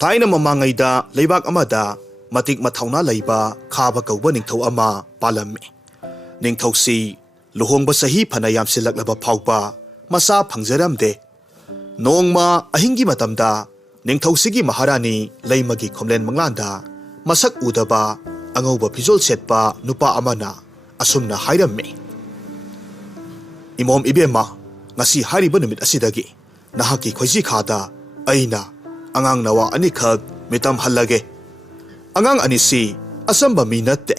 Thaina mamangayda leibak amada matik mathauna leiba khaba kauba ningthau ama palammi. Ningthausi luhongba sahi phana yamsilaklaba phawpa masa phangjaramde. Nongma ahingi matamda ningthausigi maharani leimagi khomlen manglanda masak udaba angauba phijol setpa nupa amana asumna hairammi. Imom ibema ngasi hariba numit asidagi nahaki khoji khada aina angang nawa anikhak mitam hallage. Angang anisi asamba mi natte.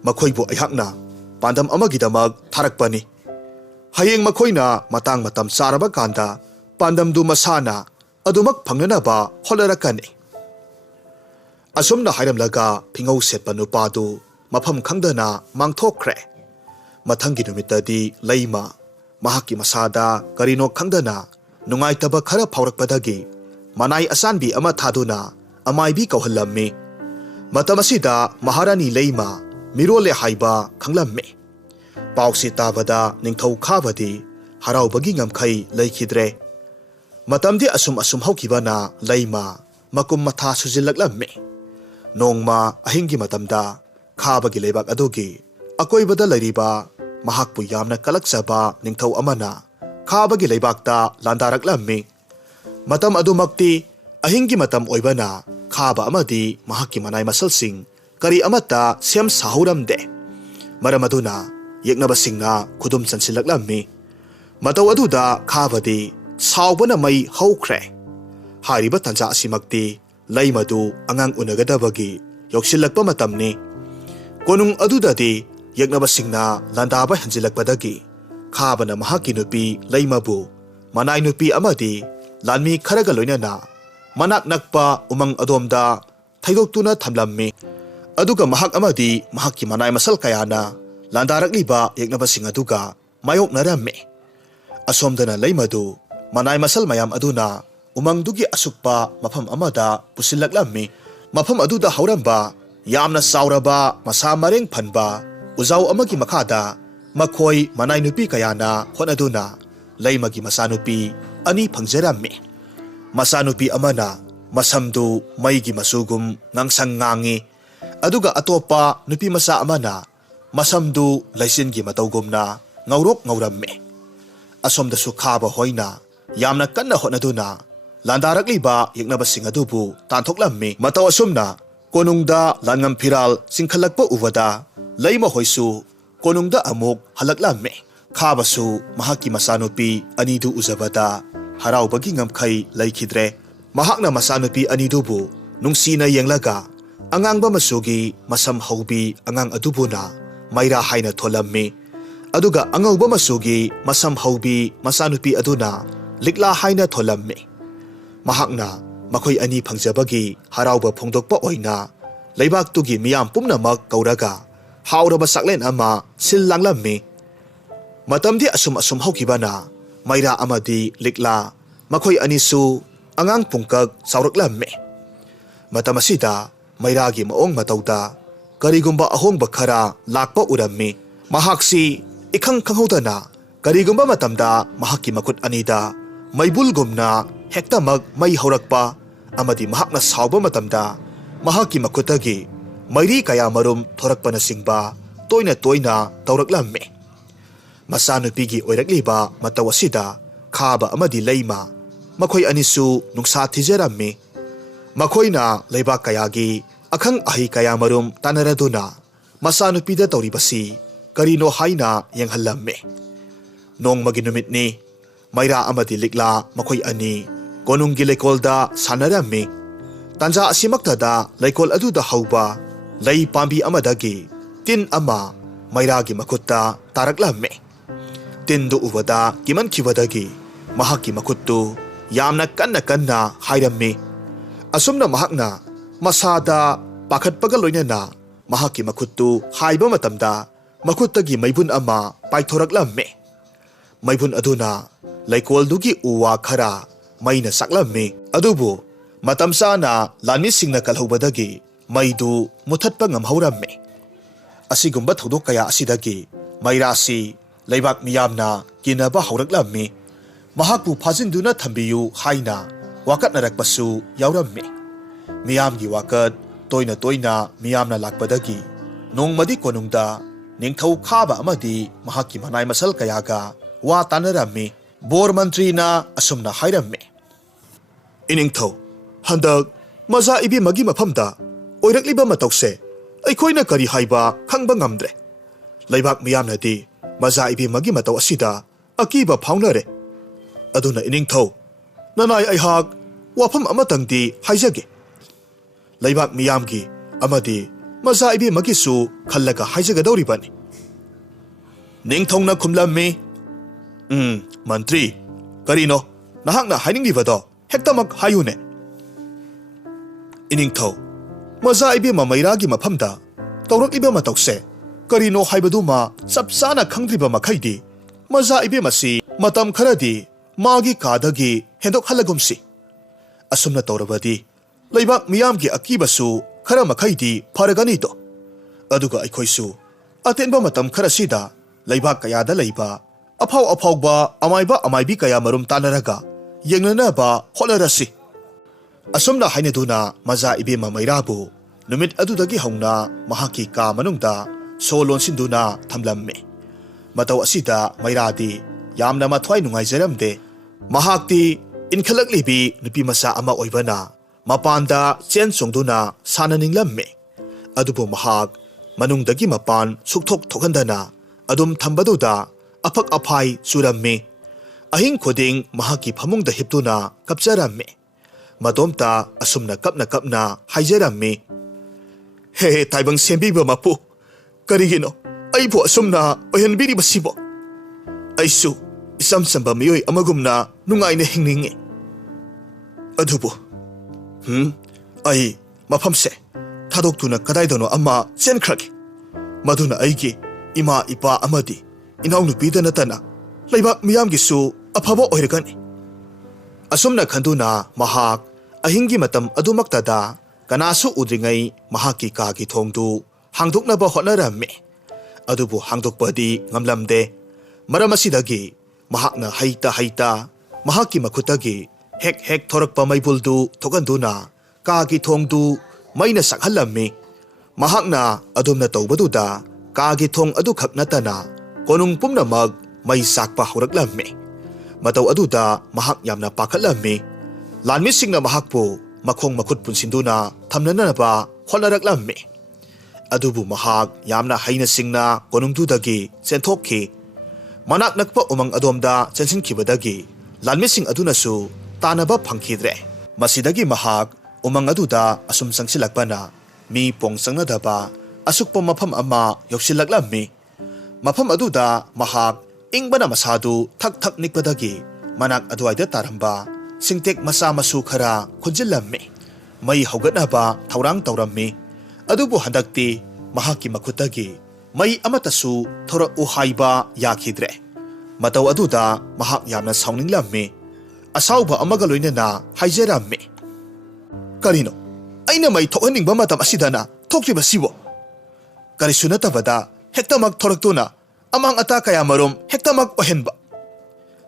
Makhoibu ayhakna pandam amagidamak tharakpani. Hayeng makhoina matang matam saraba kanda pandam du masana adumak phangnanaba holarakani. Asumna hairamlaga phingau setpa nupadu mafam khangdana mangthokkhre. Mathangi numitadi leima mahaki masada karino khangdana nungaitaba khara phaurakpadagi manai asanbi ama thaduna amaibi kauhallammi. Matamasida maharani leima mirole haiba khanglamme. Pausi tabada ningthau khabadi haraubagi ngamkhai leikhidre. Matamdi asum haukibana leima makum matha sujillaklamme. Nongma ahingi matamda khabagi leibak adugi akoibada lairiba mahakpu yamna kalaksaba ningthau amana khabagi leibakta landaraklammi. Matam adumakti ahingi matam oibana khaba amadi mahaki manai masalsing kari amata sem sahuramde. Maramaduna yeknabasingna khudum chansilaklammi. Mataw aduda khabadi saubana mai haukhre. Hariba tanja asimakti leimadu angang unagadabagi yoksilakpa matamni. Konung adudadi yeknabasingna landaba hanjilakpadagi khabana mahaki nupi leimabu manai nupi amadi lanmi kharaga loinana manak nakpa umang adomda thaidoktuna thamlammi. Aduga mahak amadi mahaki manai masal kayana landarakliba yeknabasing aduga mayoknarammi. Asomdana leimadu manai masal mayam aduna umangdugi asukpa mafam amada pusilaklammi. Mafam aduda hauramba yamna sauraba masa mareng phanba uzaw amagi makhada makhoi manai nupi kayana honaduna leimagi masanupi ani phangjarammi. Masanupi amana masamdu maigi masugum ngangsang ngangi. Aduga atopa nupi masa amana masamdu laisingi matawgumna ngaurok ngaurammi. Asomdasu khaba hoina yamna kanna honaduna landarakliba yeknabasing adubu tanthoklammi. Mataw asumna konungda langam phiral singkhalakpa ubada leima hoisu konungda amuk halaklammi. Khabasu mahaki masanupi anidu uzabada haraubagi ngamkhai leikhidre. Mahakna masanupi anidubu nungsina yenglaga angangba masugi masam haubi angang adubuna maira haina tholammi. Aduga angauba masugi masam haubi masanupi aduna likla haina tholammi. Mahakna makhoi ani phangjabagi harauba phongdokpa oina leibaktugi miyam pumnamak kauraga hauraba saklen ama sillanglammi. Matamdi asum haukibana maira amadi likla makhoi anisu angang pungkak sauraklammi. Matamasida mairagi maong matawda karigumba ahongba khara lakpa urammi. Mahaksi ikhang khanghodana karigumba matamda mahaki makut anida maibulgumna hektamak mai haurakpa amadi mahakna sauba matamda mahaki makutagi mairi kaya marum thorakpana singba toina tauraklammi. Masanupigi oirakliba matawasida khaba amadi leima makhoi anisu nungsa thijarammi. Makhoina leibak kayagi akhang ahi kaya marum tanaraduna masanupida tauribasi karino haina yenghallammi. Nongmagi numitni maira amadi likla makhoi ani konunggi leikolda sanarammi. Tanja asimaktada leikol aduda hauba lei pambi amadagi tin ama mairagi makutta taraklammi. Tindu ubada kiman kibadagi mahaki makuttu yamna kanna hairammi. Asumna mahakna masada pakhatpaga loinana mahaki makuttu haiba matamda makuttagi maibun ama paithoraklammi. Maibun aduna leikoldugi uwa khara maina saklammi. Adubu matamsana lanmisingna kalhubadagi maidu muthatpa ngamhaurammi. Asigumba thodok kaya asidagi mairasi leibak miyamna kinaba hauraklammi. Mahakpu phajinduna thambiyu haina wakatnarakpasu yaurammi. Miyamgi wakat toina toina miyamna lakpadagi nongmadi konungda ningthau khaba amadi mahaki manai masal kayaga wa tanarami bor mantri na asumna hairamme. Iningthau handak maza ibi magi mafamda oirakliba matokse aikoina kari haiba khangba ngamdre. Leibak miyamnadi maza ibi magi mataw asida akiba phaunare. Aduna iningthau nanai aihak wafam amatangdi haijage. Leibak miyamgi amadi maza ibi magisu khallaga haijagadawribani. Ningthongna khumlammi mantri karino nahakna hainingibado hektamak hayune. Iningthau maza ibi mamairagi mafamda tawrakliba matokse karino haibaduma chapchana khangdriba makhaidi maza ibi masi matam kharadi magi kadagi hendok halagumsi. Asumna tawrabadi leibak miyamgi akibasu khara makhaidi pharaganido. Aduga aikhoisu atenba matam kharasida leibak kayada leiba aphau aphauba amaiba amaibi kaya marum tanaraga yengnanaba holarasi. Asumna haineduna maza ibi mamairabu numit adudagi hauna mahaki ka manungda solon sinduna thamlamme. Mataw asida mairadi yamna mathwai nungaijaramde. Mahakti inkhalaklibi nupi masa ama oibana mapanda chen chongduna sananinglamme. Adubu mahak manungdagi mapan sukthok thokhandana adum thambaduda aphak aphai churamme. Ahing khoding mahaki phamungda hiptuna kapcharamme. Madomta asumna kapna haijaramme. He taibang sembiba mapu karigino aibo asumna ohenbiri basibo. Aisu isam samba miyoi amagumna nungaina hingningi. Adubu ai mafamse thadokuna kadaidano ama chenkragi. Maduna aigi ima ipa amadi inaunupida natana leibak miyamgisu afaba oiragani. Asumna khanduna mahak ahingi matam adumaktada kanasu udringai mahaki kagi thongdu hangdoknaba hotnaramme. Adubu hangdokpadi ngamlamde. Maramasidagi mahakna haita mahaki makhutagi hek thorakpa maibuldu thokanduna kagi thongdu maina sakhallammi. Mahakna adumna tawbaduda kagi thong adu khak natana konung pumnamak mai sakpa horaklammi. Mataw aduda mahak yamna pakhatlammi. Lanmisingna mahakpu makhong makhut punsinduna thamnanaba hotnaraklammi. Adubu mahak yamna haina singna konungdudagi chenthokki. Manak nakpa umang adomda chensinkibadagi lanmising adunasu tanaba phangkhidre. Masidagi mahak umang aduda asum sangsilakpana mi pong sangnadaba asukpa mafam ama yoksilaklammi. Mafam aduda mahak ingbana masadu thak nikpadagi manak aduaida taramba singtek masa masu khara khunjillammi. Mai haugatnaba thaurang tawrammi. Adubu handakti mahaki makhutagi mai amatasu thorak uhaiba yakhidre. Mataw aduda mahak yamna sauninglammi. Asauba amaga loinana haijarammi. Karino aina mai thokhaningba matam asidana thokriba sibo. Karisu natabada hektamak thoraktuna amang ata kaya marom hektamak ohenba.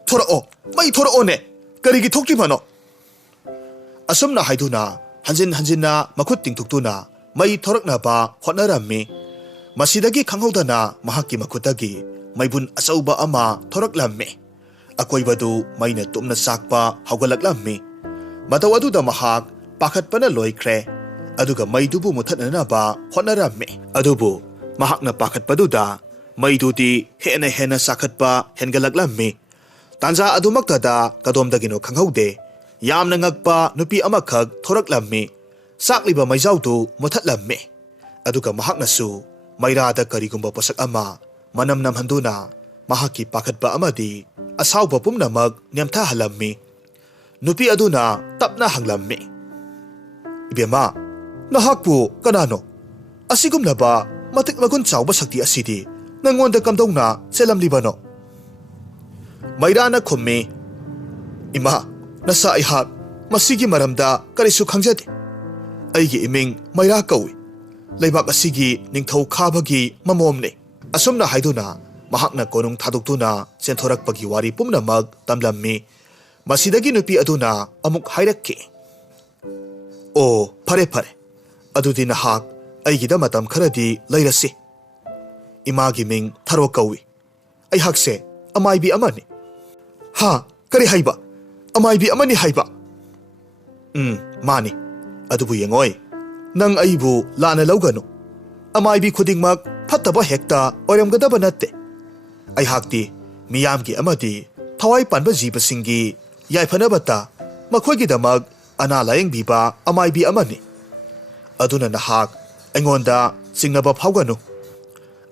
Thorao mai thoraone karigi thokribano. Asumna haiduna hanjinna makhut tingtuktuna mai thoraknaba hotnarammi. Masidagi khanghaudana mahaki makhutagi maibun asauba ama thoraklammi. Akoibadu maina tumna sakpa haugalaklammi. Mataw aduda mahak pakhatpana loikre. Aduga maidubu muthatnanaba hotnarammi. Adubu mahakna pakhatpaduda maidudi hena sakhatpa hengalaklammi. Tanja adumaktada kadomdagino khanghaude yamna ngakpa nupi amakhak thoraklammi. Sakliba maijaudu muthatlammi. Aduga mahaknasu mairada karigumba posak ama manam namhanduna mahaki pakhatpa amadi asauba pumnamak nyamtha halammi. Nupi aduna tapna hanglammi. Ibema nahakpu kanano asigumnaba matik magun chawba sakti asidi nangonda kamdongna selamlibano. Mairana khummi. Ima nasa ihak masigi maramda karisu khangjade. Aigi iming maira kawi. Leibak asigi ningthau khabagi mamomne. Asumna haiduna mahakna konung thadukduna chentorakpagi wari pumnamak tamlammi. Masidagi nupi aduna amuk hairakki. ꯑꯣ ꯐꯔꯦ ꯐꯔꯦ ꯑꯗꯨꯗꯤ ꯅꯍꯥꯛ ꯑꯩꯒꯤꯗ ꯃꯇꯝ ꯈꯔꯗꯤ ꯂꯩꯔꯁꯤ ꯏꯃꯥꯒꯤ ꯃꯤꯡ ꯊꯥꯔꯣ ꯀꯧꯏ ꯑꯩꯍꯥꯛꯁꯦ ꯑꯃꯥꯏꯕꯤ ꯑꯃꯅꯤ ꯍꯥ ꯀꯔꯤ ꯍꯥꯏꯕ ꯑꯃꯥꯏꯕꯤ ꯑꯃꯅꯤ ꯍꯥꯏꯕ ꯃꯥꯅꯤ ꯑꯗꯨꯕꯨ ꯌꯦꯡꯉꯣꯏ ꯅꯪ ꯑꯩꯕꯨ ꯂꯥꯟꯅ ꯂꯧꯒꯅꯨ ꯑꯃꯥꯏꯕꯤ ꯈꯨꯗꯤꯡꯃꯛ ꯐꯠꯇꯕ ꯍꯦꯛꯇ ꯑꯣꯏꯔꯝꯒꯗꯕ ꯅꯠꯇꯦ ꯑꯩꯍꯥꯛꯇꯤ ꯃꯤꯌꯥꯝꯒꯤ ꯑꯃꯗꯤ ꯊꯋꯥꯏ ꯄꯥꯟꯕ ꯖꯤꯕꯁꯤꯡꯒꯤ ꯌꯥꯏꯐꯅꯕꯇ ꯃꯈꯣꯏꯒꯤꯗꯃꯛ ꯑꯅꯥ ꯂꯥꯌꯦꯡꯕꯤꯕ ꯑꯃꯥꯏꯕꯤ ꯑꯃꯅꯤ ꯑꯗꯨꯅ ꯅꯍꯥꯛ ꯑꯩꯉꯣꯟꯗ ꯆꯤꯡꯅꯕ ꯐꯥꯎꯒꯅꯨ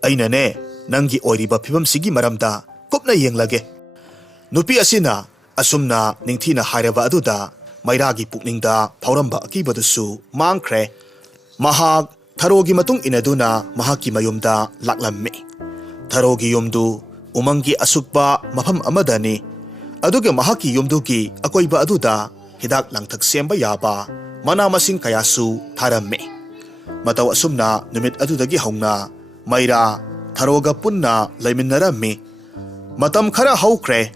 ꯑꯩꯅꯅꯦ ꯅꯪꯒꯤ ꯑꯣꯏꯔꯤꯕ ꯐꯤꯕꯝꯁꯤꯒꯤ ꯃꯔꯝꯗ ꯀꯨꯞꯅ ꯌꯦꯡꯂꯒꯦ ꯅꯨꯄꯤ ꯑꯁꯤꯅ ꯑꯁꯨꯝꯅ ꯅꯤꯡꯊꯤꯅ ꯍꯥꯏꯔꯕ ꯑꯗꯨꯗ ꯃꯩꯔꯥꯒꯤ ꯄꯨꯛꯅꯤꯡꯗ ꯐꯥꯎꯔꯝꯕ ꯑꯀꯤꯕꯗꯨꯁꯨ ꯃꯥꯡꯈ꯭ꯔꯦ ꯃꯍꯥꯛ ꯊꯥꯔꯣꯒꯤ ꯃꯇꯨꯡ ꯏꯟꯅꯗꯨꯅ ꯃꯍꯥꯛꯀꯤ ꯃꯌꯨꯝꯗ ꯂꯥꯛꯂꯝꯃꯤ ꯊꯥꯔꯣꯒꯤ ꯌꯨꯝꯗꯨ ꯎꯃꯪꯒꯤ ꯑꯁꯨꯛꯄ ꯃꯐꯝ ꯑꯃꯗꯅꯤ ꯑꯗꯨꯒ ꯃꯍꯥꯛꯀꯤ ꯌꯨꯝꯗꯨꯒꯤ ꯑꯀꯣꯏꯕ ꯑꯗꯨꯗ ꯍꯤꯗꯥꯛ ꯂꯥꯡꯊꯛ ꯁꯦꯝꯕ ꯌꯥꯕ ꯃꯅꯥ ꯃꯁꯤꯡ ꯀꯌꯥꯁꯨ ꯊꯥꯔꯝꯃꯤ ꯃꯇꯧ ꯑꯁꯨꯝꯅ ꯅꯨꯃꯤꯠ ꯑꯗꯨꯗꯒꯤ ꯍꯧꯅ ꯃꯩꯔꯥ ꯊꯥꯔꯣꯒ ꯄꯨꯟꯅ ꯂꯩꯃꯤꯟꯅꯔꯝꯃꯤ ꯃꯇꯝ ꯈꯔ ꯍꯧꯈ꯭ꯔꯦ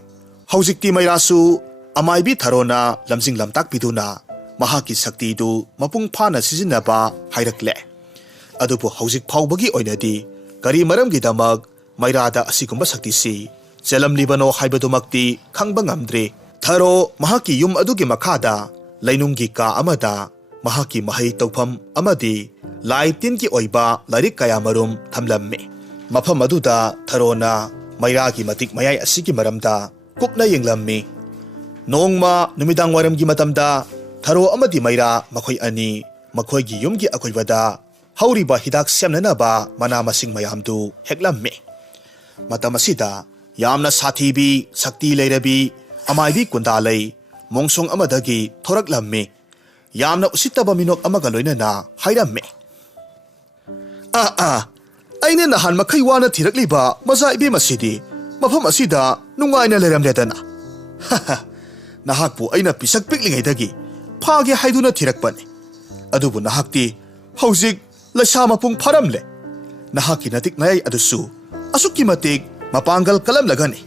ꯍꯧꯖꯤꯛꯇꯤ ꯃꯩꯔꯥꯁꯨ ꯑꯃꯥꯏꯕꯤ ꯊꯥꯔꯣꯅ ꯂꯝꯖꯤꯡ ꯂꯝꯇꯥꯛꯄꯤꯗꯨꯅ ꯃꯍꯥꯛꯀꯤ ꯁꯛꯇꯤꯗꯨ ꯃꯄꯨꯡ ꯐꯥꯅ ꯁꯤꯖꯤꯟꯅꯕ ꯍꯥꯏꯔꯛꯂꯦ ꯑꯗꯨꯕꯨ ꯍꯧꯖꯤꯛ ꯐꯥꯎꯕꯒꯤ ꯑꯣꯏꯅꯗꯤ ꯀꯔꯤ ꯃꯔꯝꯒꯤꯗꯃꯛ ꯃꯩꯔꯥꯗ ꯑꯁꯤꯒꯨꯝꯕ ꯁꯛꯇꯤꯁꯤ ꯆꯦꯜꯂꯝꯂꯤꯕꯅꯣ ꯍꯥꯏꯕꯗꯨꯃꯛꯇꯤ ꯈꯪꯕ ꯉꯝꯗ꯭ꯔꯤ ꯊꯥꯔꯣ ꯃꯍꯥꯛꯀꯤ ꯌꯨꯝ ꯑꯗꯨꯒꯤ ꯃꯈꯥꯗ ꯂꯩꯅꯨꯡꯒꯤ ꯀꯥ ꯑꯃꯗ ꯃꯍꯥꯛꯀꯤ ꯃꯍꯩ ꯇꯧꯐꯝ ꯑꯃꯗꯤ ꯂꯥꯏ ꯇꯤꯟꯒꯤ ꯑꯣꯏꯕ ꯂꯥꯏꯔꯤꯛ ꯀꯌꯥꯃꯔꯨꯝ ꯊꯝꯂꯝꯃꯤ ꯃꯐꯝ ꯑꯗꯨꯗ ꯊꯥꯔꯣꯅ ꯃꯩꯔꯥꯒꯤ ꯃꯇꯤꯛ ꯃꯌꯥꯏ ꯑꯁꯤꯒꯤ ꯃꯔꯝꯗ ꯀꯨꯞꯅ ꯌꯦꯡꯂꯝꯃꯤ ꯅꯣꯡꯃ ꯅꯨꯃꯤꯗꯥꯡ ꯋꯥꯏꯔꯝꯒꯤ ꯃꯇꯝꯗ ꯊꯥꯔꯣ ꯑꯃꯗꯤ ꯃꯩꯔꯥ ꯃꯈꯣꯏ ꯑꯅꯤ ꯃꯈꯣꯏꯒꯤ ꯌꯨꯝꯒꯤ ꯑꯀꯣꯏꯕꯗ ꯍꯧꯔꯤꯕ ꯍꯤꯗꯥꯛ ꯁꯦꯝꯅꯅꯕ ꯃꯅꯥ ꯃꯁꯤꯡ ꯃꯌꯥꯝꯗꯨ ꯍꯦꯛꯂꯝꯃꯤ ꯃꯇꯝ ꯑꯁꯤꯗ ꯌꯥꯝꯅ ꯁꯥꯊꯤꯕꯤ ꯁꯛꯇꯤ ꯂꯩꯔꯕꯤ ꯑꯃꯥꯏꯕꯤ ꯀꯨꯟꯗꯥꯂꯩ ꯃꯣꯡꯁꯣꯡ ꯑꯃꯗꯒꯤ ꯊꯣꯔꯛꯂꯝꯃꯤ ꯌꯥꯝꯅ ꯎꯁꯤꯠꯇꯕ ꯃꯤꯅꯣꯛ ꯑꯃꯒ ꯂꯣꯏꯅꯅ ꯍꯥꯏꯔꯝꯃꯤ ꯑꯩꯅ ꯅꯍꯥꯟ ꯃꯈꯩ ꯋꯥꯅ ꯊꯤꯔꯛꯂꯤꯕ ꯃꯆꯥ ꯏꯕꯦꯝ ꯑꯁꯤꯗꯤ ꯃꯐꯝ ꯑꯁꯤꯗ ꯅꯨꯡꯉꯥꯏꯅ ꯂꯩꯔꯝꯂꯦꯗꯅ ꯅꯍꯥꯛꯄꯨ ꯑꯩꯅ ꯄꯤꯁꯛ ꯄꯤꯛꯂꯤꯉꯩꯗꯒꯤ ꯐꯥꯒꯦ ꯍꯥꯏꯗꯨꯅ ꯊꯤꯔꯛꯄꯅꯤ ꯑꯗꯨꯕꯨ ꯅꯍꯥꯛꯇꯤ ꯍꯧꯖꯤꯛ ꯂꯩꯁꯥ ꯃꯄꯨꯡ ꯐꯥꯔꯝꯂꯦ ꯅꯍꯥꯛꯀꯤ ꯅꯇꯤꯛ ꯅꯌꯥꯏ ꯑꯗꯨꯁꯨ ꯑꯁꯨꯛꯀꯤ ꯃꯇꯤꯛ ꯃꯄꯥꯡꯒꯜ ꯀꯜꯂꯝꯂꯒꯅꯤ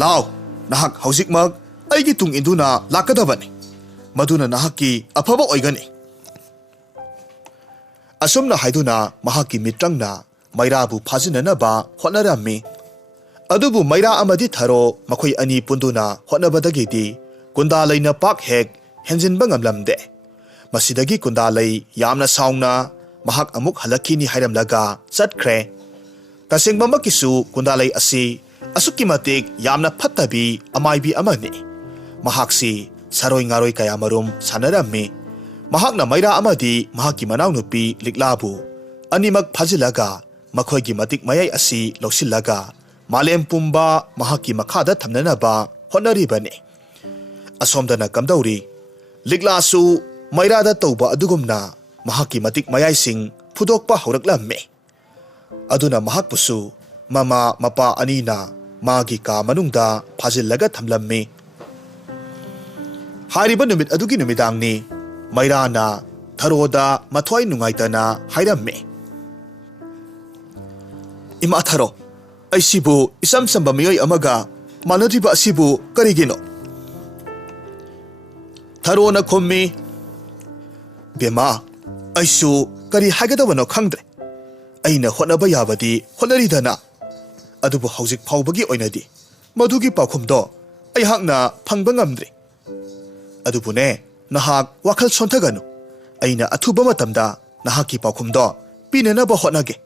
ꯂꯥꯎ ꯅꯍꯥꯛ ꯍꯧꯖꯤꯛꯃꯛ ꯑꯩꯒꯤ ꯇꯨꯡ ꯏꯟꯗꯨꯅ ꯂꯥꯛꯀꯗꯕꯅꯤ ꯃꯗꯨꯅ ꯅꯍꯥꯛꯀꯤ ꯑꯐꯕ ꯑꯣꯏꯒꯅꯤ ꯑꯁꯨꯝꯅ ꯍꯥꯏꯗꯨꯅ ꯃꯍꯥꯛꯀꯤ ꯃꯤꯇ꯭ꯔꯪꯅ ꯃꯩꯔꯥꯕꯨ ꯐꯥꯖꯤꯟꯅꯅꯕ ꯍꯣꯠꯅꯔꯝꯃꯤ ꯑꯗꯨꯕꯨ ꯃꯩꯔꯥ ꯑꯃꯗꯤ ꯊꯥꯔꯣ ꯃꯈꯣꯏ ꯑꯅꯤ ꯄꯨꯟꯗꯨꯅ ꯍꯣꯠꯅꯕꯗꯒꯤꯗꯤ ꯀꯨꯟꯗꯥꯂꯩꯅ ꯄꯥꯛ ꯍꯦꯛ ꯍꯦꯟꯖꯤꯟꯕ ꯉꯝꯂꯝꯗꯦ ꯃꯁꯤꯗꯒꯤ ꯀꯨꯟꯗꯥꯂꯩ ꯌꯥꯝꯅ ꯁꯥꯎꯅ ꯃꯍꯥꯛ ꯑꯃꯨꯛ ꯍꯜꯂꯛꯈꯤꯅꯤ ꯍꯥꯏꯔꯝꯂꯒ ꯆꯠꯈ꯭ꯔꯦ ꯇꯁꯦꯡꯕꯃꯛꯀꯤꯁꯨ ꯀꯨꯟꯗꯥꯂꯩ ꯑꯁꯤ ꯑꯁꯨꯛꯀꯤ ꯃꯇꯤꯛ ꯌꯥꯝꯅ ꯐꯠꯇꯕꯤ ꯑꯃꯥꯏꯕꯤ ꯑꯃꯅꯤ ꯃꯍꯥꯛꯁꯤ ꯁꯥꯔꯣꯏ ꯉꯥꯔꯣꯏ ꯀꯌꯥꯃꯔꯨꯝ ꯁꯥꯟꯅꯔꯝꯃꯤ ꯃꯍꯥꯛꯅ ꯃꯩꯔꯥ ꯑꯃꯗꯤ ꯃꯍꯥꯛꯀꯤ ꯃꯅꯥꯎꯅꯨꯄꯤ ꯂꯤꯛꯂꯥꯕꯨ ꯑꯅꯤꯃꯛ ꯐꯥꯖꯤꯜꯂꯒ ꯃꯈꯣꯏꯒꯤ ꯃꯇꯤꯛ ꯃꯌꯥꯏ ꯑꯁꯤ ꯂꯧꯁꯤꯜꯂꯒ ꯃꯥꯂꯦꯝ ꯄꯨꯝꯕ ꯃꯍꯥꯛꯀꯤ ꯃꯈꯥꯗ ꯊꯝꯅꯅꯕ ꯍꯣꯠꯅꯔꯤꯕꯅꯤ ꯑꯁꯣꯝꯗꯅ ꯀꯝꯗꯧꯔꯤ ꯂꯤꯛꯂꯥꯁꯨ ꯃꯩꯔꯥꯗ ꯇꯧꯕ ꯑꯗꯨꯒꯨꯝꯅ ꯃꯍꯥꯛꯀꯤ ꯃꯇꯤꯛ ꯃꯌꯥꯏꯁꯤꯡ ꯐꯨꯗꯣꯛꯄ ꯍꯧꯔꯛꯂꯝꯃꯤ ꯑꯗꯨꯅ ꯃꯍꯥꯛꯄꯨꯁꯨ ꯃꯃꯥ ꯃꯄꯥ ꯑꯅꯤꯅ ꯃꯥꯒꯤ ꯀꯥ ꯃꯅꯨꯡꯗ ꯐꯥꯖꯤꯜꯂꯒ ꯊꯝꯂꯝꯃꯤ ꯍꯥꯏꯔꯤꯕ ꯅꯨꯃꯤꯠ ꯑꯗꯨꯒꯤ ꯅꯨꯃꯤꯗꯥꯡꯅꯤ ꯃꯩꯔꯥꯅ ꯊꯥꯔꯣꯗ ꯃꯊ꯭ꯋꯥꯏ ꯅꯨꯡꯉꯥꯏꯇꯅ ꯍꯥꯏꯔꯝꯃꯤ ꯏꯃꯥ ꯊꯥꯔꯣ ꯑꯩꯁꯤꯕꯨ ꯏꯆꯝ ꯆꯝꯕ ꯃꯤꯑꯣꯏ ꯑꯃꯒ ꯃꯥꯟꯅꯗ꯭ꯔꯤꯕ ꯑꯁꯤꯕꯨ ꯀꯔꯤꯒꯤꯅꯣ ꯊꯥꯔꯣꯅ ꯈꯨꯝꯃꯤ ꯕꯦꯃꯥ ꯑꯩꯁꯨ ꯀꯔꯤ ꯍꯥꯏꯒꯗꯕꯅꯣ ꯈꯪꯗ꯭ꯔꯦ ꯑꯩꯅ ꯍꯣꯠꯅꯕ ꯌꯥꯕꯗꯤ ꯍꯣꯠꯅꯔꯤꯗꯅ ꯑꯗꯨꯕꯨ ꯍꯧꯖꯤꯛ ꯐꯥꯎꯕꯒꯤ ꯑꯣꯏꯅꯗꯤ ꯃꯗꯨꯒꯤ ꯄꯥꯎꯈꯨꯝꯗꯣ ꯑꯩꯍꯥꯛꯅ ꯐꯪꯕ ꯉꯝꯗ꯭ꯔꯤ ꯑꯗꯨꯕꯨꯅꯦ ꯅꯍꯥꯛ ꯋꯥꯈꯜ ꯁꯣꯟꯊꯒꯅꯨ ꯑꯩꯅ ꯑꯊꯨꯕ ꯃꯇꯝꯗ ꯅꯍꯥꯛꯀꯤ ꯄꯥꯎꯈꯨꯝꯗꯣ ꯄꯤꯅꯅꯕ ꯍꯣꯠꯅꯒꯦ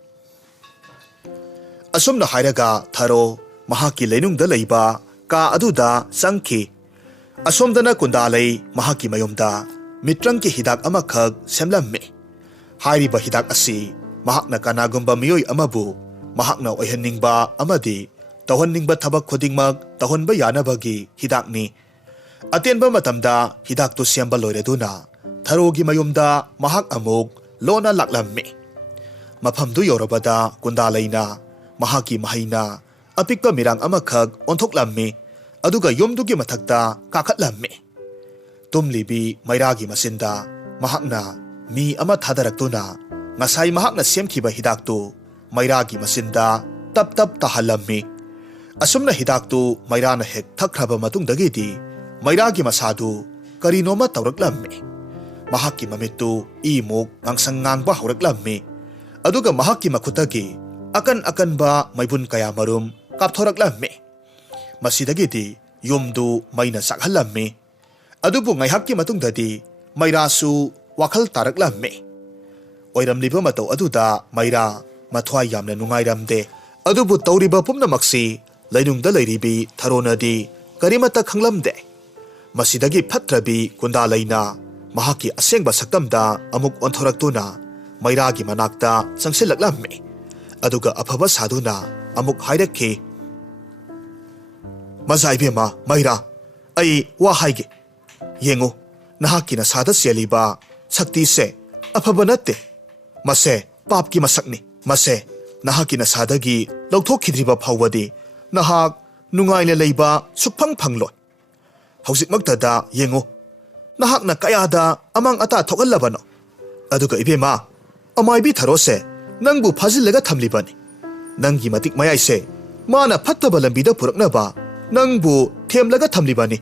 ꯑꯁꯨꯝꯅ ꯍꯥꯏꯔꯒ ꯊꯥꯔꯣ ꯃꯍꯥꯛꯀꯤ ꯂꯩꯅꯨꯡꯗ ꯂꯩꯕ ꯀꯥ ꯑꯗꯨꯗ ꯆꯪꯈꯤ ꯑꯁꯣꯝꯗꯅ ꯀꯨꯟꯗꯥꯂꯩ ꯃꯍꯥꯛꯀꯤ ꯃꯌꯨꯝꯗ ꯃꯤꯇ꯭ꯔꯪꯒꯤ ꯍꯤꯗꯥꯛ ꯑꯃꯈꯛ ꯁꯦꯝꯂꯝꯃꯤ ꯍꯥꯏꯔꯤꯕ ꯍꯤꯗꯥꯛ ꯑꯁꯤ ꯃꯍꯥꯛꯅ ꯀꯅꯥꯒꯨꯝꯕ ꯃꯤꯑꯣꯏ ꯑꯃꯕꯨ ꯃꯍꯥꯛꯅ ꯑꯣꯏꯍꯟꯅꯤꯡꯕ ꯑꯃꯗꯤ ꯇꯧꯍꯟꯅꯤꯡꯕ ꯊꯕꯛ ꯈꯨꯗꯤꯡꯃꯛ ꯇꯧꯍꯟꯕ ꯌꯥꯅꯕꯒꯤ ꯍꯤꯗꯥꯛꯅꯤ ꯑꯇꯦꯟꯕ ꯃꯇꯝꯗ ꯍꯤꯗꯥꯛꯇꯨ ꯁꯦꯝꯕ ꯂꯣꯏꯔꯗꯨꯅ ꯊꯥꯔꯣꯒꯤ ꯃꯌꯨꯝꯗ ꯃꯍꯥꯛ ꯑꯃꯨꯛ ꯂꯣꯟꯅ ꯂꯥꯛꯂꯝꯃꯤ ꯃꯐꯝꯗꯨ ꯌꯧꯔꯕꯗ ꯀꯨꯟꯗꯥꯂꯩꯅ ꯃꯍꯥꯛꯀꯤ ꯃꯍꯩꯅ ꯑꯄꯤꯛꯄ ꯃꯤꯔꯥꯡ ꯑꯃꯈꯛ ꯑꯣꯟꯊꯣꯛꯂꯝꯃꯤ ꯑꯗꯨꯒ ꯌꯨꯝꯗꯨꯒꯤ ꯃꯊꯛꯇ ꯀꯥꯈꯠꯂꯝꯃꯤ ꯇꯨꯝꯂꯤꯕꯤ ꯃꯩꯔꯥꯒꯤ ꯃꯆꯤꯟꯗ ꯃꯍꯥꯛꯅ ꯃꯤ ꯑꯃ ꯊꯥꯗꯔꯛꯇꯨꯅ ꯉꯁꯥꯏ ꯃꯍꯥꯛꯅ ꯁꯦꯝꯈꯤꯕ ꯍꯤꯗꯥꯛꯇꯨ ꯃꯩꯔꯥꯒꯤ ꯃꯆꯤꯟꯗ ꯇꯞ ꯇꯞ ꯇꯥꯍꯜꯂꯝꯃꯤ ꯑꯁꯨꯝꯅ ꯍꯤꯗꯥꯛꯇꯨ ꯃꯩꯔꯥꯅ ꯍꯦꯛ ꯊꯛꯈ꯭ꯔꯕ ꯃꯇꯨꯡꯗꯒꯤꯗꯤ ꯃꯩꯔꯥꯒꯤ ꯃꯁꯥꯗꯨ ꯀꯔꯤꯅꯣꯃ ꯇꯧꯔꯛꯂꯝꯃꯤ mahakki mamitu imuk ngangsang ngangba hauraklammi aduga mahakki makhutagi akan ba maibun kaya marum kapthoraklammi masidagidi yumdu maina sakhallammi adubu ngaihakki matungdadi mairasu wakhal taraklammi oiramliba matau aduda maira mathwai yamna nungairamde adubu tawriba pumnamaksi lainungda lairibi tharonadi karimata khanglamde masidagi phatrabi kundalaina mahaki asengba saktamda amuk onthoraktuna mairagi manakta changsilaklammi aduga afaba saduna amuk hairakhi mazaibema maira ai wa haige yengo nahaki na sada seliba sakti se afaba natte mase papki masakni mase nahaki na sadagi lawthokhidriba phawadi nahak nungaina leiba sukphang phangloi hausikmaktada yengo nahakna kayada amang ata thokalabano aduga ibema amaibi tharose nangbu phajillega thamlibani nangi matik mayaise mana phattaba lambida puraknaba nangbu themlaga thamlibani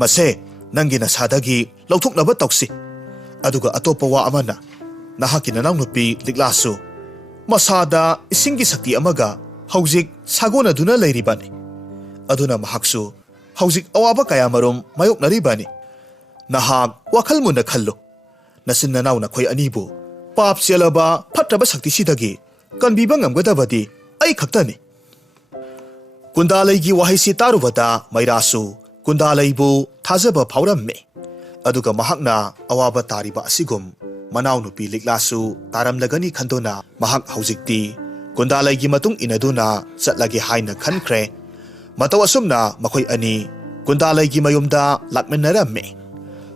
mase nangi na sadagi lawthoknaba tawsi aduga atopa wa amana nahaki nanaw nupi liklasu masada isingi sakti amaga haujik sagona duna leiribani aduna mahaksu haujik awaba kaya marum mayok naribani nahak wakhal muna khallo nasin nanaw na khoi anibu pap selaba phatraba sakti sidagi kanbiba ngamgadabadi ai khaktani kundalaigi wahaisi tarubata mairasu kundalaibu thajaba phauramme aduga mahakna awaba tariba asigum manaw nupi liklasu taramlagani khandona mahak haujikti kundalaigi matung inaduna chatlagi haina khankhre mataw asumna makhoi ani kundalaigi mayumda lakmenaramme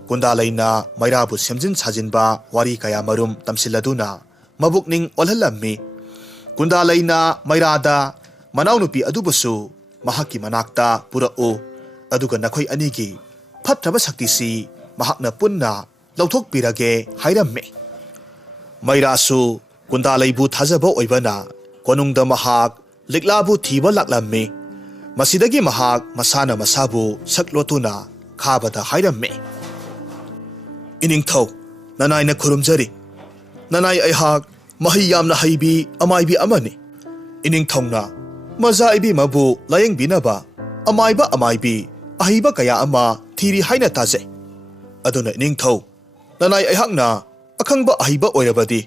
kundalaina mairabu semjin sajinba wari kaya marum tamsiladuna mabukning olhalammi kundalaina mairada manaw nupi adubusu mahaki manakta purao aduga nakhoi anigi phatraba saktisi mahakna punna lawthokpirage hairamme mairasu kundalaibu thajaba oibana konungda mahak liklabu thiba laklammi masidagi mahak masana masabu saklotuna khabada hairamme iningthau nanai na khurumjari nanai aihak mahi yamna haibi amaibi amani iningthongna maza ibi mabu layeng binaba amaibi ahiba kaya ama thiri haina taje aduna iningthau nanai aihakna akhangba ahiba oirabadi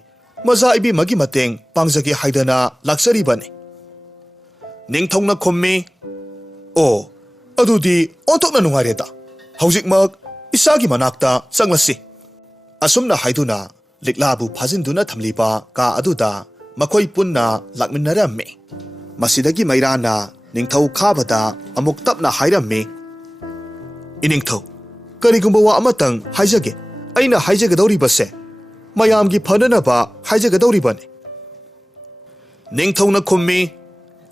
maza ibi magi mateng pangjagi haidana laksari bani ningthongna khommi o adudi ontokna nungareda haujikmak isagi manakta changlasi asumna haiduna liklabu phajinduna thamliba ka aduda makhoi punna lakminaramme masidagi mairana ningthau khabada amuk tapna hairamme iningthau karigumba wa amatang haijage aina haijagadawri base mayamgi phananaba haijagadawribani ningthauna khummi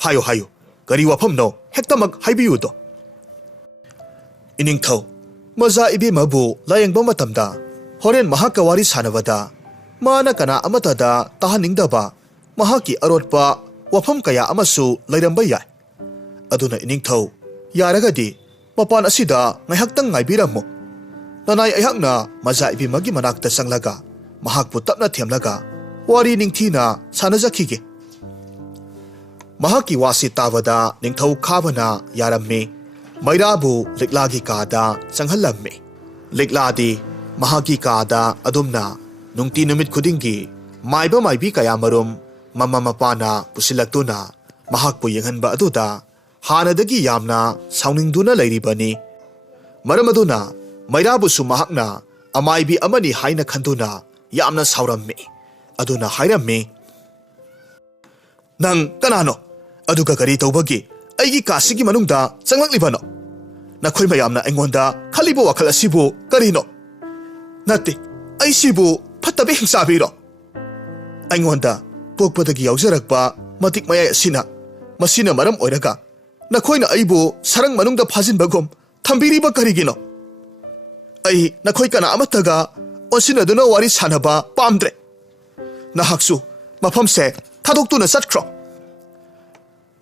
hayo kari wafamno hektamak haibiyudo iningthau maza ibi mabu layengba matamda horen mahaka wari sanabada mana kana amatada tahaningdaba mahaki arotpa wafam kaya amasu lairamba yai aduna iningthau yaragadi mapan asida ngaihaktang ngaibirammo nanai aihakna maza ibi magi manakta sanglaga mahakpu tapna themlaga wari ningthina sanajakhige mahaki wasi tabada ningthau khabana yaramme mairabu liklagi kada changhallamme likladi mahaki kada adumna nungti numit khudingi maiba maibi kaya marum mama mapana pusilaktuna mahakpu yenghanba aduda hanadagi yamna sauningduna lairibani maramaduna mairabu su mahakna amaibi amani haina khanduna yamna sauramme aduna hairamme nang kanano aduga kari tawbagi aigi kasigi manungda changlaklibanno nakhoi mayamna engonda khalibo wakhal asibu karino nate aisibu phatabe hingsabiro engonda pokpadagi yaujarakpa matik mayai asina masina maram oiraga nakhoina aibu sarang manungda phajinbagom thambiriba karigino ai nakhoi kana amataga onsinaduna wari sanaba pamdre nahaksu mafamse thadoktuna chatkro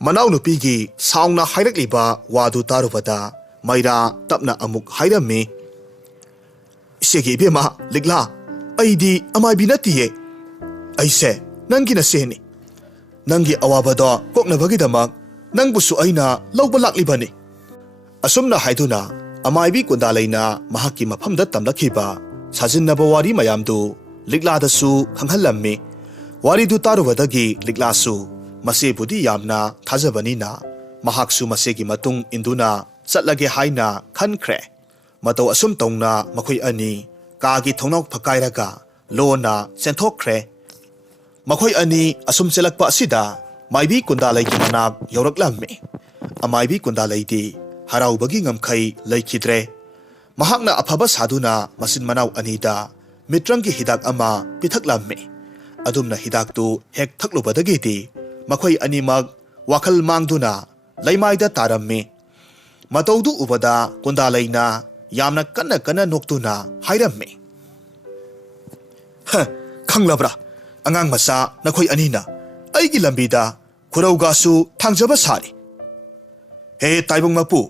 manaw nupigi saungna hairakliba wadu tarubada maira tapna amuk hairammi Segi bema ligla aidi amai binatiye aise nangi na seni nangi awabado kokna bagidama nangbusu aina lawba laklibani asumna haiduna amai bi kundalaina mahaki mafamda tamlakhiba sajinaba wari mayamdu ligla dasu khanghallammi wari du tarubadagi ligla su mase budi yamna thajabani na mahaksu masegi matung induna chatlage haina khankhre matau asum tongna makhoi ani kagi thongnok phakairaga lona senthokkhre makhoi ani asum chelakpa asida maibi kundalai gi manak yoraklammi amaibi kundalai di haraubagi ngamkhai laikhidre mahakna afaba saduna masin manau anida mitrangi hidak ama pithaklammi adumna hidak tu hek thaklubadagi di makhoi animak wakhal mangduna laimaida tarammi mataudu ubada kundalaina yamna kana noktuna hairammi khanglabra angang masa nakhoi anina aigi lambida khuraugasu thangjaba sari he taibung mapu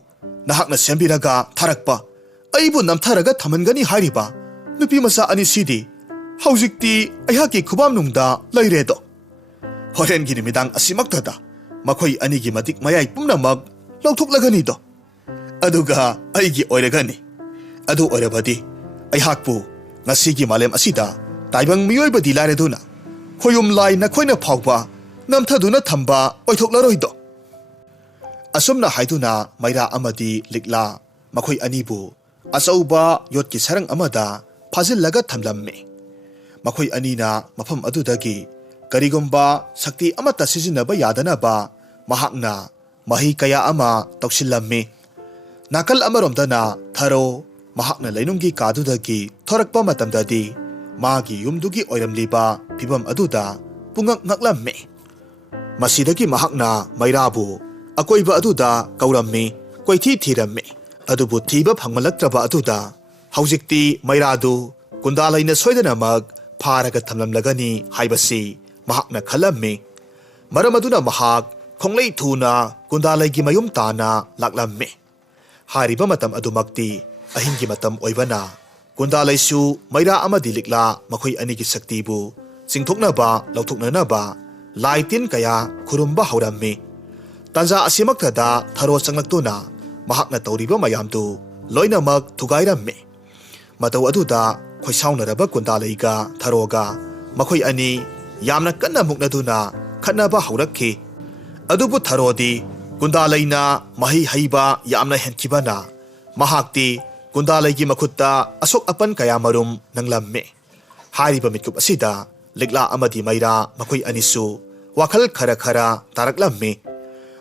nahakna sembiraga tharakpa aibu namtharaga thamangani hairiba nupi masa ani sidi haujikti ayhaki khubam nungda lairedo horen gi nimidang asimaktada makhoi ani gi matik mayai pumnamak lawthoklagani do aduga aigi oiragani adu oirabadi ayhakpu ngasigi malem asida taibang miyoibadi lareduna khoyum lai nakhoina phawba namthaduna thamba oithoklaroi do asumna haiduna maira amadi ligla makhoi anibu achauba yotki sarang amada phajillaga thamlammi makhoi anina mafam adudagi karigomba sakti amata sijinaba yadanaba mahakna mahi kaya ama toksillammi nakal amaromdana tharo mahakna lainunggi kadudagi thorakpa matamdadi magi yumdugi oiramliba phibam aduda pungak ngaklammi masidagi mahakna mairabu akoiba aduda kaurammi koithi thirammi adubu thiba phangmalaktraba aduda haujikti mairadu kundalaina soidanamak pharaga thamlamlagani haibasi mahakna khalammi maramaduna mahak khonglei thuna kundalaigi mayum tana laklammi hariba matam adumakti ahingi matam oibana kundalaisu maira amadi likla makhoi anigi saktibu chingthoknaba lawthoknanaba laitin kaya khurumba haurammi tanja asimaktada tharo changlaktuna mahakna tawriba mayamdu loinamak thugairammi matau aduda khoisaunaraba kundalaiga tharoga makhoi ani yamna kanna muknaduna khanaba haurakhi adubu tharodi kundalaina mahi haiba yamna henkibana mahakti kundalaigi makhutta asok apan kaya marum nanglamme hariba mikup asida ligla amadi maira makhoi anisu wakhal khara taraklamme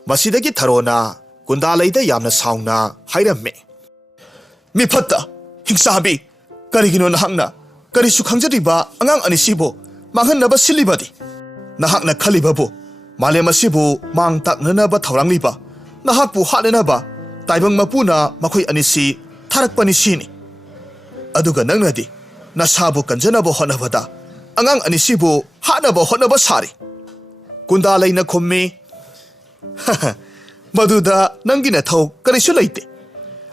masidagi tharona kundalaida yamna saungna hairamme mi phatta hingsabi karigino nahakna karisu khangjariba angang anisibo manghannaba silibadi nahakna khalibabu malem asibu mang taknanaba thaurangliba nahakpu hatnanaba taibang mapuna makhoi anisi tharakpani sini aduga nangnadi nasabu kanjanaba honabada angang anisibu hatnaba honaba sari kundalaina khommi maduda nangina thau karisu leite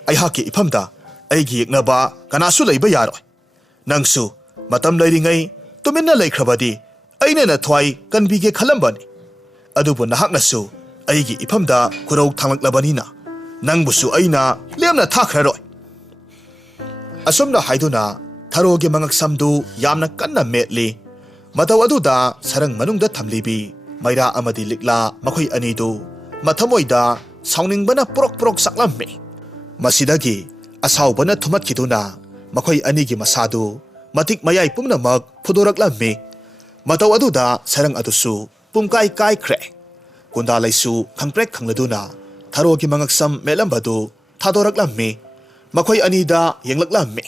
aihaki ifamda aigi yeknaba kanasu leiba yaroi nangsu matam leiringai tuminna leikrabadi aina na thwai kanbige khalambani adubu nahaknasu aigi ifamda kurau thanglaklabanina nangbusu aina lemna thakhraroi asumna haiduna tharoge mangaksamdu yamna kanna metli mataw aduda sarang manungda thamlibi maira amadi likla makhoi anidu mathamoida saunningbana porok saklammi masidagi asaubana thumatkiduna makhoi anigi masadu matik mayai pumnamak phudoraklammi mataw aduda sarang adusu pumkai khre kundalaisu khangprek khangladuna tharogi mangaksam melambadu thadoraklammi makhoi anida yenglaklammi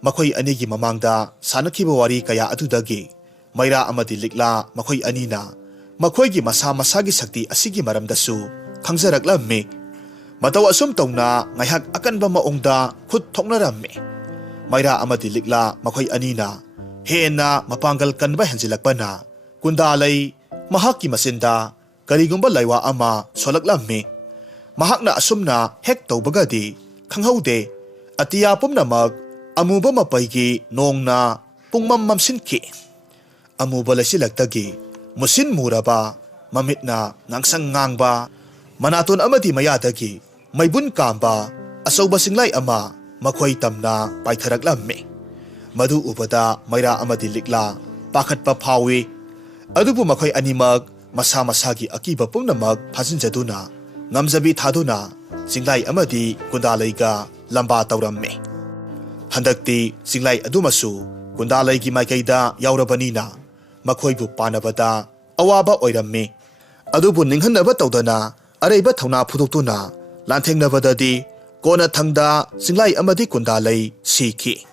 makhoi anigi mamangda sanakhiba wari kaya adudagi maira amadi likla makhoi anina makhoigi masagi sakti asigi maramdasu khangjaraklammi mataw asum tongna ngaihak akanba maongda khut thoknarammi maira amadi likla makhoi anina hena mapangal kanba henjilakpana kundalai mahaki masinda karigumba laiwa ama solaklammi mahakna asumna hek tawbagadi khanghaude atiya pumnamak Amuba mapaygi nongna pungmam mamsinki. Amuba lasilaktagi musin muraba mamitna ngangsang ngangba manaton amadi mayadagi maybun kamba asauba singlay ama makoy tamna paitharaklammi. Madu ubada mayra amadi likla pakatpa phawi. Adubu makoy animag masa masagi akiba pumnamag phasinjaduna ngamjabi thaduna singlay amadi kundalayga lamba tawramme. Handakti singlay adumasu kundalaygi maikayda yaurabanina makoybu panabada awaba oiramme. Adubu ninghanaba tawdana arayba thawna phudoktuna lanthengnabadadi kona thangda singlay amadi kundalay siki.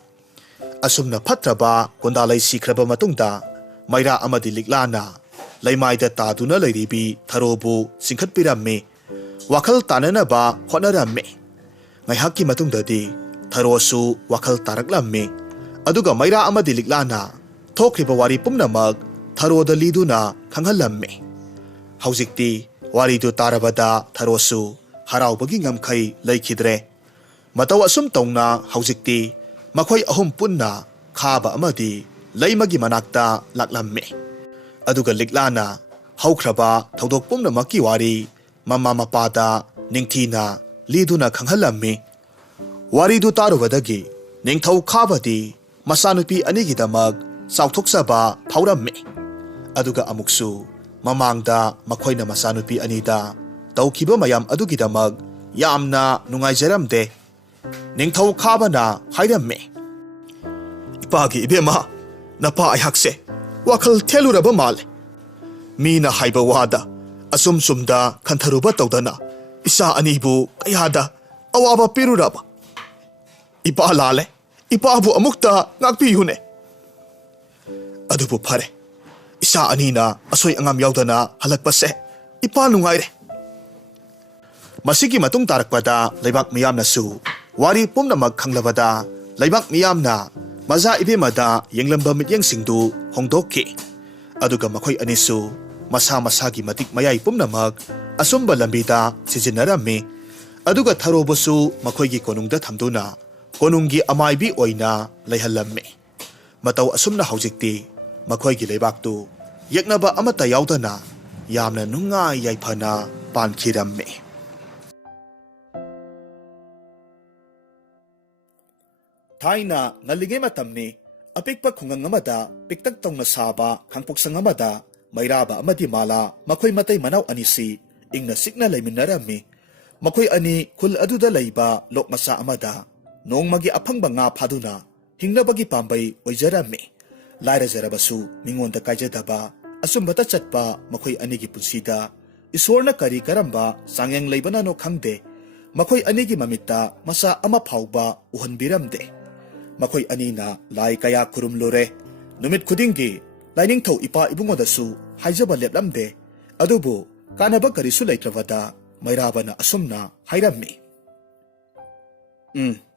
Asumna phatraba kundalay sikraba matungda mayra amadi liklana laimayda taduna layribi tharobu singkhatpiramme. Wakal tananaba hotnaramme. Ngaihakki matungdadi tharosu wakal taraklamme. Aduga mayra amadi liklana thokriba wari pumnamag tharoda liduna khanghallamme. Haujikti waridu tarabada tharosu haraubagi ngamkhai laikhidre. Mataw asum tawna haujikti makoy ahum punna khaba amadi laimagi manakta laklamme. Aduga liklana haukraba thaudok pumnamaki wari mama mapada ningthina liduna khanghallamme. Waridu tarubadagi ningthau khabadi masanupi anigidamag sauthokjaba phawramme. Aduga amuksu mamangda makoyna masanupi anida tawkiba mayam adugidamag yamna nungaijaramde. Ningthau khabana hairamme. Ipagi ibema napa ayhakse wakal theluraba male. Mina haiba wada asum sumda kantharuba tawdana isa anibu kayada awaba piruraba. Ipa lale ipabu amukta ngakpiyune. Adubu phare isa anina asoy angam yaudana halakpase ipa nungaire. Masigi matung tarakpada laibak miyamnasu wari pumnamag khanglabada laibak miyamna maza ibemada yenglamba mityengsingdu hongdokki. Aduga makoy anisu masa masagi matik mayay pumnamag asumba lambida sijinaramme. Aduga tharobosu makoygi konungda thamduna konunggi amaybi oina layhallamme. Mataw asumna haujikti makoygi laibaktu yeknaba amata yaudana yamna nungai yaifana pankiramme. Thaina ngaligay matamni apikpa khungang amada piktak tawna saba khangpuksang amada mayraba amadi mala makoy matay manaw anisi ingna sikna layminarami. Makoy ani kul aduda layba lokmasa amada nong magi aphangba nga phaduna hingnabagi pambay oijarami. Lairajarabasu mingonda kaijadaba asumbata chatpa makoy anigi punsida isorna kari karamba sangyang laybana no khangde. Makoy anigi mamitta masa ama phawba uhanbiramde. Makoy anina lai kaya kurumlore. Numit kudinggi laining thaw ipa ibungodasu haijaba leplamde. Adubu kanaba karisu laytravada mayraba na asumna hayrammi.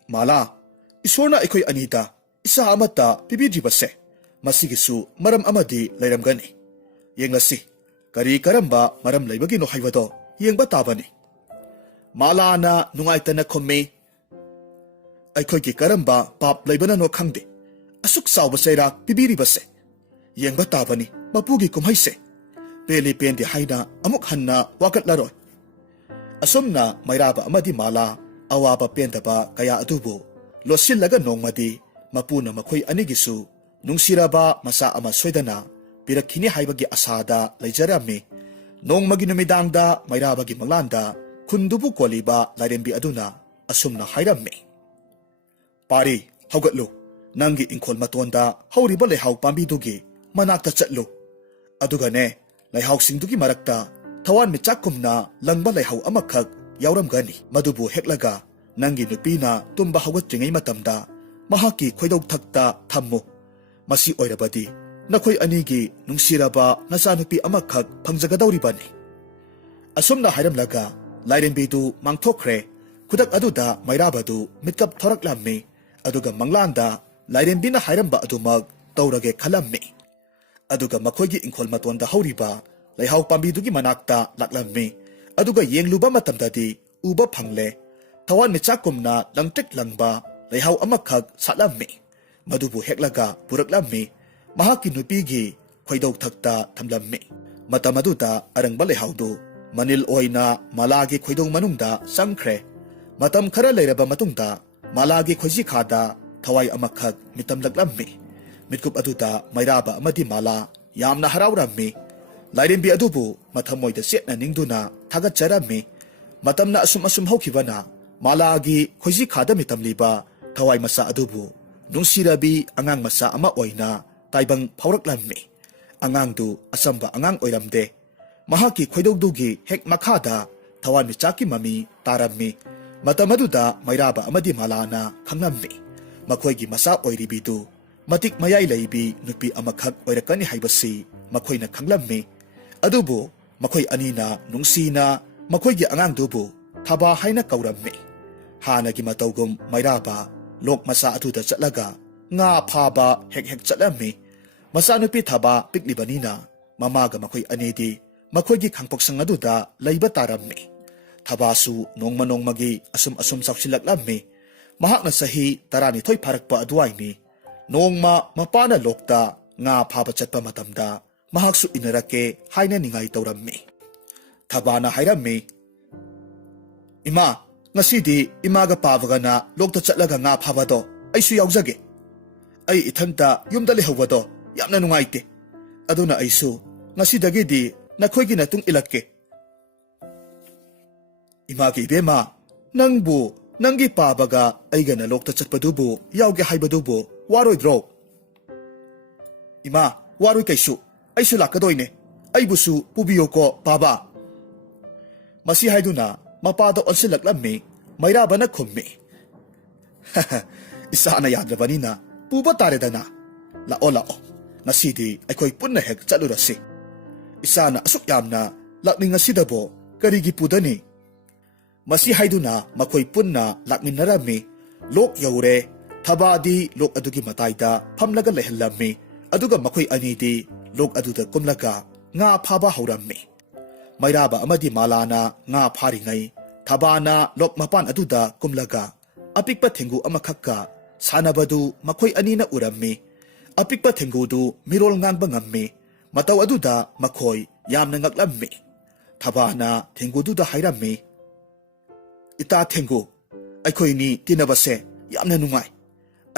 Mala isorna ikoy anita isa amata pibidribase. Masigisu maram amadi layramgani. Yengasi kari karamba maram laybagi no haywado yengba tabani. Mala na nungayta na kome. Aikoygi karamba pap laybana no khangde asuk sawba sayrak pibiribase yengba tabani mapugi kumhaise peli pendi haina amuk hanna wakatlaroy. Asumna mayraba amadi mala awaba pendaba kaya adubo losillaga nongmadi mapuna makoy anigisu nungsiraba masa ama soydana pirakhini haibagi asada layjarami. Nongmagi numidangda mayrabagi manglanda kundubu koliba lairembi aduna asumna hairami. Pari haugatlo nangi ingkol matonda hauriba layhaw pambidugi manakta chatlo. Adugane layhaw singdugi marakta tawan michakumna langba layhaw amakhak yauramgani. Madubu heklaga nangi nupina tumba haugatringay matamda mahaki khoidog thakta thammo. Masi oirabadi nakoy anigi nungsiraba nasanupi amakhak phangjagadawribani. Asumna hairamlaga lairembidu mangthokre. Kudak aduda mayrabadu mitkap thoraklammi. Aduga manglanda lairembina hairamba adumag taurage khalammi. Aduga makoygi ingkol matonda hauriba layhaw pambidugi manakta laklammi. Aduga yengluba matamdadi uba phangle. Tawan michakumna langtek langba leihau amakhak satlammi madubu heklaga puraklammi mahakki nupigi khoidok thakta thamlammi matamaduda arangba leihaudu manil oina malagi khoidong manungda sangkhre matam khara leiraba matungda malagi khoiji khada thawai amakhak mitam laklammi mitkup aduda mairaba amadi mala yamna harawrammi lairimbi adubu mathamoida setna ningduna thagatcharammi matamna asum hokibana malagi khoiji khada mitam liba thawai masa adubu nungsirabi angang masa ama oina taibang phauraklammi angangdu asamba angang oiramde mahaki khoidogdugi hek makhada thawan michaki mami tarammi matamaduda mairaba amadi malana khanglammi makhoigi masa oiribidu matik mayai leibi nupi amakhak oirakani haibasi makhoina khanglammi adubu makhoi anina nungsina makhoigi angangdubu thaba haina kaurammi hanagi matawgum mairaba lok masa aduda chatlaga nga phaba hek chatlammi masa nupi thaba piklibanina mamaga makhoi anidi makhoigi khangpoksang aduda leiba tarammi thabasu nongmagi asum saksilaklammi mahakna sahi tarani thoi pharakpa aduaini nongma mapana lokta nga phaba chatpa matamda mahaksu inarake haina ningai taurammi thabana hairammi ima ngasidi imaga pavagana lokta chatlaga nga phabado aisu yaujage ai ithanta yumda lehawado yamna nungaite aduna aisu ngasidagidi nakhoigi natung ilakke imagi bema nangbu nangi pabaga aigana lokta chatpadubu yauge haibadubu waroidro ima waroi kaisu aisu lakadoine aibusu pubiyoko paba masi haiduna mapado onsilaklammi mairabana khummi isana yadrabanina puba taredana lao ngasidi aikhoi punna hek chalurasi isana asuk yamna lakningasidabo karigi pudani masi haiduna makhoi punna lakminarami lok yaure thabadi lok adugi mataida phamlaga lehallammi aduga makhoi anidi lok aduda kumlaga nga phaba haurammi mairaba amadi malana nga pharingai thabana lok mapan aduda kumlaga apikpa thengu amakhakka sanabadu makhoi anina urammi apikpa thengudu mirol ngangba ngammi mataw aduda makhoi yamna ngaklammi thabana thengududa hairammi ita thengu aikhoini tinabase yamna nungai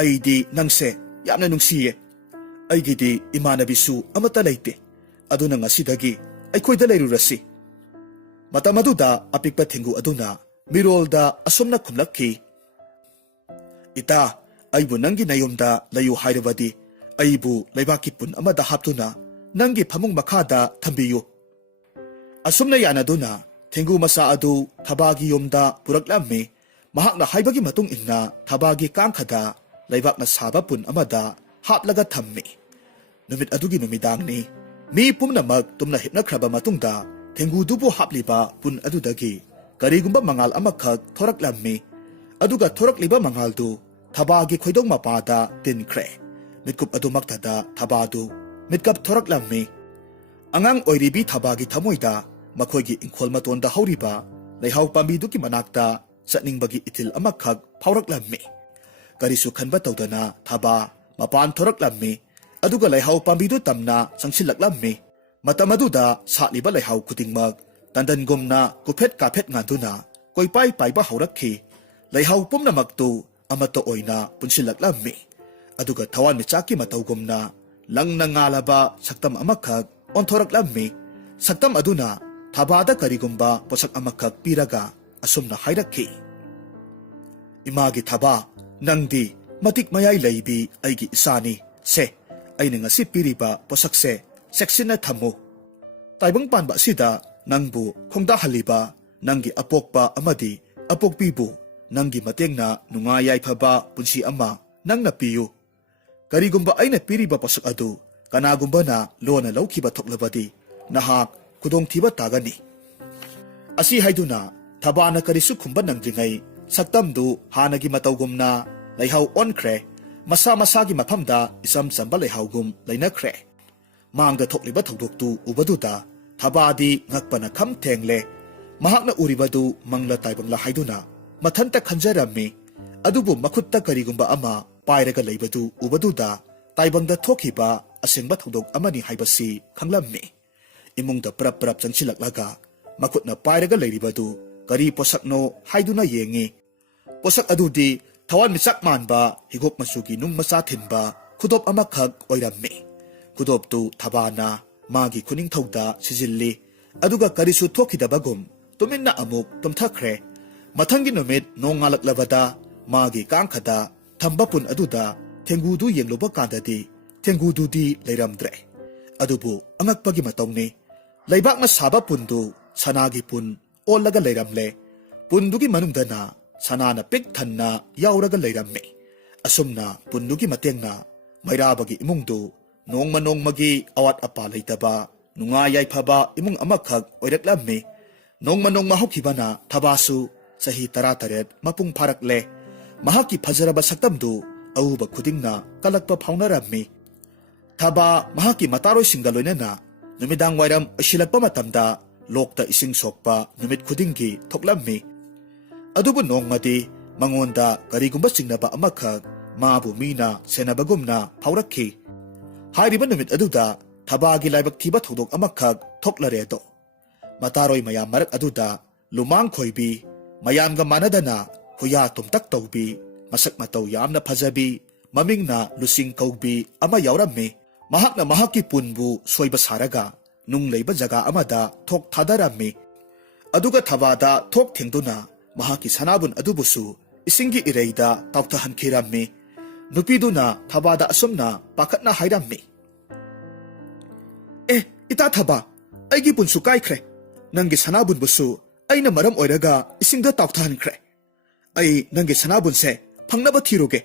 aidi nangse yamna nungsiye aigidi imanabisu amata leite aduna ngasidagi aikhoida leirurasi matamaduda apikpa thengu aduna mirolda asomna khumlakki ita aibu nangi nayomda layu hairabadi aibu leibaki pun amada haptuna nangi phamung makhada thambiyu asumna yanaduna thengu masa adu thabagi yomda puraklammi mahakna haibagi matung inna thabagi kangkhada leibakna saba pun amada haplaga thammi numit adugi numidangni mi pumnamak tumna hipnakhraba matungda thengu dubu hapliba pun adudagi karigumba mangal amakhak thoraklammi aduga thorakliba mangaldu thabagi khoidong mapada tinkhre mitkup adumaktada thabadu mitkap thoraklammi angang oiribi thabagi thamoida makhoigi ingkhol matonda hauriba leihau pambiduki manakta satningbagi itil amakhak phauraklammi karisu khanba tawdana thaba mapan thoraklammi aduga leihau pambidu tamna sangsilaklammi matamaduda satliba leihau kutingmak tandangomna kuphet kaphet nganduna koipai paiba haurakhi leihau pumnamaktu amato oina punsilaklammi aduga thawan michaki matawgomna langna ngalaba saktam amakhak onthoraklammi saktam aduna thabada karigumba posak amakhak piraga asumna hairakhi imagi thaba nangdi matik mayai leibi aigi isani se aina ngasi piriba posakse seksina thamu taibang panba sida nangbu khongda haliba nangi apokpa amadi apokpibu nangi matengna nungayai phaba punsi ama nangna piyu karigumba aina piriba posak adu kanagumba na lona laukhiba thoklabadi nahak kudong thiba tagani asi haiduna thabana karisu khumba nangdringai saktamdu hanagi matawgumna leihau onkhre masa masagi maphamda isam samba leihawgum leinakhre mangda thokliba thodoktu ubaduda thabadi ngakpana kham thengle mahakna uribadu mangla taibangla haiduna mathanta khanjarammi ꯑꯗꯨꯕꯨ ꯃꯈꯨꯠꯇ ꯀꯔꯤꯒꯨꯝꯕ ꯑꯃ ꯄꯥꯏꯔꯒ ꯂꯩꯕꯗꯨ ꯎꯕꯗꯨꯗ ꯇꯥꯏꯕꯪꯗ ꯊꯣꯛꯈꯤꯕ ꯑꯁꯦꯡꯕ ꯊꯧꯗꯣꯛ ꯑꯃꯅꯤ ꯍꯥꯏꯕꯁꯤ ꯈꯪꯂꯝꯃꯤ꯫ ꯏꯃꯨꯡꯗ ꯄꯔꯞ ꯄꯔꯞ ꯆꯪꯁꯤꯜꯂꯛꯂꯒ ꯃꯈꯨꯠꯅ ꯄꯥꯏꯔꯒ ꯂꯩꯔꯤꯕꯗꯨ ꯀꯔꯤ ꯄꯣꯠꯁꯛꯅꯣ ꯍꯥꯏꯗꯨꯅ ꯌꯦꯡꯉꯤ꯫ ꯄꯣꯠꯁꯛ ꯑꯗꯨꯗꯤ ꯊꯋꯥꯟꯃꯤꯆꯥꯛ ꯃꯥꯟꯕ ꯍꯤꯒꯣꯛ ꯃꯆꯨꯒꯤ ꯅꯨꯡ ꯃꯆꯥ ꯊꯤꯟꯕ ꯈꯨꯗꯣꯞ ꯑꯃꯈꯛ ꯑꯣꯏꯔꯝꯃꯤ꯫ ꯈꯨꯗꯣꯞꯇꯨ ꯊꯕꯥꯅ ꯃꯥꯒꯤ ꯈꯨꯅꯤꯡꯊꯧꯗ ꯁꯤꯖꯤꯜꯂꯤ, ꯑꯗꯨꯒ ꯀꯔꯤꯁꯨ ꯊꯣꯛꯈꯤꯗꯕꯒꯨꯝ ꯇꯨꯃꯤꯟꯅ ꯑꯃꯨꯛ ꯇꯨꯝꯊꯈ꯭ꯔꯦ꯫ ꯃꯊꯪꯒꯤ ꯅꯨꯃꯤꯠ ꯅꯣꯡꯉꯥꯜꯂꯛꯂꯕꯗ ꯃꯥꯒꯤ ꯀꯥꯡꯈꯗ ꯊꯝꯕ ꯄꯨꯟ ꯑꯗꯨꯗ ꯊꯦꯡꯒꯨꯗꯨ ꯌꯦꯡꯂꯨꯕ ꯀꯥꯟꯗꯗꯤ ꯊꯦꯡꯒꯨꯗꯨꯗꯤ ꯂꯩꯔꯝꯗ꯭ꯔꯦ꯫ ꯑꯗꯨꯕꯨ ꯑꯉꯛꯄꯒꯤ ꯃꯇꯧꯅꯤ, ꯂꯩꯕꯥꯛꯅ ꯁꯥꯕ ꯄꯨꯟꯗꯨ ꯁꯅꯥꯒꯤ ꯄꯨꯟ ꯑꯣꯜꯂꯒ ꯂꯩꯔꯝꯂꯦ꯫ ꯄꯨꯟꯗꯨꯒꯤ ꯃꯅꯨꯡꯗꯅ ꯁꯅꯥꯅ ꯄꯤꯛ ꯊꯟꯅ ꯌꯥꯎꯔꯒ ꯂꯩꯔꯝꯃꯤ꯫ ꯑꯁꯨꯝꯅ ꯄꯨꯟꯗꯨꯒꯤ ꯃꯇꯦꯡꯅ ꯃꯩꯔꯥꯕꯒꯤ ꯏꯃꯨꯡꯗꯨ ꯅꯣꯡꯃ ꯅꯣꯡꯃꯒꯤ ꯑꯋꯥꯠ ꯑꯄꯥ ꯂꯩꯇꯕ ꯅꯨꯡꯉꯥꯏ ꯌꯥꯏꯐꯕ ꯏꯃꯨꯡ ꯑꯃꯈꯛ ꯑꯣꯏꯔꯛꯂꯝꯃꯤ꯫ ꯅꯣꯡꯃ ꯅꯣꯡꯃ ꯍꯧꯈꯤꯕꯅ ꯊꯕꯥꯁꯨ ꯆꯍꯤ 18 ꯃꯄꯨꯡ ꯐꯥꯔꯛꯂꯦ꯫ ꯃꯍꯥꯛꯀꯤ ꯐꯖꯔꯕ ꯁꯛꯇꯝꯗꯨ ꯑꯎꯕ ꯈꯨꯗꯤꯡꯅ ꯀꯂꯛꯄ ꯐꯥꯎꯅꯔꯝꯃꯤ꯫ ꯊꯕꯥ ꯃꯍꯥꯛꯀꯤ ꯃꯇꯥꯔꯣꯏꯁꯤꯡꯒ ꯂꯣꯏꯅꯅ ꯅꯨꯃꯤꯗꯥꯡ ꯋꯥꯏꯔꯝ ꯑꯣꯏꯁꯤꯜꯂꯛꯄ ꯃꯇꯝꯗ ꯂꯣꯛꯇ ꯏꯁꯤꯡ ꯁꯣꯛꯄ ꯅꯨꯃꯤꯠ ꯈꯨꯗꯤꯡꯒꯤ ꯊꯣꯛꯂꯝꯃꯤ꯫ ꯑꯗꯨꯕꯨ ꯅꯣꯡꯃꯗꯤ ꯃꯉꯣꯟꯗ ꯀꯔꯤꯒꯨꯝꯕ ꯆꯤꯡꯅꯕ ꯑꯃꯈꯛ ꯃꯥꯕꯨ ꯃꯤꯅ ꯁꯦꯟꯅꯕꯒꯨꯝꯅ ꯐꯥꯎꯔꯛꯈꯤ꯫ ꯍꯥꯏꯔꯤꯕ ꯅꯨꯃꯤꯠ ꯑꯗꯨꯗ ꯊꯕꯥꯒꯤ ꯂꯥꯏꯕꯛ ꯊꯤꯕ ꯊꯧꯗꯣꯛ ꯑꯃꯈꯛ ꯊꯣꯛꯂꯔꯦꯗꯣ꯫ ꯃꯇꯥꯔꯣꯏ ꯃꯌꯥꯝ ꯃꯔꯛ ꯑꯗꯨꯗ ꯂꯨꯃꯥꯡ ꯈꯣꯏꯕꯤ, ꯃꯌꯥꯝꯒ ꯃꯥꯟꯅꯗꯅ ꯍꯨꯌꯥ ꯇꯨꯝꯇꯛ ꯇꯧꯕꯤ, ꯃꯁꯛ ꯃꯇꯧ ꯌꯥꯝꯅ ꯐꯖꯕꯤ, ꯃꯃꯤꯡꯅ ꯂꯨꯁꯤꯡ ꯀꯧꯕꯤ ꯑꯃ ꯌꯥꯎꯔꯝꯃꯤ꯫ ꯃꯍꯥꯛꯅ ꯃꯍꯥꯛꯀꯤ ꯄꯨꯟꯕꯨ ꯁꯣꯏꯕ ꯁꯥꯔꯒ ꯅꯨꯡ ꯂꯩꯕ ꯖꯒꯥ ꯑꯃꯗ ꯊꯣꯛ ꯊꯥꯗꯔꯝꯃꯤ꯫ ꯑꯗꯨꯒ ꯊꯕꯥꯗ ꯊꯣꯛ ꯊꯦꯡꯗꯨꯅ ꯃꯍꯥꯛꯀꯤ ꯁꯅꯥꯕꯨꯟ ꯑꯗꯨꯕꯨꯁꯨ ꯏꯁꯤꯡꯒꯤ ꯏꯔꯩꯗ ꯇꯥꯎꯊꯍꯟꯈꯤꯔꯝꯃꯤ꯫ ꯅꯨꯄꯤꯗꯨꯅ ꯊꯕꯥꯗ ꯑꯁꯨꯝꯅ ꯄꯥꯈꯠꯅ ꯍꯥꯏꯔꯝꯃꯤ, ꯏꯇꯥ ꯊꯕꯥ, ꯑꯩꯒꯤ ꯄꯨꯟꯁꯨ ꯀꯥꯏꯈ꯭ꯔꯦ꯫ ꯅꯪꯒꯤ ꯁꯅꯥꯕꯨꯟꯕꯨꯁꯨ ꯑꯩꯅ ꯃꯔꯝ ꯑꯣꯏꯔꯒ ꯏꯁꯤꯡꯗ ꯇꯥꯎꯊꯍꯟꯈ꯭ꯔꯦ꯫ ꯑꯩ ꯅꯪꯒꯤ ꯁꯅꯥꯕꯨꯟꯁꯦ ꯐꯪꯅꯕ ꯊꯤꯔꯨꯒꯦ꯫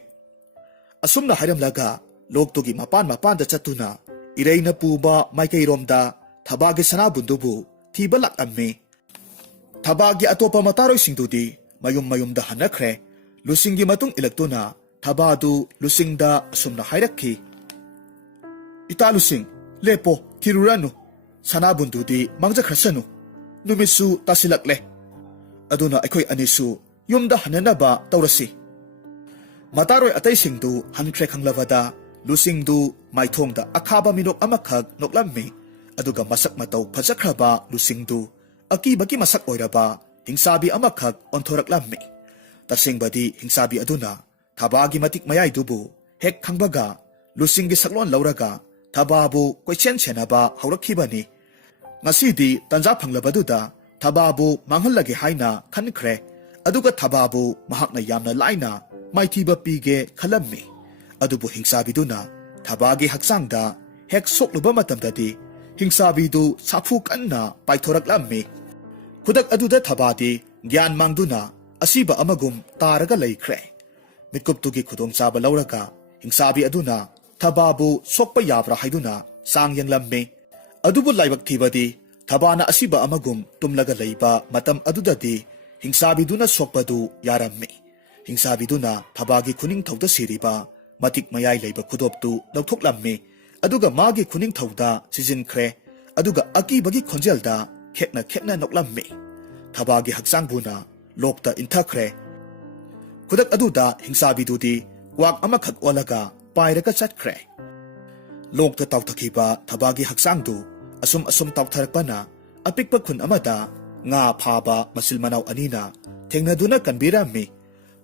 ꯑꯁꯨꯝꯅ ꯍꯥꯏꯔꯝꯂꯒ ꯂꯣꯛꯇꯨꯒꯤ ꯃꯄꯥꯟꯗ ꯆꯠꯇꯨꯅ ꯏꯔꯩꯅ ꯄꯨꯕ ꯃꯥꯏꯀꯩꯔꯣꯝꯗ ꯊꯕꯥꯒꯤ ꯁꯅꯥꯕꯨꯟꯗꯨꯕꯨ ꯊꯤꯕ ꯂꯥꯛꯂꯝꯃꯤ꯫ ꯊꯕꯥꯒꯤ ꯑꯇꯣꯞꯄ ꯃꯇꯥꯔꯣꯏꯁꯤꯡꯗꯨꯗꯤ ꯃꯌꯨꯝ ꯃꯌꯨꯝꯗ ꯍꯟꯅꯈ꯭ꯔꯦ꯫ ꯂꯨꯁꯤꯡꯒꯤ ꯃꯇꯨꯡ ꯏꯜꯂꯛꯇꯨꯅ ꯊꯕꯥꯗꯨ ꯂꯨꯁꯤꯡꯗ ꯑꯁꯨꯝꯅ ꯍꯥꯏꯔꯛꯈꯤ, ꯏꯇꯥ ꯂꯨꯁꯤꯡ, ꯂꯦꯞꯄꯣ, ꯊꯤꯔꯨꯔꯅꯨ꯫ ꯁꯅꯥꯕꯨꯟꯗꯨꯗꯤ ꯃꯥꯡꯖꯈ꯭ꯔꯁꯅꯨ꯫ ꯅꯨꯃꯤꯠꯁꯨ ꯇꯥꯁꯤꯜꯂꯛꯂꯦ꯫ ꯑꯗꯨꯅ ꯑꯩꯈꯣꯏ ꯑꯅꯤꯁꯨ ꯌꯨꯝꯗ ꯍꯟꯅꯅꯕ ꯇꯧꯔꯁꯤ꯫ ꯃꯇꯥꯔꯣꯏ ꯑꯇꯩꯁꯤꯡꯗꯨ ꯍꯟꯈ꯭ꯔꯦ ꯈꯪꯂꯕꯗ ꯂꯨꯁꯤꯡꯗꯨ ꯃꯥꯏꯊꯣꯡꯗ ꯑꯈꯥꯕ ꯃꯤꯅꯣꯛ ꯑꯃꯈꯛ ꯅꯣꯛꯂꯝꯃꯤ꯫ ꯑꯗꯨꯒ ꯃꯁꯛ ꯃꯇꯧ ꯐꯖꯈ꯭ꯔꯕ ꯂꯨꯁꯤꯡꯗꯨ ꯑꯀꯤꯕꯒꯤ ꯃꯁꯛ ꯑꯣꯏꯔꯕ ꯍꯤꯡꯁꯥꯕꯤ ꯑꯃꯈꯛ ꯑꯣꯟꯊꯣꯔꯛꯂꯝꯃꯤ꯫ ꯇꯁꯦꯡꯕꯗꯤ ꯍꯤꯡꯁꯥꯕꯤ ꯑꯗꯨꯅ ꯊꯕꯥꯒꯤ ꯃꯇꯤꯛ ꯃꯌꯥꯏꯗꯨꯕꯨ ꯍꯦꯛ ꯈꯪꯕꯒ ꯂꯨꯁꯤꯡꯒꯤ ꯁꯛꯂꯣꯟ ꯂꯧꯔꯒ ꯊꯕꯥꯕꯨ ꯀꯣꯏꯁꯦꯟ ꯁꯦꯟꯅꯕ ꯍꯧꯔꯛꯈꯤꯕꯅꯤ꯫ ꯉꯁꯤꯗꯤ ꯇꯟꯖꯥ ꯐꯪꯂꯕꯗꯨꯗ ꯊꯕꯥꯕꯨ ꯃꯥꯡꯍꯜꯂꯒꯦ ꯍꯥꯏꯅ ꯈꯟꯈ꯭ꯔꯦ꯫ ꯑꯗꯨꯒ ꯊꯕꯥꯕꯨ ꯃꯍꯥꯛꯅ ꯌꯥꯝꯅ ꯂꯥꯏꯅ ꯃꯥꯏꯊꯤꯕ ꯄꯤꯒꯦ ꯈꯜꯂꯝꯃꯤ꯫ ꯑꯗꯨꯕꯨ ꯍꯤꯡꯁꯥꯕꯤꯗꯨꯅ ꯊꯕꯥꯒꯤ ꯍꯛꯆꯥꯡꯗ ꯍꯦꯛ ꯁꯣꯛꯂꯨꯕ ꯃꯇꯝꯗꯗꯤ ꯍꯤꯡꯁꯥꯕꯤꯗꯨ ꯁꯥꯐꯨ ꯀꯟꯅ ꯄꯥꯏꯊꯣꯔꯛꯂꯝꯃꯤ꯫ ꯈꯨꯗꯛ ꯑꯗꯨꯗ ꯊꯕꯥꯗꯤ ꯒ꯭ꯌꯥꯟ ꯃꯥꯡꯗꯨꯅ ꯑꯁꯤꯕ ꯑꯃꯒꯨꯝ ꯇꯥꯔꯒ ꯂꯩꯈ꯭ꯔꯦ꯫ ꯃꯤꯠꯀꯨꯞꯇꯨꯒꯤ ꯈꯨꯗꯣꯡꯆꯥꯕ ꯂꯧꯔꯒ ꯍꯤꯡꯁꯥꯕꯤ ꯑꯗꯨꯅ ꯊꯕꯥꯕꯨ ꯁꯣꯛꯄ ꯌꯥꯕ꯭ꯔꯥ ꯍꯥꯏꯗꯨꯅ ꯆꯥꯡ ꯌꯦꯡꯂꯝꯃꯤ꯫ ꯑꯗꯨꯕꯨ ꯂꯥꯏꯕꯛ ꯊꯤꯕꯗꯤ ꯊꯕꯥꯅ ꯑꯁꯤꯕ ꯑꯃꯒꯨꯝ ꯇꯨꯝꯂꯒ ꯂꯩꯕ ꯃꯇꯝ ꯑꯗꯨꯗꯗꯤ ꯍꯤꯡꯁꯥꯕꯤꯗꯨꯅ ꯁꯣꯛꯄꯗꯨ ꯌꯥꯔꯝꯃꯤ꯫ ꯍꯤꯡꯁꯥꯕꯤꯗꯨꯅ ꯊꯕꯥꯒꯤ ꯈꯨꯅꯤꯡꯊꯧꯗ ꯁꯤꯔꯤꯕ ꯃꯇꯤꯛ ꯃꯌꯥꯏ ꯂꯩꯕ ꯈꯨꯗꯣꯞꯇꯨ ꯂꯧꯊꯣꯛꯂꯝꯃꯤ꯫ ꯑꯗꯨꯒ ꯃꯥꯒꯤ ꯈꯨꯅꯤꯡꯊꯧꯗ ꯁꯤꯖꯤꯟꯈ꯭ꯔꯦ꯫ ꯑꯗꯨꯒ ꯑꯀꯤꯕꯒꯤ ꯈꯣꯟꯖꯦꯜꯗ ꯈꯦꯠꯅ ꯈꯦꯠꯅ ꯅꯣꯛꯂꯝꯃꯤ꯫ ꯊꯕꯥꯒꯤ ꯍꯛꯆꯥꯡꯕꯨꯅ ꯂꯣꯛꯇ ꯏꯟꯊꯈ꯭ꯔꯦ꯫ ꯈꯨꯗꯛ ꯑꯗꯨꯗ ꯍꯤꯡꯁꯥꯕꯤꯗꯨꯗꯤ ꯀ꯭ꯋꯥꯛ ꯑꯃꯈꯛ ꯑꯣꯜꯂꯒ ꯄꯥꯏꯔꯒ ꯆꯠꯈ꯭ꯔꯦ꯫ ꯂꯣꯛꯇ ꯇꯥꯎꯊꯈꯤꯕ ꯊꯕꯥꯒꯤ ꯍꯛꯆꯥꯡꯗꯨ ꯑꯁꯨꯝ ꯇꯥꯎꯊꯔꯛꯄꯅ ꯑꯄꯤꯛꯄ ꯈꯨꯟ ꯑꯃꯗ ꯉꯥ ꯐꯥꯕ ꯃꯆꯤꯜ ꯃꯅꯥꯎ ꯑꯅꯤꯅ ꯊꯦꯡꯅꯗꯨꯅ ꯀꯟꯕꯤꯔꯝꯃꯤ꯫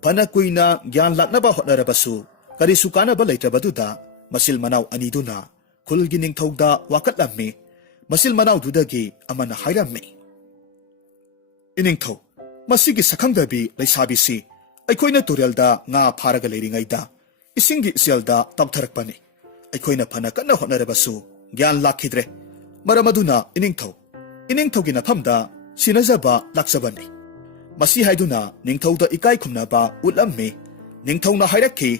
ꯐꯅ ꯀꯨꯏꯅ ꯒ꯭ꯌꯥꯟ ꯂꯥꯛꯅꯕ ꯍꯣꯠꯅꯔꯕꯁꯨ ꯀꯔꯤꯁꯨ ꯀꯥꯟꯅꯕ ꯂꯩꯇ꯭ꯔꯕꯗꯨꯗ ꯃꯆꯤꯜ ꯃꯅꯥꯎ ꯑꯅꯤꯗꯨꯅ ꯈꯨꯜꯒꯤ ꯅꯤꯡꯊꯧꯗ ꯋꯥꯀꯠꯂꯝꯃꯤ꯫ ꯃꯆꯤꯜ ꯃꯅꯥꯎꯗꯨꯗꯒꯤ ꯑꯃꯅ ꯍꯥꯏꯔꯝꯃꯤ, ꯏꯅꯤꯡꯊꯧ, ꯃꯁꯤꯒꯤ ꯁꯛꯈꯪꯗꯕꯤ ꯂꯩꯁꯥꯕꯤꯁꯤ ꯑꯩꯈꯣꯏꯅ ꯇꯨꯔꯦꯜꯗ ꯉꯥ ꯐꯥꯔꯒ ꯂꯩꯔꯤꯉꯩꯗ ꯏꯁꯤꯡꯒꯤ ꯏꯆꯦꯜꯗ ꯇꯥꯎꯊꯔꯛꯄꯅꯤ꯫ ꯑꯩꯈꯣꯏꯅ ꯐꯅ ꯀꯟꯅ ꯍꯣꯠꯅꯔꯕꯁꯨ ꯒ꯭ꯌꯥꯟ ꯂꯥꯛꯈꯤꯗ꯭ꯔꯦ꯫ ꯃꯔꯝ ꯑꯗꯨꯅ ꯏꯅꯤꯡꯊꯧꯒꯤ ꯅꯐꯝꯗ ꯁꯤꯟꯅꯖꯕ ꯂꯥꯛꯆꯕꯅꯤ꯫ ꯃꯁꯤ ꯍꯥꯏꯗꯨꯅ ꯅꯤꯡꯊꯧꯗ ꯏꯀꯥꯏ ꯈꯨꯝꯅꯕ ꯎꯠꯂꯝꯃꯤ꯫ ꯅꯤꯡꯊꯧꯅ ꯍꯥꯏꯔꯛꯈꯤ,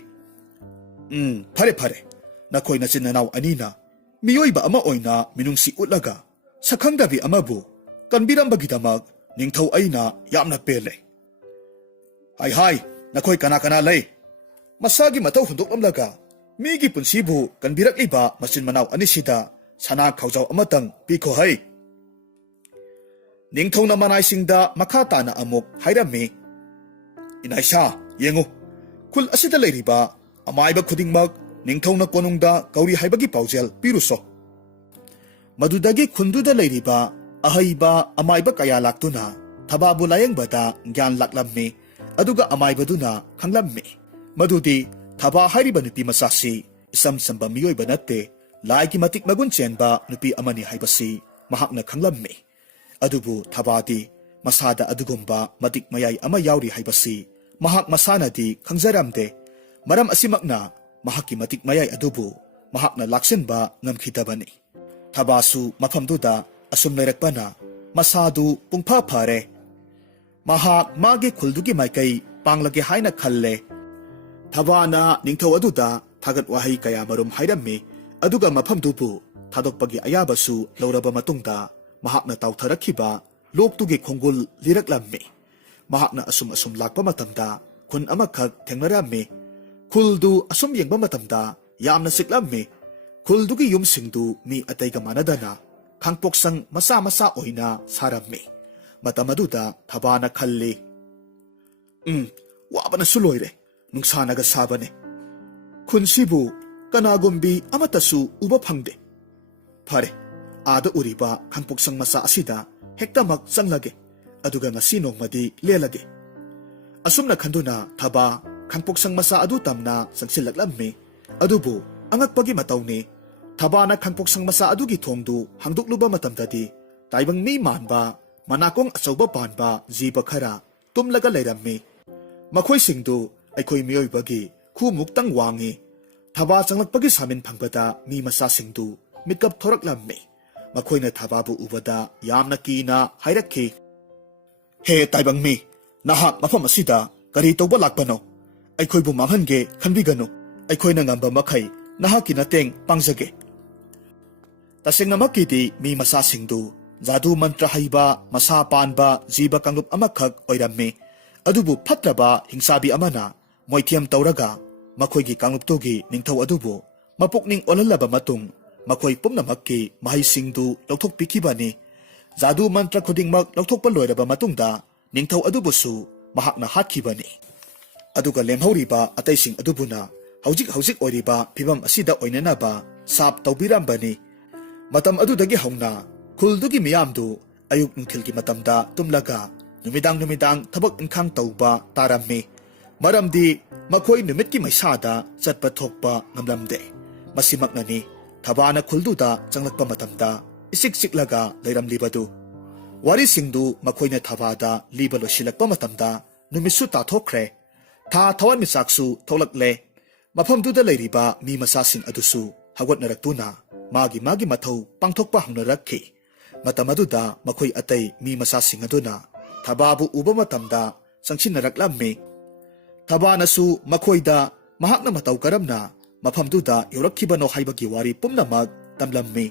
ꯐꯔꯦ, ꯅꯈꯣꯏ ꯅꯆꯤꯟ ꯅꯅꯥꯎ ꯑꯅꯤꯅ ꯃꯤꯑꯣꯏꯕ ꯑꯃ ꯑꯣꯏꯅ ꯃꯤꯅꯨꯡꯁꯤ ꯎꯠꯂꯒ ꯁꯛꯈꯪꯗꯕꯤ ꯑꯃꯕꯨ ꯀꯟꯕꯤꯔꯝꯕꯒꯤꯗꯃꯛ ꯅꯤꯡꯊꯧ ꯑꯩꯅ ꯌꯥꯝꯅ ꯄꯦꯜꯂꯦ꯫ ꯍꯥꯏ, ꯅꯈꯣꯏ ꯀꯅꯥ ꯀꯅꯥ ꯂꯩ? ꯃꯁꯥꯒꯤ ꯃꯇꯧ ꯍꯨꯟꯗꯣꯛꯂꯝꯂꯒ ꯃꯤꯒꯤ ꯄꯨꯟꯁꯤꯕꯨ ꯀꯟꯕꯤꯔꯛꯂꯤꯕ ꯃꯆꯤꯟ ꯃꯅꯥꯎ ꯑꯅꯤꯁꯤꯗ ꯁꯅꯥ ꯈꯧꯖꯥꯎ ꯑꯃꯇꯪ ꯄꯤꯈꯣꯍꯩ꯫ ꯅꯤꯡꯊꯧꯅ ꯃꯅꯥꯏꯁꯤꯡꯗ ꯃꯈꯥ ꯇꯥꯅ ꯑꯃꯨꯛ ꯍꯥꯏꯔꯝꯃꯤ, ꯏꯅꯥꯏꯁꯥ, ꯌꯦꯡꯉꯨ, ꯈꯨꯜ ꯑꯁꯤꯗ ꯂꯩꯔꯤꯕ ꯑꯃꯥꯏꯕ ꯈꯨꯗꯤꯡꯃꯛ ꯅꯤꯡꯊꯧꯅ ꯀꯣꯅꯨꯡꯗ ꯀꯧꯔꯤ ꯍꯥꯏꯕꯒꯤ ꯄꯥꯎꯖꯦꯜ ꯄꯤꯔꯨꯁꯣ꯫ ꯃꯗꯨꯗꯒꯤ ꯈꯨꯟꯗꯨꯗ ꯂꯩꯔꯤꯕ ꯑꯍꯩꯕ ꯑꯃꯥꯏꯕ ꯀꯌꯥ ꯂꯥꯛꯇꯨꯅ ꯊꯕꯥꯕꯨ ꯂꯥꯌꯦꯡꯕꯗ ꯒ꯭ꯌꯥꯟ ꯂꯥꯛꯂꯝꯃꯤ꯫ ꯑꯗꯨꯒ ꯑꯃꯥꯏꯕꯗꯨꯅ ꯈꯪꯂꯝꯃꯤ ꯃꯗꯨꯗꯤ ꯊꯕꯥ ꯍꯥꯏꯔꯤꯕ ꯅꯨꯄꯤ ꯃꯆꯥꯁꯤ ꯏꯁꯝ ꯁꯝꯕ ꯃꯤꯑꯣꯏꯕ ꯅꯠꯇꯦ, ꯂꯥꯏꯒꯤ ꯃꯇꯤꯛ ꯃꯒꯨꯟ ꯆꯦꯟꯕ ꯅꯨꯄꯤ ꯑꯃꯅꯤ ꯍꯥꯏꯕꯁꯤ ꯃꯍꯥꯛꯅ ꯈꯪꯂꯝꯃꯤ꯫ ꯑꯗꯨꯕꯨ ꯊꯕꯥꯗꯤ ꯃꯁꯥꯗ ꯑꯗꯨꯒꯨꯝꯕ ꯃꯇꯤꯛ ꯃꯌꯥꯏ ꯑꯃ ꯌꯥꯎꯔꯤ ꯍꯥꯏꯕꯁꯤ ꯃꯍꯥꯛ ꯃꯁꯥꯅꯗꯤ ꯈꯪꯖꯔꯝꯗꯦ꯫ ꯃꯔꯝ ꯑꯁꯤꯃꯛꯅ ꯃꯍꯥꯛꯀꯤ ꯃꯇꯤꯛ ꯃꯌꯥꯏ ꯑꯗꯨꯕꯨ ꯃꯍꯥꯛꯅ ꯂꯥꯛꯁꯤꯟꯕ ꯉꯝꯈꯤꯗꯕꯅꯤ꯫ ꯊꯕꯥꯁꯨ ꯃꯐꯝꯗꯨꯗ ꯑꯁꯨꯝ ꯂꯩꯔꯛꯄꯅ ꯃꯁꯥꯗꯨ ꯄꯨꯡꯐ ꯐꯔꯦ꯫ ꯃꯍꯥꯛ ꯃꯥꯒꯤ ꯈꯨꯜꯗꯨꯒꯤ ꯃꯥꯏꯀꯩ ꯄꯥꯡꯂꯒꯦ ꯍꯥꯏꯅ ꯈꯜꯂꯦ꯫ ꯊꯕꯥꯅ ꯅꯤꯡꯊꯧ ꯑꯗꯨꯗ ꯊꯥꯒꯠ ꯋꯥꯍꯩ ꯀꯌꯥ ꯃꯔꯨꯝ ꯍꯥꯏꯔꯝꯃꯤ꯫ ꯑꯗꯨꯒ ꯃꯐꯝꯗꯨꯕꯨ ꯊꯥꯗꯣꯛꯄꯒꯤ ꯑꯌꯥꯕꯁꯨ ꯂꯧꯔꯕ ꯃꯇꯨꯡꯗ ꯃꯍꯥꯛꯅ ꯇꯥꯎꯊꯔꯛꯈꯤꯕ ꯂꯣꯛꯇꯨꯒꯤ ꯈꯣꯡꯒꯨꯜ ꯂꯤꯔꯛꯂꯝꯃꯤ꯫ ꯃꯍꯥꯛꯅ ꯑꯁꯨꯝ ꯂꯥꯛꯄ ꯃꯇꯝꯗ ꯈꯨꯟ ꯑꯃꯈꯛ ꯊꯦꯡꯅꯔꯝꯃꯤ꯫ ꯈꯨꯜꯗꯨ ꯑꯁꯨꯝ ꯌꯦꯡꯕ ꯃꯇꯝꯗ ꯌꯥꯝꯅ ꯆꯤꯛꯂꯝꯃꯤ꯫ ꯈꯨꯜꯗꯨꯒꯤ ꯌꯨꯝꯁꯤꯡꯗꯨ ꯃꯤ ꯑꯇꯩꯒ ꯃꯥꯟꯅꯗꯅ ꯈꯥꯡꯄꯣꯛꯁꯪ ꯃꯆꯥ ꯃꯆꯥ ꯑꯣꯏꯅ ꯁꯥꯔꯝꯃꯤ꯫ ꯃꯇꯝ ꯑꯗꯨꯗ ꯊꯕꯥꯅ ꯈꯜꯂꯤ, ꯋꯥꯕꯅꯁꯨ ꯂꯣꯏꯔꯦ, ꯅꯨꯡꯁꯥꯅꯒ ꯁꯥꯕꯅꯦ꯫ ꯈꯨꯟꯁꯤꯕꯨ ꯀꯅꯥꯒꯨꯝꯕꯤ ꯑꯃꯠꯇꯁꯨ ꯎꯕ ꯐꯪꯗꯦ꯫ ꯐꯔꯦ, ꯑꯥꯗ ꯎꯔꯤꯕ ꯈꯥꯡꯄꯣꯛꯁꯪ ꯃꯆꯥ ꯑꯁꯤꯗ ꯍꯦꯛꯇꯃꯛ ꯆꯪꯂꯒꯦ, ꯑꯗꯨꯒ ꯉꯁꯤ ꯅꯣꯡꯃꯗꯤ ꯂꯦꯜꯂꯒꯦ꯫ ꯑꯁꯨꯝꯅ ꯈꯟꯗꯨꯅ ꯊꯕꯥ ꯈꯥꯡꯄꯣꯛꯁꯪ ꯃꯆꯥ ꯑꯗꯨ ꯇꯝꯅ ꯆꯪꯁꯤꯜꯂꯛꯂꯝꯃꯤ꯫ ꯑꯗꯨꯕꯨ ꯑꯉꯛꯄꯒꯤ ꯃꯇꯧꯅꯤ, ꯊꯕꯥꯅ ꯈꯥꯡꯄꯣꯛꯁꯪ ꯃꯆꯥ ꯑꯗꯨꯒꯤ ꯊꯣꯡꯗꯨ ꯍꯥꯡꯗꯣꯛꯂꯨꯕ ꯃꯇꯝꯗꯗꯤ ꯇꯥꯏꯕꯪ ꯃꯤ ꯃꯥꯟꯕ ꯃꯅꯥꯀꯣꯡ ꯑꯆꯧꯕ ꯄꯥꯟꯕ ꯖꯤꯕ ꯈꯔ ꯇꯨꯝꯂꯒ ꯂꯩꯔꯝꯃꯤ꯫ ꯃꯈꯣꯏꯁꯤꯡꯗꯨ ꯑꯩꯈꯣꯏ ꯃꯤꯑꯣꯏꯕꯒꯤ ꯈꯨꯃꯨꯛꯇꯪ ꯋꯥꯡꯉꯤ꯫ ꯊꯕꯥ ꯆꯪꯂꯛꯄꯒꯤ ꯁꯥꯃꯤꯟ ꯐꯪꯕꯗ ꯃꯤ ꯃꯆꯥꯁꯤꯡꯗꯨ ꯃꯤꯠꯀꯞ ꯊꯣꯔꯛꯂꯝꯃꯤ꯫ ꯃꯈꯣꯏꯅ ꯊꯕꯥꯕꯨ ꯎꯕꯗ ꯌꯥꯝꯅ ꯀꯤꯅ ꯍꯥꯏꯔꯛꯈꯤ, ꯍꯦ ꯇꯥꯏꯕꯪ ꯃꯤ, ꯅꯍꯥꯛ ꯃꯐꯝ ꯑꯁꯤꯗ ꯀꯔꯤ ꯇꯧꯕ ꯂꯥꯛꯄꯅꯣ? ꯑꯩꯈꯣꯏꯕꯨ ꯃꯥꯡꯍꯟꯒꯦ ꯈꯟꯕꯤꯒꯅꯨ, ꯑꯩꯈꯣꯏꯅ ꯉꯝꯕ ꯃꯈꯩ ꯅꯍꯥꯛꯀꯤ ꯃꯇꯦꯡ ꯄꯥꯡꯖꯒꯦ꯫ ꯇꯁꯦꯡꯅꯃꯛꯀꯤꯗꯤ ꯃꯤ ꯃꯆꯥꯁꯤꯡꯗꯨ ꯖꯥꯗꯨ ꯃꯟꯇ꯭ꯔ ꯍꯩꯕ ꯃꯁꯥ ꯄꯥꯟꯕ ꯖꯤꯕ ꯀꯥꯡꯂꯨꯞ ꯑꯃꯈꯛ ꯑꯣꯏꯔꯝꯃꯤ꯫ ꯑꯗꯨꯕꯨ ꯐꯠꯇ꯭ꯔꯕ ꯍꯤꯡꯆꯥꯕꯤ ꯑꯃꯅ ꯃꯣꯏꯊꯦꯝ ꯇꯧꯔꯒ ꯃꯈꯣꯏꯒꯤ ꯀꯥꯡꯂꯨꯞꯇꯨꯒꯤ ꯅꯤꯡꯊꯧ ꯑꯗꯨꯕꯨ ꯃꯄꯨꯛꯅꯤꯡ ꯑꯣꯜꯍꯜꯂꯕ ꯃꯇꯨꯡ ꯃꯈꯣꯏ ꯄꯨꯝꯅꯃꯛꯀꯤ ꯃꯍꯩꯁꯤꯡꯗꯨ ꯂꯧꯊꯣꯛꯄꯤꯈꯤꯕꯅꯤ꯫ ꯖꯥꯗꯨ ꯃꯟꯇ꯭ꯔ ꯈꯨꯗꯤꯡꯃꯛ ꯂꯧꯊꯣꯛꯄ ꯂꯣꯏꯔꯕ ꯃꯇꯨꯡꯗ ꯅꯤꯡꯊꯧ ꯑꯗꯨꯕꯨꯁꯨ ꯃꯍꯥꯛꯅ ꯍꯥꯠꯈꯤꯕꯅꯤ꯫ ꯑꯗꯨꯒ ꯂꯦꯝꯍꯧꯔꯤꯕ ꯑꯇꯩꯁꯤꯡ ꯑꯗꯨꯕꯨꯅ ꯍꯧꯖꯤꯛ ꯑꯣꯏꯔꯤꯕ ꯐꯤꯚꯝ ꯑꯁꯤꯗ ꯑꯣꯏꯅꯅꯕ ꯁꯥꯞ ꯇꯧꯕꯤꯔꯝꯕꯅꯤ꯫ ꯃꯇꯝ ꯑꯗꯨꯗꯒꯤ ꯍꯧꯅ ꯈꯨꯜꯗꯨꯒꯤ ꯃꯤꯌꯥꯝꯗꯨ ꯑꯌꯨꯛ ꯅꯨꯡꯊꯤꯜꯒꯤ ꯃꯇꯝꯗ ꯇꯨꯝꯂꯒ ꯅꯨꯃꯤꯗꯥꯡ ꯊꯕꯛ ꯏꯪꯈꯥꯡ ꯇꯧꯕ ꯇꯥꯔꯝꯃꯤ꯫ ꯃꯔꯝꯗꯤ ꯃꯈꯣꯏ ꯅꯨꯃꯤꯠꯀꯤ ꯃꯩꯁꯥꯗ ꯆꯠꯄ ꯊꯣꯛꯄ ꯉꯝꯂꯝꯗꯦ꯫ ꯃꯁꯤꯃꯛꯅꯅꯤ ꯊꯕꯥꯅ ꯈꯨꯜꯗꯨꯗ ꯆꯪꯂꯛꯄ ꯃꯇꯝꯗ ꯏꯆꯤꯛ ꯆꯤꯛꯂꯒ ꯂꯩꯔꯝꯂꯤꯕꯗꯨ꯫ ꯋꯥꯔꯤꯁꯤꯡꯗꯨ ꯃꯈꯣꯏꯅ ꯊꯕꯥꯗ ꯂꯤꯕ ꯂꯣꯏꯁꯤꯜꯂꯛꯄ ꯃꯇꯝꯗ ꯅꯨꯃꯤꯠꯁꯨ ꯇꯥꯊꯣꯛꯈ꯭ꯔꯦ꯫ ꯊꯥ ꯊꯋꯥꯟꯃꯤꯆꯥꯛꯁꯨ ꯊꯣꯛꯂꯛꯂꯦ꯫ ꯃꯐꯝꯗꯨꯗ ꯂꯩꯔꯤꯕ ꯃꯤ ꯃꯆꯥꯁꯤꯡ ꯑꯗꯨꯁꯨ ꯍꯧꯒꯠꯅꯔꯛꯇꯨꯅ ꯃꯥꯒꯤ ꯃꯊꯧ ꯄꯥꯡꯊꯣꯛꯄ ꯍꯧꯅꯔꯛꯈꯤ꯫ ꯃꯇꯝ ꯑꯗꯨꯗ ꯃꯈꯣꯏ ꯑꯇꯩ ꯃꯤ ꯃꯆꯥꯁꯤꯡ ꯑꯗꯨꯅ ꯊꯕꯥꯕꯨ ꯎꯕ ꯃꯇꯝꯗ ꯆꯪꯁꯤꯟꯅꯔꯛꯂꯝꯃꯤ꯫ ꯊꯕꯥꯅꯁꯨ ꯃꯈꯣꯏꯗ ꯃꯍꯥꯛꯅ ꯃꯇꯧ ꯀꯔꯝꯅ ꯃꯐꯝꯗꯨꯗ ꯌꯧꯔꯛꯈꯤꯕꯅꯣ ꯍꯥꯏꯕꯒꯤ ꯋꯥꯔꯤ ꯄꯨꯝꯅꯃꯛ ꯇꯝꯂꯝꯃꯤ꯫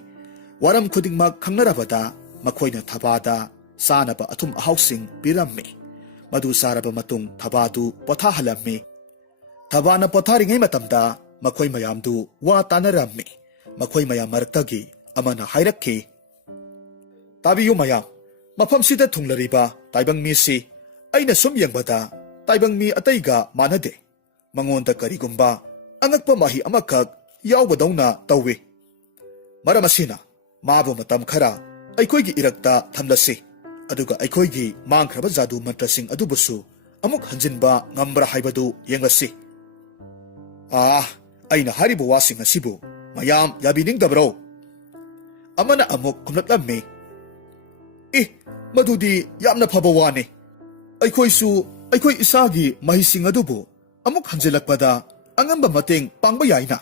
ꯋꯥꯔꯝ ꯈꯨꯗꯤꯡꯃꯛ ꯈꯪꯅꯔꯕꯗ ꯃꯈꯣꯏꯅ ꯊꯕꯥꯗ ꯆꯥꯅꯕ ꯑꯊꯨꯝ ꯑꯍꯥꯎꯁꯤꯡ ꯄꯤꯔꯝꯃꯤ꯫ ꯃꯗꯨ ꯆꯥꯔꯕ ꯃꯇꯨꯡ ꯊꯕꯥꯗꯨ ꯄꯣꯊꯥꯍꯜꯂꯝꯃꯤ꯫ ꯊꯕꯥꯅ ꯄꯣꯊꯥꯔꯤꯉꯩ ꯃꯇꯝꯗ ꯃꯈꯣꯏ ꯃꯌꯥꯝꯗꯨ ꯋꯥ ꯇꯥꯅꯔꯝꯃꯤ꯫ ꯃꯈꯣꯏ ꯃꯌꯥꯝ ꯃꯔꯛꯇꯒꯤ ꯑꯃꯅ ꯍꯥꯏꯔꯛꯈꯤ, ꯇꯥꯕꯤꯌꯨ ꯃꯌꯥꯝ, ꯃꯐꯝꯁꯤꯗ ꯊꯨꯡꯂꯔꯤꯕ ꯇꯥꯏꯕꯪ ꯃꯤꯁꯤ ꯑꯩꯅ ꯁꯨꯝ ꯌꯦꯡꯕꯗ ꯇꯥꯏꯕꯪ ꯃꯤ ꯑꯇꯩꯒ ꯃꯥꯟꯅꯗꯦ꯫ ꯃꯉꯣꯟꯗ ꯀꯔꯤꯒꯨꯝꯕ ꯑꯉꯛꯄ ꯃꯍꯤ ꯑꯃꯈꯛ ꯌꯥꯎꯕꯗꯧꯅ ꯇꯧꯏ꯫ ꯃꯔꯝ ꯑꯁꯤꯅ ꯃꯥꯕꯨ ꯃꯇꯝ ꯈꯔ ꯑꯩꯈꯣꯏꯒꯤ ꯏꯔꯛꯇ ꯊꯝꯂꯁꯤ, ꯑꯗꯨꯒ ꯑꯩꯈꯣꯏꯒꯤ ꯃꯥꯡꯈ꯭ꯔꯕ ꯖꯥꯗꯨ ꯃꯟꯇ꯭ꯔꯁꯤꯡ ꯑꯗꯨꯕꯨꯁꯨ ꯑꯃꯨꯛ ꯍꯟꯖꯤꯟꯕ ꯉꯝꯕ꯭ꯔꯥ ꯍꯥꯏꯕꯗꯨ ꯌꯦꯡꯂꯁꯤ꯫ ꯑꯩꯅ ꯍꯥꯏꯔꯤꯕ ꯋꯥꯁꯤꯡ ꯑꯁꯤꯕꯨ ꯃꯌꯥꯝ ꯌꯥꯕꯤꯅꯤꯡꯗꯕ꯭ꯔꯣ? ꯑꯃꯅ ꯑꯃꯨꯛ ꯈꯨꯝꯂꯛꯂꯝꯃꯤ, ꯃꯗꯨꯗꯤ ꯌꯥꯝꯅ ꯐꯕ ꯋꯥꯅꯤ꯫ ꯑꯩꯈꯣꯏꯁꯨ ꯑꯩꯈꯣꯏ ꯏꯁꯥꯒꯤ ꯃꯍꯩꯁꯤꯡ ꯑꯗꯨꯕꯨ ꯑꯃꯨꯛ ꯍꯟꯖꯤꯜꯂꯛꯄꯗ ꯑꯉꯝꯕ ꯃꯇꯦꯡ ꯄꯥꯡꯕ ꯌꯥꯏꯅ꯫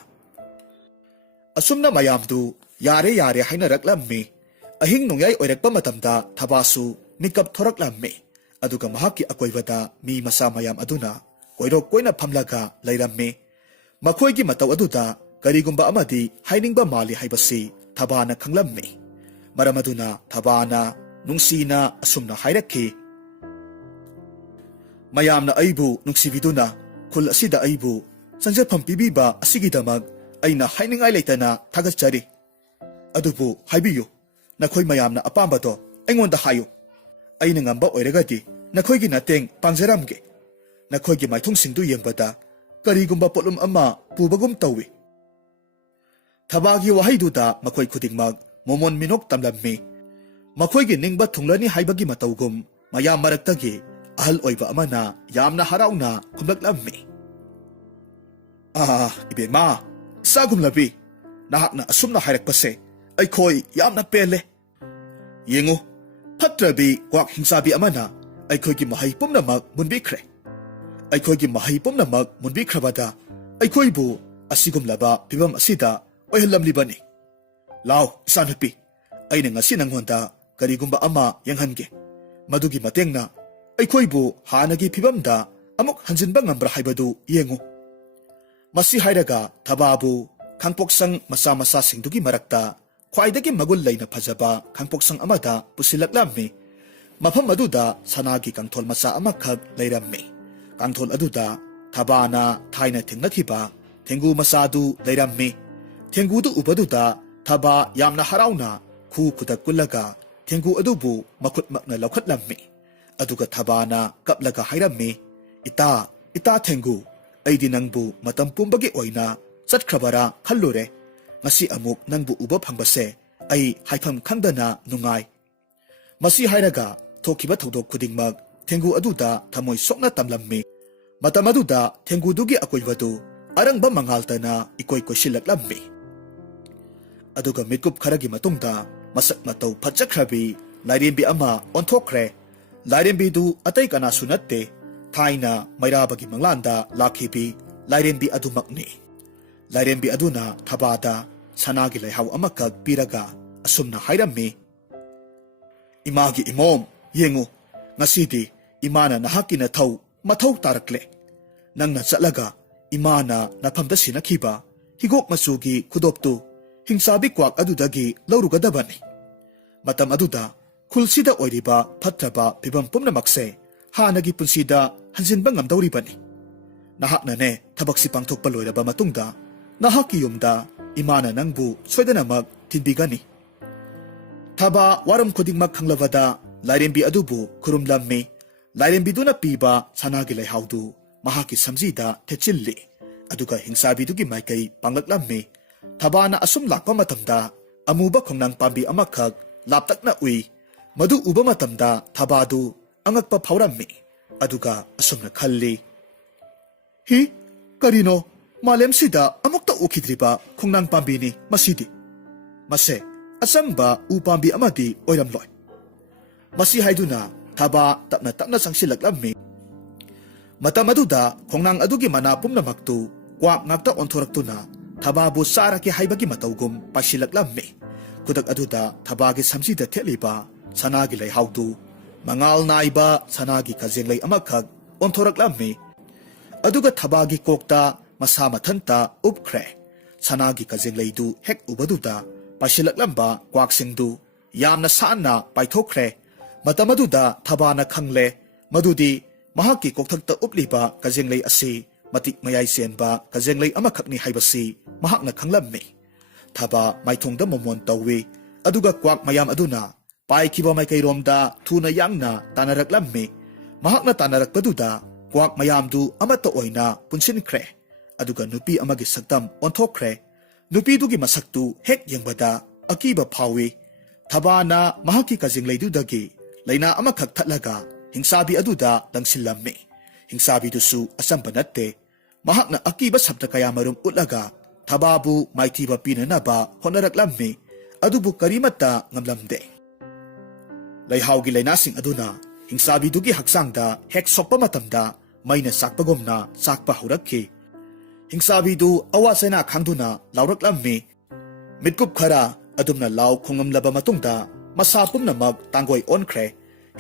ꯑꯁꯨꯝꯅ ꯃꯌꯥꯝꯗꯨ ꯌꯥꯔꯦ ꯍꯥꯏꯅꯔꯛꯂꯝꯃꯤ꯫ ꯑꯍꯤꯡ ꯅꯣꯡꯌꯥꯏ ꯑꯣꯏꯔꯛꯄ ꯃꯇꯝꯗ ꯊꯕꯥꯁꯨ ꯃꯤꯀꯞ ꯊꯣꯔꯛꯂꯝꯃꯤ꯫ ꯑꯗꯨꯒ ꯃꯍꯥꯛꯀꯤ ꯑꯀꯣꯏꯕꯗ ꯃꯤ ꯃꯆꯥ ꯃꯌꯥꯝ ꯑꯗꯨꯅ ꯀꯣꯏꯔꯣꯛ ꯀꯣꯏꯅ ꯐꯝꯂꯒ ꯂꯩꯔꯝꯃꯤ꯫ ꯃꯈꯣꯏꯒꯤ ꯃꯇꯧ ꯑꯗꯨꯗ ꯀꯔꯤꯒꯨꯝꯕ ꯑꯃꯗꯤ ꯍꯥꯏꯅꯤꯡꯕ ꯃꯥꯜꯂꯤ ꯍꯥꯏꯕꯁꯤ ꯊꯕꯥꯅ ꯈꯪꯂꯝꯃꯤ꯫ ꯃꯔꯝ ꯑꯗꯨꯅ ꯊꯕꯥꯅ ꯅꯨꯡꯁꯤꯅ ꯑꯁꯨꯝꯅ ꯍꯥꯏꯔꯛꯈꯤ, ꯃꯌꯥꯝꯅ ꯑꯩꯕꯨ ꯅꯨꯡꯁꯤꯕꯤꯗꯨꯅ ꯈꯨꯜ ꯑꯁꯤꯗ ꯑꯩꯕꯨ ꯆꯪꯖꯐꯝ ꯄꯤꯕꯤꯕ ꯑꯁꯤꯒꯤꯗꯃꯛ ꯑꯩꯅ ꯍꯥꯏꯅꯤꯡꯉꯥꯏ ꯂꯩꯇꯅ ꯊꯥꯒꯠꯆꯔꯤ꯫ ꯑꯗꯨꯕꯨ ꯍꯥꯏꯕꯤꯌꯨ, ꯅꯈꯣꯏ ꯃꯌꯥꯝꯅ ꯑꯄꯥꯝꯕꯗꯣ ꯑꯩꯉꯣꯟꯗ ꯍꯥꯏꯌꯨ꯫ ꯑꯩꯅ ꯉꯝꯕ ꯑꯣꯏꯔꯒꯗꯤ ꯅꯈꯣꯏꯒꯤ ꯃꯇꯦꯡ ꯄꯥꯡꯖꯔꯝꯒꯦ꯫ ꯅꯈꯣꯏꯒꯤ ꯃꯥꯏꯊꯣꯡꯁꯤꯡꯗꯨ ꯌꯦꯡꯕꯗ ꯀꯔꯤꯒꯨꯝꯕ ꯄꯣꯠꯂꯨꯝ ꯑꯃ ꯄꯨꯕꯒꯨꯝ ꯇꯧꯏ꯫ ꯊꯕꯥꯒꯤ ꯋꯥꯍꯩꯗꯨꯗ ꯃꯈꯣꯏ ꯈꯨꯗꯤꯡꯃꯛ ꯃꯣꯃꯣꯟ ꯃꯤꯅꯣꯛ ꯇꯝꯂꯝꯃꯤ꯫ ꯃꯈꯣꯏꯒꯤ ꯅꯤꯡꯕ ꯊꯨꯡꯂꯅꯤ ꯍꯥꯏꯕꯒꯤ ꯃꯇꯧꯒꯨꯝ ꯃꯌꯥꯝ ꯃꯔꯛꯇꯒꯤ ꯑꯍꯜ ꯑꯣꯏꯕ ꯑꯃꯅ ꯌꯥꯝꯅ ꯍꯔꯥꯎꯅ ꯈꯨꯝꯂꯛꯂꯝꯃꯤ꯫ ꯏꯕꯦꯝꯃ, ꯏꯆꯥꯒꯨꯝꯂꯕꯤ, ꯅꯍꯥꯛꯅ ꯑꯁꯨꯝꯅ ꯍꯥꯏꯔꯛꯄꯁꯦ ꯑꯩꯈꯣꯏ ꯌꯥꯝꯅ ꯄꯦꯜꯂꯦ꯫ ꯌꯦꯡꯉꯨ, ꯐꯠꯇ꯭ꯔꯕꯤ ꯀ꯭ꯋꯥꯛ ꯍꯤꯡꯆꯥꯕꯤ ꯑꯃꯅ ꯑꯩꯈꯣꯏꯒꯤ ꯃꯍꯩ ꯄꯨꯝꯅꯃꯛ ꯃꯨꯟꯕꯤꯈ꯭ꯔꯦ꯫ ꯑꯩꯈꯣꯏꯒꯤ ꯃꯍꯩ ꯄꯨꯝꯅꯃꯛ ꯃꯨꯟꯕꯤꯈ꯭ꯔꯕꯗ ꯑꯩꯈꯣꯏꯕꯨ ꯑꯁꯤꯒꯨꯝꯂꯕ ꯐꯤꯚꯝ ꯑꯁꯤꯗ ꯑꯣꯏꯍꯜꯂꯝꯂꯤꯕꯅꯤ꯫ ꯂꯥꯎ ꯏꯆꯥꯅꯨꯄꯤ, ꯑꯩꯅ ꯉꯁꯤ ꯅꯪꯉꯣꯟꯗ ꯀꯔꯤꯒꯨꯝꯕ ꯑꯃ ꯌꯦꯡꯍꯟꯒꯦ꯫ ꯃꯗꯨꯒꯤ ꯃꯇꯦꯡꯅ ꯑꯩꯈꯣꯏꯕꯨ ꯍꯥꯟꯅꯒꯤ ꯐꯤꯚꯝꯗ ꯑꯃꯨꯛ ꯍꯟꯖꯤꯟꯕ ꯉꯝꯕ꯭ꯔꯥ ꯍꯥꯏꯕꯗꯨ ꯌꯦꯡꯉꯨ꯫ ꯃꯁꯤ ꯍꯥꯏꯔꯒ ꯊꯕꯥꯕꯨ ꯈꯥꯡꯄꯣꯛꯁꯪ ꯃꯆꯥ ꯃꯆꯥꯁꯤꯡꯗꯨꯒꯤ ꯃꯔꯛꯇ ꯈ꯭ꯋꯥꯏꯗꯒꯤ ꯃꯒꯨꯟ ꯂꯩꯅ ꯐꯖꯕ ꯈꯥꯡꯄꯣꯛꯁꯪ ꯑꯃꯗ ꯄꯨꯁꯤꯜꯂꯛꯂꯝꯃꯤ꯫ ꯃꯐꯝ ꯑꯗꯨꯗ ꯁꯅꯥꯒꯤ ꯀꯥꯡꯊꯣꯜ ꯃꯆꯥ ꯑꯃꯈꯛ ꯂꯩꯔꯝꯃꯤ꯫ ꯀꯥꯡꯊꯣꯜ ꯑꯗꯨꯗ ꯊꯕꯥꯅ ꯊꯥꯏꯅ ꯊꯦꯡꯅꯈꯤꯕ ꯊꯦꯡꯒꯨ ꯃꯆꯥꯗꯨ ꯂꯩꯔꯝꯃꯤ꯫ ꯊꯦꯡꯒꯨꯗꯨ ꯎꯕꯗꯨꯗ ꯊꯕꯥ ꯌꯥꯝꯅ ꯍꯔꯥꯎꯅ ꯈꯨꯗꯛ ꯀꯨꯜꯂꯒ ꯊꯦꯡꯒꯨ ꯑꯗꯨꯕꯨ ꯃꯈꯨꯠꯃꯛꯅ ꯂꯧꯈꯠꯂꯝꯃꯤ꯫ ꯑꯗꯨꯒ ꯊꯕꯥꯅ ꯀꯞꯂꯒ ꯍꯥꯏꯔꯝꯃꯤ, ꯏꯇꯥ ꯊꯦꯡꯒꯨ, ꯑꯩꯗꯤ ꯅꯪꯕꯨ ꯃꯇꯝ ꯄꯨꯝꯕꯒꯤ ꯑꯣꯏꯅ ꯆꯠꯈ꯭ꯔꯕꯔꯥ ꯈꯜꯂꯨꯔꯦ꯫ ꯉꯁꯤ ꯑꯃꯨꯛ ꯅꯪꯕꯨ ꯎꯕ ꯐꯪꯕꯁꯦ ꯑꯩ ꯍꯥꯏꯐꯝ ꯈꯪꯗꯅ ꯅꯨꯡꯉꯥꯏ꯫ ꯃꯁꯤ ꯍꯥꯏꯔꯒ ꯊꯣꯛꯈꯤꯕ ꯊꯧꯗꯣꯛ ꯈꯨꯗꯤꯡꯃꯛ ꯊꯦꯡꯒꯨ ꯑꯗꯨꯗ ꯊꯃꯣꯏ ꯁꯣꯛꯅ ꯇꯝꯂꯝꯃꯤ꯫ ꯃꯇꯝ ꯑꯗꯨꯗ ꯊꯦꯡꯒꯨꯗꯨꯒꯤ ꯑꯀꯣꯏꯕꯗꯨ ꯑꯔꯪꯕ ꯃꯉꯥꯜꯇꯅ ꯏꯀꯣꯏ ꯀꯣꯏꯁꯤꯜꯂꯛꯂꯝꯃꯤ꯫ ꯑꯗꯨꯒ ꯃꯤꯠꯀꯨꯞ ꯈꯔꯒꯤ ꯃꯇꯨꯡꯗ ꯃꯁꯛ ꯃꯇꯧ ꯐꯖꯈ꯭ꯔꯕꯤ ꯂꯥꯏꯔꯦꯝꯕꯤ ꯑꯃ ꯑꯣꯟꯊꯣꯛꯈ꯭ꯔꯦ꯫ ꯂꯥꯏꯔꯦꯝꯕꯤꯗꯨ ꯑꯇꯩ ꯀꯅꯥꯁꯨ ꯅꯠꯇꯦ, ꯊꯥꯏꯅ ꯃꯩꯔꯥꯕꯒꯤ ꯃꯪꯂꯥꯟꯗ ꯂꯥꯛꯈꯤꯕꯤ ꯂꯥꯏꯔꯦꯝꯕꯤ ꯑꯗꯨꯃꯛꯅꯤ꯫ ꯂꯥꯏꯔꯦꯝꯕꯤ ꯑꯗꯨꯅ ꯊꯕꯥꯗ ꯁꯅꯥꯒꯤ ꯂꯩꯍꯥꯎ ꯑꯃꯈꯛ ꯄꯤꯔꯒ ꯑꯁꯨꯝꯅ ꯍꯥꯏꯔꯝꯃꯤ, ꯏꯃꯥꯒꯤ ꯏꯃꯣꯝ, ꯌꯦꯡꯉꯨ, ꯉꯁꯤꯗꯤ ꯏꯃꯥꯅ ꯅꯍꯥꯛꯀꯤ ꯃꯊꯧ ꯇꯥꯔꯛꯂꯦ꯫ ꯅꯪꯅ ꯆꯠꯂꯒ ꯏꯃꯥꯅ ꯅꯐꯝꯗ ꯁꯤꯟꯅꯈꯤꯕ ꯍꯤꯒꯣꯛ ꯃꯆꯨꯒꯤ ꯈꯨꯗꯣꯞꯇꯨ ꯍꯤꯡꯆꯥꯕꯤ ꯀ꯭ꯋꯥꯛ ꯑꯗꯨꯗꯒꯤ ꯂꯧꯔꯨꯒꯗꯕꯅꯤ꯫ ꯃꯇꯝ ꯑꯗꯨꯗ ꯈꯨꯜꯁꯤꯗ ꯑꯣꯏꯔꯤꯕ ꯐꯠꯇ꯭ꯔꯕ ꯐꯤꯚꯝ ꯄꯨꯝꯅꯃꯛꯁꯦ ꯍꯥꯟꯅꯒꯤ ꯄꯨꯟꯁꯤꯗ ꯍꯟꯖꯤꯟꯕ ꯉꯝꯗꯧꯔꯤꯕꯅꯤ꯫ ꯅꯍꯥꯛꯅꯅꯦ ꯊꯕꯛꯁꯤ ꯄꯥꯡꯊꯣꯛꯄ ꯂꯣꯏꯔꯕ ꯃꯇꯨꯡꯗ ꯅꯍꯥꯛꯀꯤ ꯌꯨꯝꯗ ꯏꯃꯥꯅ ꯅꯪꯕꯨ ꯁꯣꯏꯗꯅꯃꯛ ꯊꯤꯟꯕꯤꯒꯅꯤ꯫ ꯊꯕꯥ ꯋꯥꯔꯝ ꯈꯨꯗꯤꯡꯃꯛ ꯈꯪꯂꯕꯗ ꯂꯥꯏꯔꯦꯝꯕꯤ ꯑꯗꯨꯕꯨ ꯈꯨꯔꯨꯝꯂꯝꯃꯤ꯫ ꯂꯥꯏꯔꯦꯝꯕꯤꯗꯨꯅ ꯄꯤꯕ ꯁꯅꯥꯒꯤ ꯂꯩꯍꯥꯎꯗꯨ ꯃꯍꯥꯛꯀꯤ ꯁꯝꯖꯤꯗ ꯊꯦꯠꯆꯤꯜꯂꯤ꯫ ꯑꯗꯨꯒ ꯍꯤꯡꯆꯥꯕꯤꯗꯨꯒꯤ ꯃꯥꯏꯀꯩ ꯄꯥꯡꯂꯛꯂꯝꯃꯤ꯫ ꯊꯕꯥꯅ ꯑꯁꯨꯝ ꯂꯥꯛꯄ ꯃꯇꯝꯗ ꯑꯃꯨꯕ ꯈꯣꯡꯅꯥꯡ ꯄꯥꯝꯕꯤ ꯑꯃꯈꯛ ꯂꯥꯞꯇꯛꯅ ꯎꯏ꯫ ꯃꯗꯨ ꯎꯕ ꯃꯇꯝꯗ ꯊꯕꯥꯗꯨ ꯑꯉꯛꯄ ꯐꯥꯎꯔꯝꯃꯤ꯫ ꯑꯗꯨꯒ ꯑꯁꯨꯝꯅ ꯈꯜꯂꯤ, ꯀꯔꯤꯅꯣ, ꯃꯥꯂꯦꯝꯁꯤꯗ ꯑꯃꯨꯛꯇ ꯎꯈꯤꯗ꯭ꯔꯤꯕ ꯈꯣꯡꯅꯥꯡ ꯄꯥꯝꯕꯤꯅꯤ ꯃꯁꯤꯗꯤ꯫ ꯃꯁꯦ ꯑꯆꯝꯕ ꯎ ꯄꯥꯝꯕꯤ ꯑꯃꯗꯤ ꯑꯣꯏꯔꯝꯂꯣꯏ꯫ ꯃꯁꯤ ꯍꯥꯏꯗꯨꯅ ꯊꯕꯥ ꯇꯞꯅ ꯇꯞꯅ ꯆꯪꯁꯤꯜꯂꯛꯂꯝꯃꯤ꯫ ꯃꯇꯝ ꯑꯗꯨꯗ ꯈꯣꯡꯅꯥꯡ ꯑꯗꯨꯒꯤ ꯃꯅꯥ ꯄꯨꯝꯅꯃꯛꯇꯨ ꯀ꯭ꯋꯥꯛ ꯉꯥꯛꯇ ꯑꯣꯟꯊꯣꯔꯛꯇꯨꯅ ꯊꯕꯥꯕꯨ ꯆꯥꯔꯒꯦ ꯍꯥꯏꯕꯒꯤ ꯃꯇꯧꯒꯨꯝ ꯄꯥꯏꯁꯤꯜꯂꯛꯂꯝꯃꯤ꯫ ꯈꯨꯗꯛ ꯑꯗꯨꯗ ꯊꯕꯥꯒꯤ ꯁꯝꯖꯤꯗ ꯊꯦꯠꯂꯤꯕ ꯁꯅꯥꯒꯤ ꯂꯩꯍꯥꯎꯗꯨ ꯃꯉꯥꯜ ꯅꯥꯏꯕ ꯁꯅꯥꯒꯤ ꯈꯖꯦꯡꯂꯩ ꯑꯃꯈꯛ ꯑꯣꯟꯊꯣꯔꯛꯂꯝꯃꯤ꯫ ꯑꯗꯨꯒ ꯊꯕꯥꯒꯤ ꯀꯣꯛꯇ ꯃꯁꯥ ꯃꯊꯟꯇ ꯎꯞꯈ꯭ꯔꯦ꯫ ꯁꯅꯥꯒꯤ ꯈꯖꯦꯡꯂꯩꯗꯨ ꯍꯦꯛ ꯎꯕꯗꯨꯗ ꯄꯥꯏꯁꯤꯜꯂꯛꯂꯝꯕ ꯀ꯭ꯋꯥꯛꯁꯤꯡꯗꯨ ꯌꯥꯝꯅ ꯁꯥꯟꯅ ꯄꯥꯏꯊꯣꯛꯈ꯭ꯔꯦ꯫ ꯃꯇꯝ ꯑꯗꯨꯗ ꯊꯕꯥꯅ ꯈꯪꯂꯦ ꯃꯗꯨꯗꯤ ꯃꯍꯥꯛꯀꯤ ꯀꯣꯛꯊꯛꯇ ꯎꯞꯂꯤꯕ ꯀꯖꯦꯡꯂꯩ ꯑꯁꯤ ꯃꯇꯤꯛ ꯃꯌꯥꯏ ꯆꯦꯟꯕ ꯀꯖꯦꯡꯂꯩ ꯑꯃꯈꯛꯅꯤ ꯍꯥꯏꯕꯁꯤ ꯃꯍꯥꯛꯅ ꯈꯪꯂꯝꯃꯤ꯫ ꯊꯕꯥ ꯃꯥꯏꯊꯣꯡꯗ ꯃꯣꯃꯣꯟ ꯇꯧꯏ꯫ ꯑꯗꯨꯒ ꯀ꯭ꯋꯥꯛ ꯃꯌꯥꯝ ꯑꯗꯨꯅ ꯄꯥꯏꯈꯤꯕ ꯃꯥꯏꯀꯩꯔꯣꯝꯗ ꯊꯨꯅ ꯌꯥꯡꯅ ꯇꯥꯟꯅꯔꯛꯂꯝꯃꯤ꯫ ꯃꯍꯥꯛꯅ ꯇꯥꯟꯅꯔꯛꯄꯗꯨꯗ ꯀ꯭ꯋꯥꯛ ꯃꯌꯥꯝꯗꯨ ꯑꯃꯠꯇ ꯑꯣꯏꯅ ꯄꯨꯟꯁꯤꯟꯈ꯭ꯔꯦ꯫ ꯑꯗꯨꯒ ꯅꯨꯄꯤ ꯑꯃꯒꯤ ꯁꯛꯇꯝ ꯑꯣꯟꯊꯣꯛꯈ꯭ꯔꯦ꯫ ꯅꯨꯄꯤꯗꯨꯒꯤ ꯃꯁꯛꯇꯨ ꯍꯦꯛ ꯌꯦꯡꯕꯗ ꯑꯀꯤꯕ ꯐꯥꯎꯏ꯫ ꯊꯕꯥꯅ ꯃꯍꯥꯛꯀꯤ ꯀꯖꯦꯡꯂꯩꯗꯨꯗꯒꯤ ꯂꯩꯅꯥ ꯑꯃꯈꯛ ꯊꯠꯂꯒ ꯍꯤꯡꯆꯥꯕꯤ ꯑꯗꯨꯗ ꯂꯪꯁꯤꯜꯂꯝꯃꯤ꯫ ꯍꯤꯡꯆꯥꯕꯤꯗꯨꯁꯨ ꯑꯆꯝꯕ ꯅꯠꯇꯦ꯫ ꯃꯍꯥꯛꯅ ꯑꯀꯤꯕ ꯁꯞꯇ ꯀꯌꯥꯃꯔꯨꯝ ꯎꯠꯂꯒ ꯊꯕꯥꯕꯨ ꯃꯥꯏꯊꯤꯕ ꯄꯤꯅꯅꯕ ꯍꯣꯠꯅꯔꯛꯂꯝꯃꯤ꯫ ꯑꯗꯨꯕꯨ ꯀꯔꯤꯃꯠꯇ ꯉꯝꯂꯝꯗꯦ꯫ ꯂꯩꯍꯥꯎꯒꯤ ꯂꯩꯅꯥꯁꯤꯡ ꯑꯗꯨꯅ ꯍꯤꯡꯆꯥꯕꯤꯗꯨꯒꯤ ꯍꯛꯆꯥꯡꯗ ꯍꯦꯛ ꯁꯣꯛꯄ ꯃꯇꯝꯗ ꯃꯩꯅ ꯆꯥꯛꯄꯒꯨꯝꯅ ꯆꯥꯛꯄ ꯍꯧꯔꯛꯈꯤ꯫ ꯍꯤꯡꯆꯥꯕꯤꯗꯨ ꯑꯋꯥ ꯆꯩꯅꯥ ꯈꯥꯡꯗꯨꯅ ꯂꯥꯎꯔꯛꯂꯝꯃꯤ꯫ ꯃꯤꯠꯀꯨꯞ ꯈꯔ ꯑꯗꯨꯝꯅ ꯂꯥꯎ ꯈꯣꯡꯉꯝꯂꯕ ꯃꯇꯨꯡꯗ ꯃꯁꯥ ꯄꯨꯝꯅꯃꯛ ꯇꯥꯡꯒꯣꯏ ꯑꯣꯟꯈ꯭ꯔꯦ꯫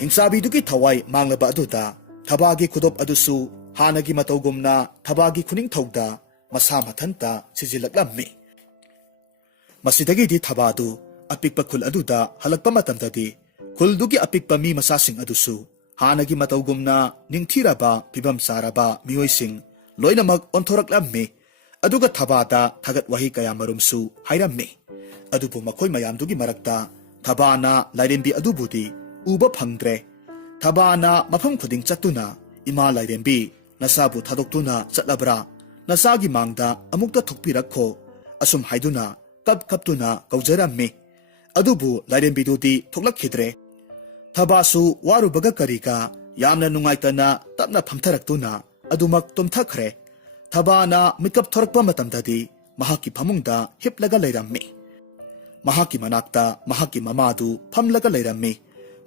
ꯍꯤꯡꯆꯥꯕꯤꯗꯨꯒꯤ ꯊꯋꯥꯏ ꯃꯥꯡꯂꯕ ꯑꯗꯨꯗ ꯊꯕꯥꯒꯤ ꯈꯨꯗꯣꯞ ꯑꯗꯨꯁꯨ ꯍꯥꯟꯅꯒꯤ ꯃꯇꯧꯒꯨꯝꯅ ꯊꯕꯥꯒꯤ ꯈꯨꯅꯤꯡꯊꯧꯗ ꯃꯁꯥ ꯃꯊꯟꯇ ꯁꯤꯖꯤꯜꯂꯛꯂꯝꯃꯤ꯫ ꯃꯁꯤꯗꯒꯤꯗꯤ ꯊꯕꯥꯗꯨ ꯑꯄꯤꯛꯄ ꯈꯨꯜ ꯑꯗꯨꯗ ꯍꯜꯂꯛꯄ ꯃꯇꯝꯗꯗꯤ ꯈꯨꯜꯗꯨꯒꯤ ꯑꯄꯤꯛꯄ ꯃꯤ ꯃꯆꯥꯁꯤꯡ ꯑꯗꯨꯁꯨ ꯍꯥꯟꯅꯒꯤ ꯃꯇꯧꯒꯨꯝꯅ ꯅꯤꯡꯊꯤꯔꯕ ꯐꯤꯕꯝ ꯆꯥꯔꯕ ꯃꯤꯑꯣꯏꯁꯤꯡ ꯂꯣꯏꯅꯃꯛ ꯑꯣꯟꯊꯣꯔꯛꯂꯝꯃꯤ꯫ ꯑꯗꯨꯒ ꯊꯕꯥꯗ ꯊꯥꯒꯠ ꯋꯥꯍꯩ ꯀꯌꯥꯃꯔꯨꯝꯁꯨ ꯍꯥꯏꯔꯝꯃꯤ꯫ ꯑꯗꯨꯕꯨ ꯃꯈꯣꯏ ꯃꯌꯥꯝꯗꯨꯒꯤ ꯃꯔꯛꯇ ꯊꯕꯥꯅ ꯂꯥꯏꯔꯦꯝꯕꯤ ꯑꯗꯨꯕꯨꯗꯤ ꯎꯕ ꯐꯪꯗ꯭ꯔꯦ꯫ ꯊꯕꯥꯅ ꯃꯐꯝ ꯈꯨꯗꯤꯡ ꯆꯠꯇꯨꯅ, ꯏꯃꯥ ꯂꯥꯏꯔꯦꯝꯕꯤ, ꯅꯆꯥꯕꯨ ꯊꯥꯗꯣꯛꯇꯨꯅ ꯆꯠꯂꯕ꯭ꯔꯥ? नसागी मांगदा अमुक्ता थोकपिरखो assume हाइदुना cup कपतुना कौजरम्मी अदुबु लाइरेंबिदुदी थोकलखिद्रे थबासु वारुबगा करिका यामना नुंगाइतना तपना फमथरक्तुना अदुमक तुमथखरे थबाना मिकप थोरकपा मतमददी महाकी फमुंगदा हिपलगा लेरम्मी महाकी मनाक्ता महाकी ममादु फमलगा लेरम्मी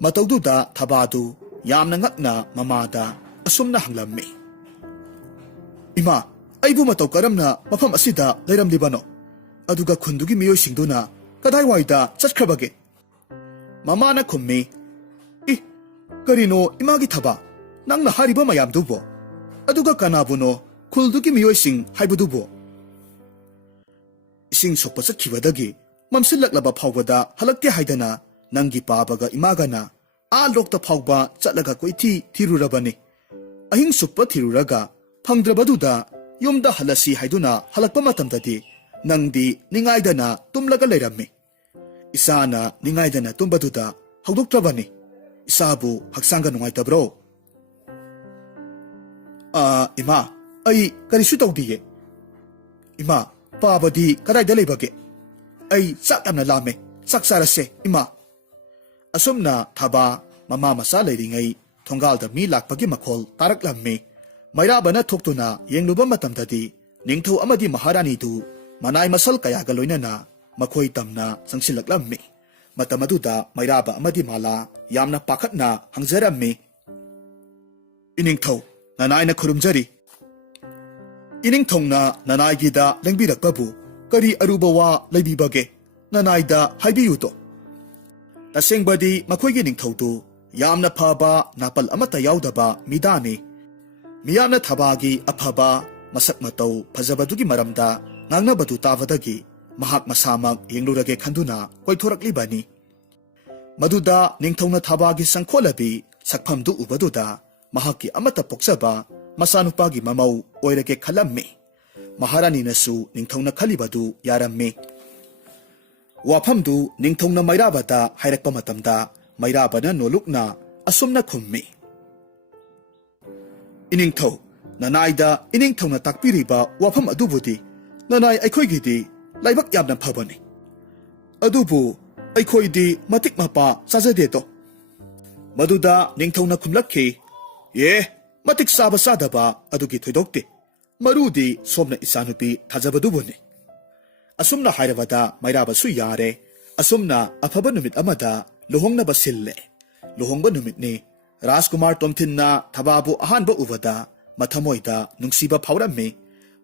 मतौदुदा थबादु यामना ngakna mamada asumna hanglammi इमा अइबु मतौ करमना मफम असिदा लेरमलिबनो अदुगा खुंदुगी मियोय सिंगदुना कदाय वाइदा चटखरबगे ममाना खुम्मी इ करिनो इमागी थबा नंगना हारिबा मयामदुबो अदुगा कनाबुनो खुलदुगी मियोय सिंग हाइबुदुबो इसिंग सोक्पा चखिबदगी ममसिलक्लबा फावबदा हलक्ते हाइदना नंगी पाबगा इमागना आ लोकता फावबा चटलगा कोइथि थिरुरबनी अहिंग सुक्पा थिरुरगा फंगद्रबदुदा युमदा हलसी हाइदुना हलक्पा मतमददी नंगदी निंगाइदना तुमलगा लेरम्मी इसाना निंगाइदना तुमबदुदा हौदोक्त्रबनी इसाबु हक्सांगा नुंगाइतब्रो इमा अई करिसु तौदिये इमा पाबदी कदाइदा लेबगे अई चाकना लामे चाकसारसे इमा असुमना थबा ममा मसा लेरिंगै थोंगालदा मी लाकपगी मखोल तारकलम्मी मैराबना थोक्तुना येंगलुबा मतमददी निंगथौ अमदी महारानीदु मनाय मसल कयागा लोइनना मखोय तमना संगसिलक्लम्मी मतमदुदा मैराबा अमदी माला यामना पाखतना हंगजरम्मी इनिंगथौ ननायना खुरुमजरी इनिंगथौना ननायगिदा लेंबिरकबु करी अरुबवा लेबिबगे ननायदा हाइबियुतो तसेंगबदी मखोयगी निंगथौदु यामना फबा नापल अमता यावदबा मिदानी मियामना थबागी अफबा मसक मतौ फजबदुगी मरमदा ngangnabadu tabadagi mahak masamak yenglurage khanduna koithorakliबani maduda ningthongna thabagi sangkholabi sakphamdu ubaduda mahaki amata pokchaba masanupagi mamau oirage khalammi maharani nasu ningthongna khalibadu yarammi wafamdu ningthongna mairabada hairakpa matamda mairabana nolukna asumna khummi iningtho nanaida iningthongna takpiriba wafam adubudi ननाय अखोइगिदी लाइबक यामना फबनी अदुबु अखोइदी मतिक Mopa चाजदेतो मदुदा निंगथौना खुमलखि ये मतिक साबा सादबा अदुगी थोइदोक्ते मरुदी सोमना इसानुपी थाजबदुबुनी असुमना हाइरबदा मैराबसु यारे असुमना अफबा नुमित अमदा लुहोंगनबा सिल्ले लुहोंगबा नुमितनी राजकुमार तोमथिनना थबाबु अहानबा उबदा मथमोइदा नुंगसिबा फावरम्मी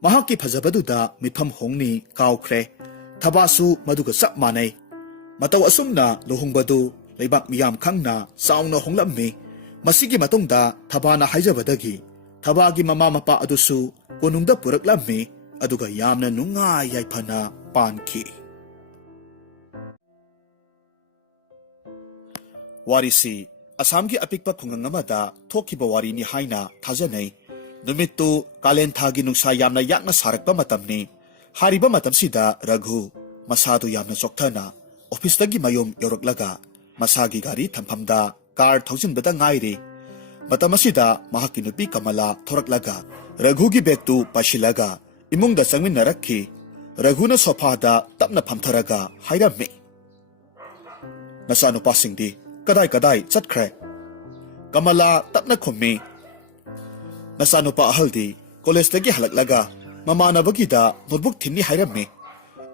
महाकी फजबदुदा मिफम होंगनी काउख्रे थबासु मदुगा सब मानै मतौ असुमना लुहोंगबदु लेबाक मियाम खंगना साउना होंगलम्मी मसिगी मतुंगदा थबाना हाइजबदगी थबागी mama Mopa अदुसु कोनुंगदा पुरकलम्मी अदुगा यामना नुंगाय याइफना पानखी Warsi असमगी अपिकपा खुंगंग अमदा थोकिबा वारिनी हाइना थाजनै नुमित्तु कालेन थागी नुंसा यामना याकना सारकपा मतमनी हारिबा मतमसिदा रघु मसादु यामना चोक्थना ऑफिसदगी मयोम योरकलगा मसागी गारी थंफमदा car थौजिनबदा ngairi मतमसिदा महाकी नुपी कमला थोरकलगा रघुगी बेगतु पाशिलगा इमुंगदा चंगमिनरखी रघुना सोफादा तपना फमथरगा हाइरम्मी नसानुपासिंगदी कदाय कदाय चटख्रे कमला तपना खुम्मी नसानुपा अहलदी कॉलेजदगी हलकलगा ममानबगीदा notebook थिन्नी हाइरम्मी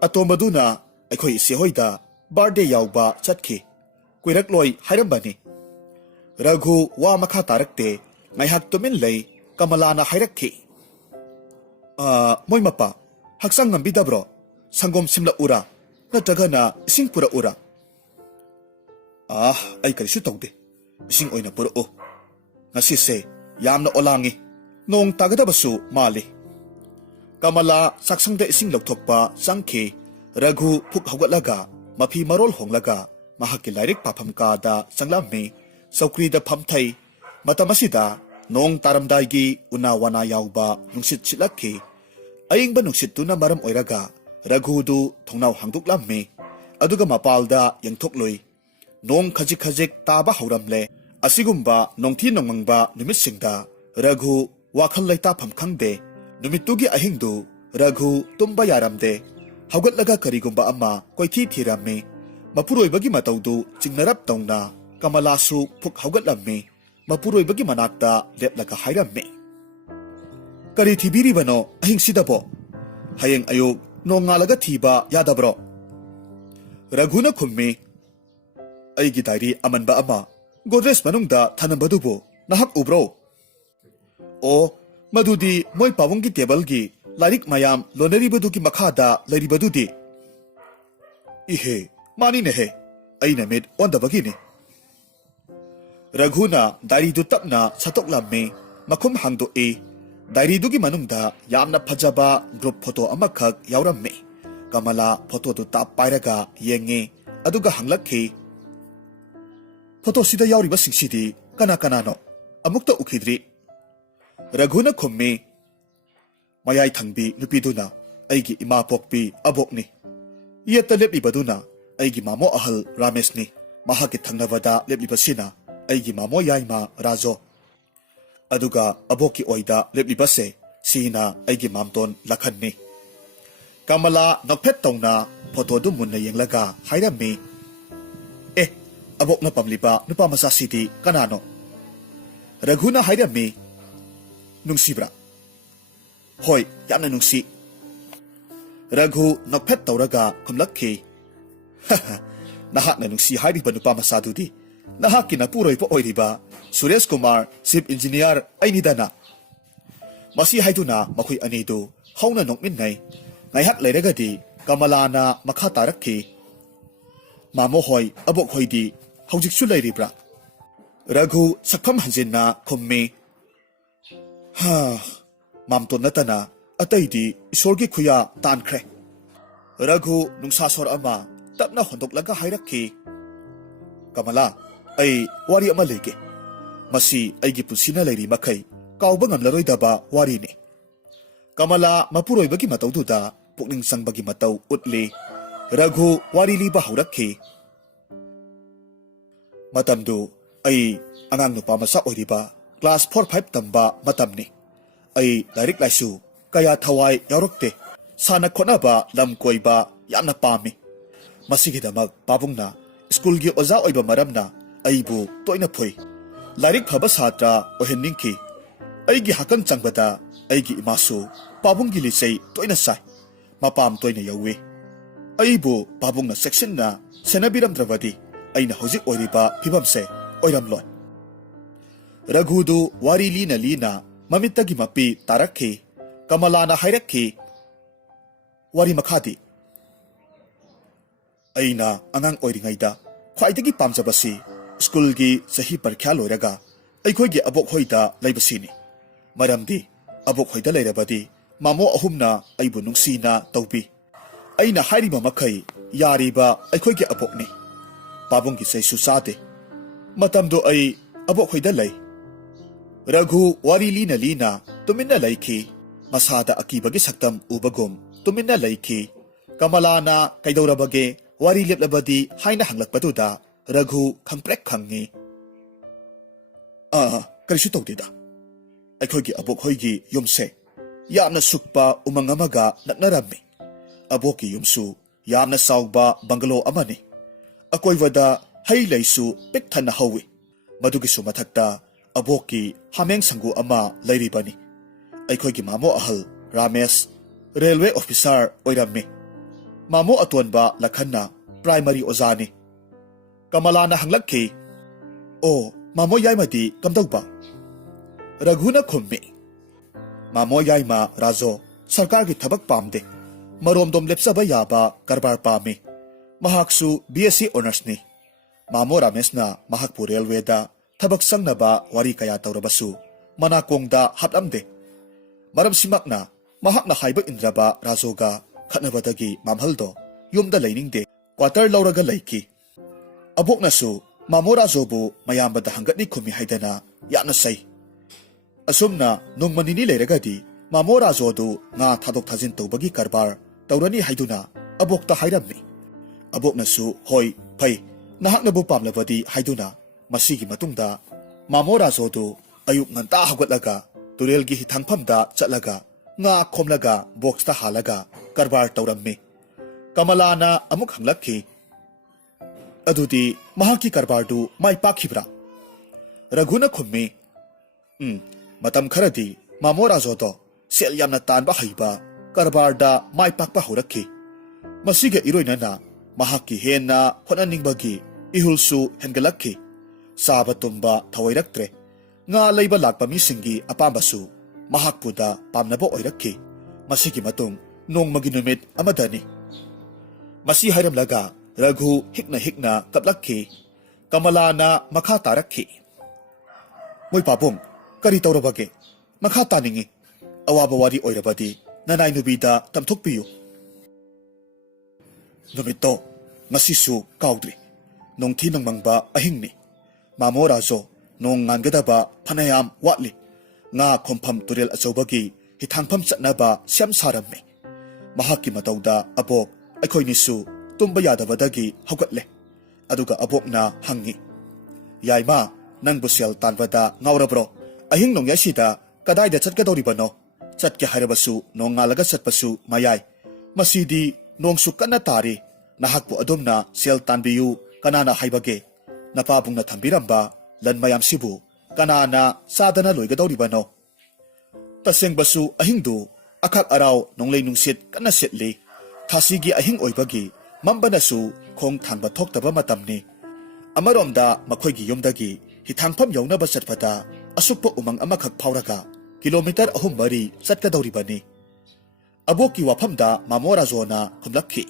अतोमबदुना अखोई इसेहोइदा बर्थडे यावबा चटखी कुइरकलोय हाइरम्बनी रघु वा मखा तारकते ngaihak tumin lei कमलाना हाइरक्खी मोय Mopa हक्संग ngambidabro sangom simla ura natragana ising pura ura ai karisu tawde ising oina pura o ngasi se yamna olangi nong tagadabasu mali कमला साक्संगदा इसिंग लौथोकपा चंगखी रघु फुक हौगतलगा मफी मरोल होंगलगा महाकी लाइरिक पाफम कादा चंगलामी सौक्रीदा फमथै मतमसिदा नोंग तारमदाइगी उना वाना यावबा नुंसित सिलखी अयिंगबा नुंसितुना मरम ओइरगा रघुदु थोंनाव हांदुकलामी अदुगा मपालदा यंगथोकलोय नोंग खजिक खजिक ताबा हौरमले असिगुम्बा नोंथी नोंगंगबा नुमितसिंगदा Raghu वाखल लैताफम खंगदे Numittugi ahingdu Raghu tumba yaramde haugatlaga karigumba ama koithi thiramme mapuroibagi mataudu chingnarap tauna Kamalasu phuk haugatlamme mapuroibagi manakta leplaga hairamme Kari thibiribano ahingsidabo hayeng ayuk nongalaga thiba yadabro Raghuna khummi Aigi diary amanba ama Godres manungda thanambadubo nahak ubro O madudi moi pawunggi table larik mayam loneribadugi makhada leribadudi Ihe mani nehe aina med ondabagi ne Raghuna diary du tapna satoklamme makhum hangdo diary dugi manungda yamna phajaba group photo amakhak yauramme Kamala photo du tap pairaga yenge aduga hanglakhi Photo sida yauriba singsidi kana kanano amukta ukhidri Raghuna khummi mayai thangbi nupiduna aigi ima pokpi abokni yeta leplibaduna aigi mamo ahal ramesni mahaki thangnawada leplibasina aigi mamo yaima rajo aduga aboki oida leplibase sina aigi mamton lakhanni Kamala nokphet tawna photo du munna yenglaga hairammi Abok na pamliba nupa masasiti kanano Raghuna hairammi Nungsibra Hoy yamna nungsi Raghu nokphet tawraga kumlakhi Haha Nahak na nungsi hairiba nupa masadudi Nahak kinapuroy po oiriba Suresh Kumar Chief Engineer ainidana Masi haiduna makhui anidu Hauna nokminnay Ngayhak lairagadi Kamalana makhatarakhi Mamo hoy abok hoydi Haujiksu lairibra Raghu sakpham hanjinna khummi Ha Mamton natana Ataidi isorgi khuya tankre Raghu nungsasor ama Tapna hondoklaga hairakhi Kamala Ay wari ama lege Masi aigi punsina lairi makai Kauba ngamlaroidaba wari ne Kamala mapuroibagi mataududa Pukning sangbagi matau utli Raghu wari liba haurakhi Matamdu ay angang nupa masa oiriba class 4-5 tamba matamni ay direct laisu kaya thawai yaurokte sana khonaba lam koiba yamna pami masigidamak pabungna school gi oza oiba maramna aibu toina phoi direct phaba satra ohenninki aigi hakang changbada aigi imasu pabunggi lisei toina sai mapam toina yawi aibu pabungna section na senabiram dravadi aina hojik oiriba phibamse oiramloi Raghudu wari lina mamittagi mapi tarakhi Kamalana hairakhi wari makhadi aina angang oiringaida khwaidagi pamjabasi school gi sahi parkha loiraga aikhoigi abok hoida laibasini maramdi abok hoida lairabadi mamo ahumna aibu nungsina tawbi aina hairiba makhai yariba aikhoigi abokni Pabunggi say susate Matamdo ay abok hoida lay Raghu wari lina tuminna layki Masada akibagi saktam ubagom tuminna layki Kamalana kaidawrabage wari liplabadi haina hanglakpaduda Raghu khangprek khangi Karishu tawdida Aikhoigi abok hoigi yumse Yamna sukpa umangamaga naknarammi Aboki yumsu yamna sawba bangalo amani Akoivada hay laysu pek thana hawi Madugisu mathakta aboki hameng sangu ama lairibani Aikhoigi mamo ahal Ramesh railway officer oirammi Mamo atwanba lakhanna primary ozani Kamalana hanglakhi O mamo yaimadi kamdauba Raghuna khummi Mamo yaima rajo sarkar gi thabak pamde Maromdom lepsaba yaba karbar pami Mahaksu BSc honors ni Mamo Ramesna mahakpu railway da thabak sangnaba wari kaya tawrabasu manakongda haplamde maram simakna mahakna haiba indraba rajoga khatnabadagi mamhaldo yumda lainingde quarter lauraga laiki aboknasu Mamo rajobu mayambada hangatni khumi haidana yana sai asumna nongmanini leiragadi Mamo rajodu nga thadok thajin tawbagi karbar tawrani haiduna abokta hairamni Aboknasu hoi pai nahaknabu pamlabadi haiduna masigi matungda Mamo rajodu ayuk nganta hagwatlaga turelgi hithangphamda chatlaga nga khomlaga box ta halaga karbar tawramme Kamalana amuk hanglakhi adudi mahaki karbardu mai pakhibra Raghuna khummi matam kharadi mamora zodo sel yamna tanba haiba karbarda mai pakpa horakhi masiga iroinana mahaki henna honaningbagi ihulsu hengalakhi saba tumba thawairaktre nga leiba lakpa misingi apambasu mahakpuda pamnabo oirakhi masigi matung nongmagi numit amadani masi hairamlaga Raghu hikna kaplakhi Kamalana makha tarakhi Moy papong kari tawrabage makha taningi awaba wari oirabadi nanay nubida tamthokpiyu Numito ngasisu kaudri nongthi nangmangba ahingni mamorazo nong ngangadaba phanayam watli nga khompham turel achobagi hithangpham chatnaba siam saramme mahaki matauda abok aikhoinisu tumba yadabadagi haugatle aduga abokna hangi yaima nangbu sel tanbada ngaurabro ahing nongyasida kadaida chatgadoribano chatke harabasu nongalaga chatpasu mayai masidi nongsu kanna tari nahakpu adumna sel tanbiyu kanana haibage napabungna thambiramba lan mayam sibu kanana sadana loigadoribano tasengbasu ahingdu akhak arau nonglei nungsit kanna setli thasigi ahing oibagi mambanasu khong thangba thoktaba matamni amaromda makhoigi yomdagi hithangpham yaunaba chatpata asukpa umang amakhak phauraga kilometer ahum mari chatkadoribani aboki wafamda mamora zona khumlakhi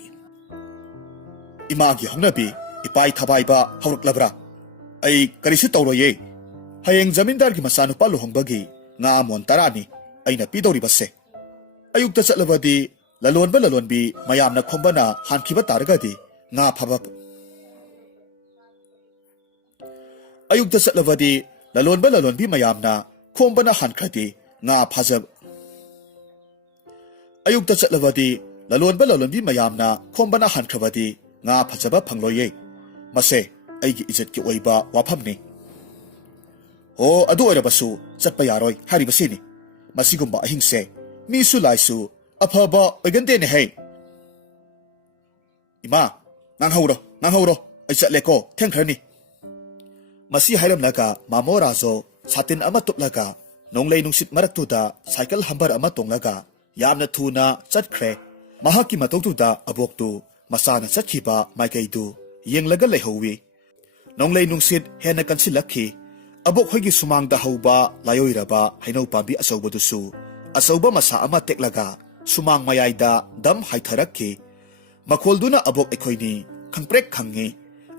imagi hongnabi ipai thabaiba hauruklabra ai karisi tawroye hayeng zamindar gi masanu palu hongbagi nga amon tarani aina pidoribase ayukta chatlabadi lalonbi mayamna khombana hankhiba taragadi nga phaba ayukta chatlabadi lalonbi mayamna khombana hankrati nga phajab ayukta chatlabadi lalonbi mayamna khombana hankhrabadi nga phajaba phangloye mase aigi ijat ki oiba wafamni ho adu oirabasu chatpa yaroi haribasini masigumba ahingse misu laisu afaba oigandene hai ima nanghauro ai chatleko thengkhrani masi hairamlaga mamorazo satin ama tuplaga nonglei nungsit maraktuda cycle hambar ama tonglaga yamna thuna chatkhre mahaki matoktuda aboktu masana chatkhiba maikaidu yenglaga leihowi nonglei nungsit hena kansilakhi abok hoigi sumangda hauba layoiraba hainau pambi asaubadusu asauba masa ama teklaga sumang mayaida dam haitharakhi makholduna abok ekhoini khangprek khangi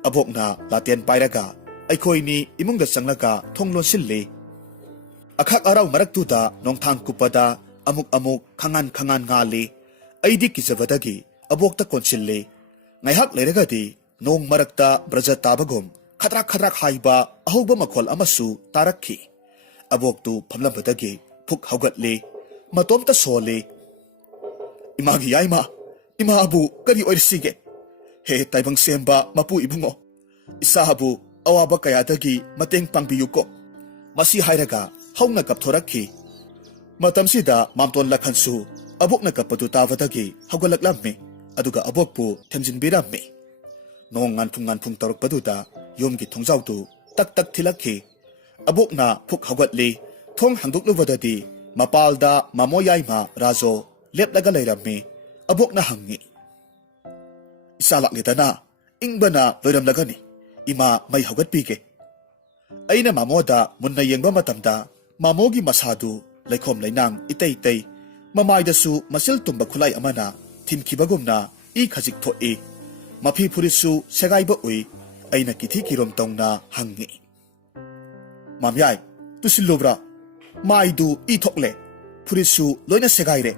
abokna laten pairaga aikhoini imungda changlaga thonglon sille akhak arau maraktuda nongthang kupada amuk khangan ngali aidi kijabadagi abokta konsille ngaihak leragadi nong marakta braja tabagom khadrak haiba ahoba makhol amasu tarakhi aboktu phamlambadagi phuk haugatle matomta sole imagi yaima ima abu kari oirsige he taibang semba mapu ibungo isahabu awaba kayadagi mateng pangbiyuko masi hairaga hauna kapthorakhi matamsida mamton lakhansu abokna kapadu tavadagi haugalaklamme aduga abokpu themjinbiramme nongan phung tarukpaduda yomgi thongjautu tak thilakhi abokna phuk haugatli thong hangduklubadadi mapalda mamoyaima rajo leplaga leiramme abokna hangi isalakledana ingbana loiramlagani ima mai haugatpige aina mamoda munna yengba matamda mamogi masadu leikhom leinang itei mamaidasu masil tumba khulai amana thimkhibagumna I khajik thoi mafi phurisu segaiba ui aina kithi kirom tongna hangi mamyai tusilobra maidu I thokle phurisu loina segaire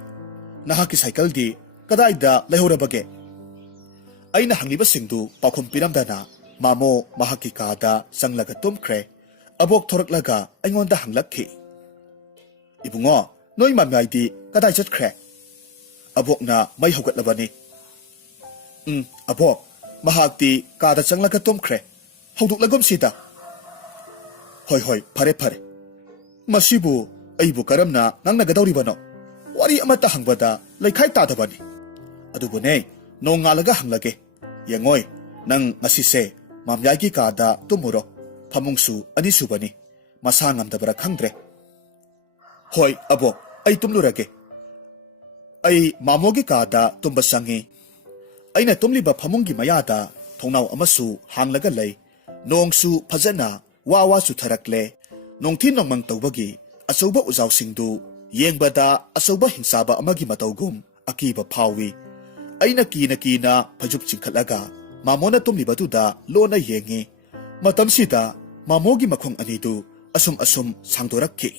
nahaki cycle di kadaida lehorabage aina hangiba singdu pakhom piramdana mamo mahaki kada sanglaga tumkhre abok thoraklaga aingonda hanglakhi ibungo noi mamyai di kadai chatkhre abokna mai hogatlabani abok mahakti kada changlaga tumkhre hauduklagom sida hoi fare masibu aibu karamna nangna gadawribano wari amata hangbada laikhai tadabani. Adubune nong ngalaga hanglage. Yengoi nang ngasise mamyagi kada tumuro. Pamungsu anisubani. Masangam dabara khangdre. Hoi abok ay tumlurage. Ay mamogi kada tumbasangi. Ay na tumliba pamungi mayada thongnaw amasu hanglaga lay. Nongsu phajana wawa su tharakle. Nongthin nongmang tawbagi asauba uzaw singdu yengbada asauba hingsaba amagi matawgum akiba phawi. Ay na phajup chingkhalaga mamona tumlibatuda lona yengi. Matamsida mamogi makhong anidu asum sangdorakki.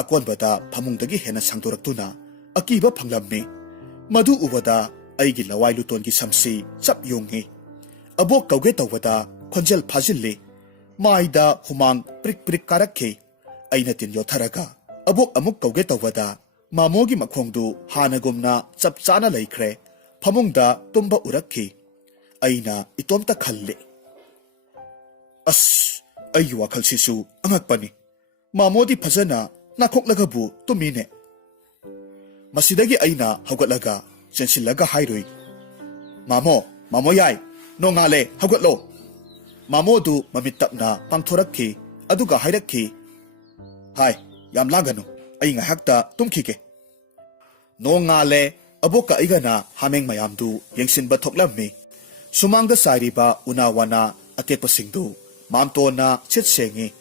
Akonbada phamungdagi hena sangdoraktuna akiba phanglammi. Madu ubada aigi lawai lutongi samsi chap yungi. Abok kauge tawada khonjel phajilli. Maida humang prik karakki. Aina tin yotharaga abok amuk kauge tawada mamogi makhongdu hanagumna chap chana laikhre. Phamungda tumba urakki. Aina itomta khalli. As ayu wakal sisu angakpani. Mamodi phajana nakoklagabu tumine. Masidagi aina hawgatlaga sensilaga hairui. Mamo yai no ngale hawgatlo. Mamodu mamitapna pangthorakki aduga hairakki. Hai yam laganu ay ngahakta tumkhige. No ngale aboka igana hameng mayamdu yengsinba thoklammi. Sumangda sairiba unawana atekpasingdu mamtona setsengi.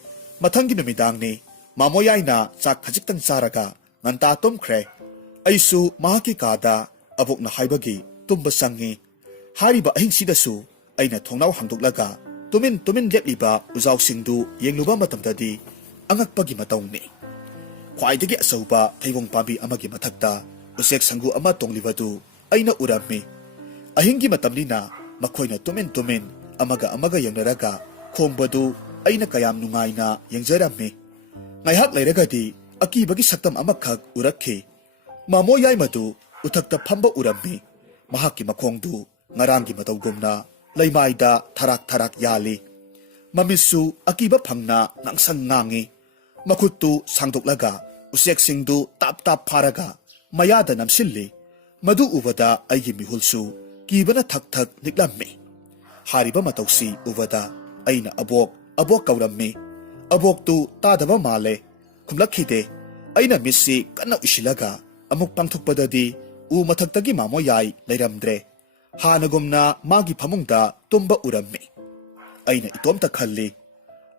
Mathangi numidangni mamoyaina chak khajiktang charaga nganta tumkhre. Aisu mahaki kada abokna haibagi tumba sangi. Hariba ahingsidasu aina thongnaw hangdoklaga tumin lepliba uzaw singdu yengluba matamdadi angakpagi matawni. Khwaidagi asauba thaibong pambi amagi mathakta usek sangu ama tonglibadu aina urammi. Ahingi matamnina makhoina tumin amaga yengnaraga khongbadu aina kayam nungaina yengjarammi. Ngaihak lairagadi akibagi saktam amakhak urakhi. Mamo yai madu uthakta phamba urammi. Mahaki makhongdu ngarangi matawgumna laimaida tharak yali. Mamisu akiba phangna ngangsang ngangi. Makhuttu sangdoklaga usek singdu tap pharaga mayada namsilli. Madu ubada aigi mihulsu kibana thak niklammi. Hariba matawsi ubada aina abok kaurammi. Abok tu tadaba male kumlakhide. Aina misi kana usilaga amuk pangthukpadadi u mathaktagi mamo yai leiramdre. Hanagumna magi phamungda tumba urammi. Aina itomta khalli.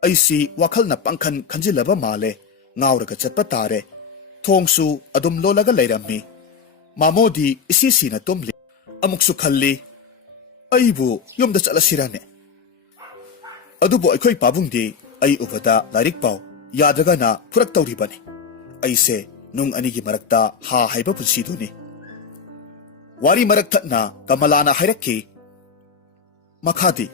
Aisi wakhalna pangkhan khanjilaba male ngawraga chatpa tare. Thongsu adum lolaga leirammi. Mamodi isisina tumli. Amuksu khalli. Aibu yumda chalasirane. Adubo aikhoi pabungdi ay ubada larik pau yadragana purak tawribani. Aise nung anigi marakta ha haiba punsiduni. Wari maraktatna kamalana hairakki. Makhadi.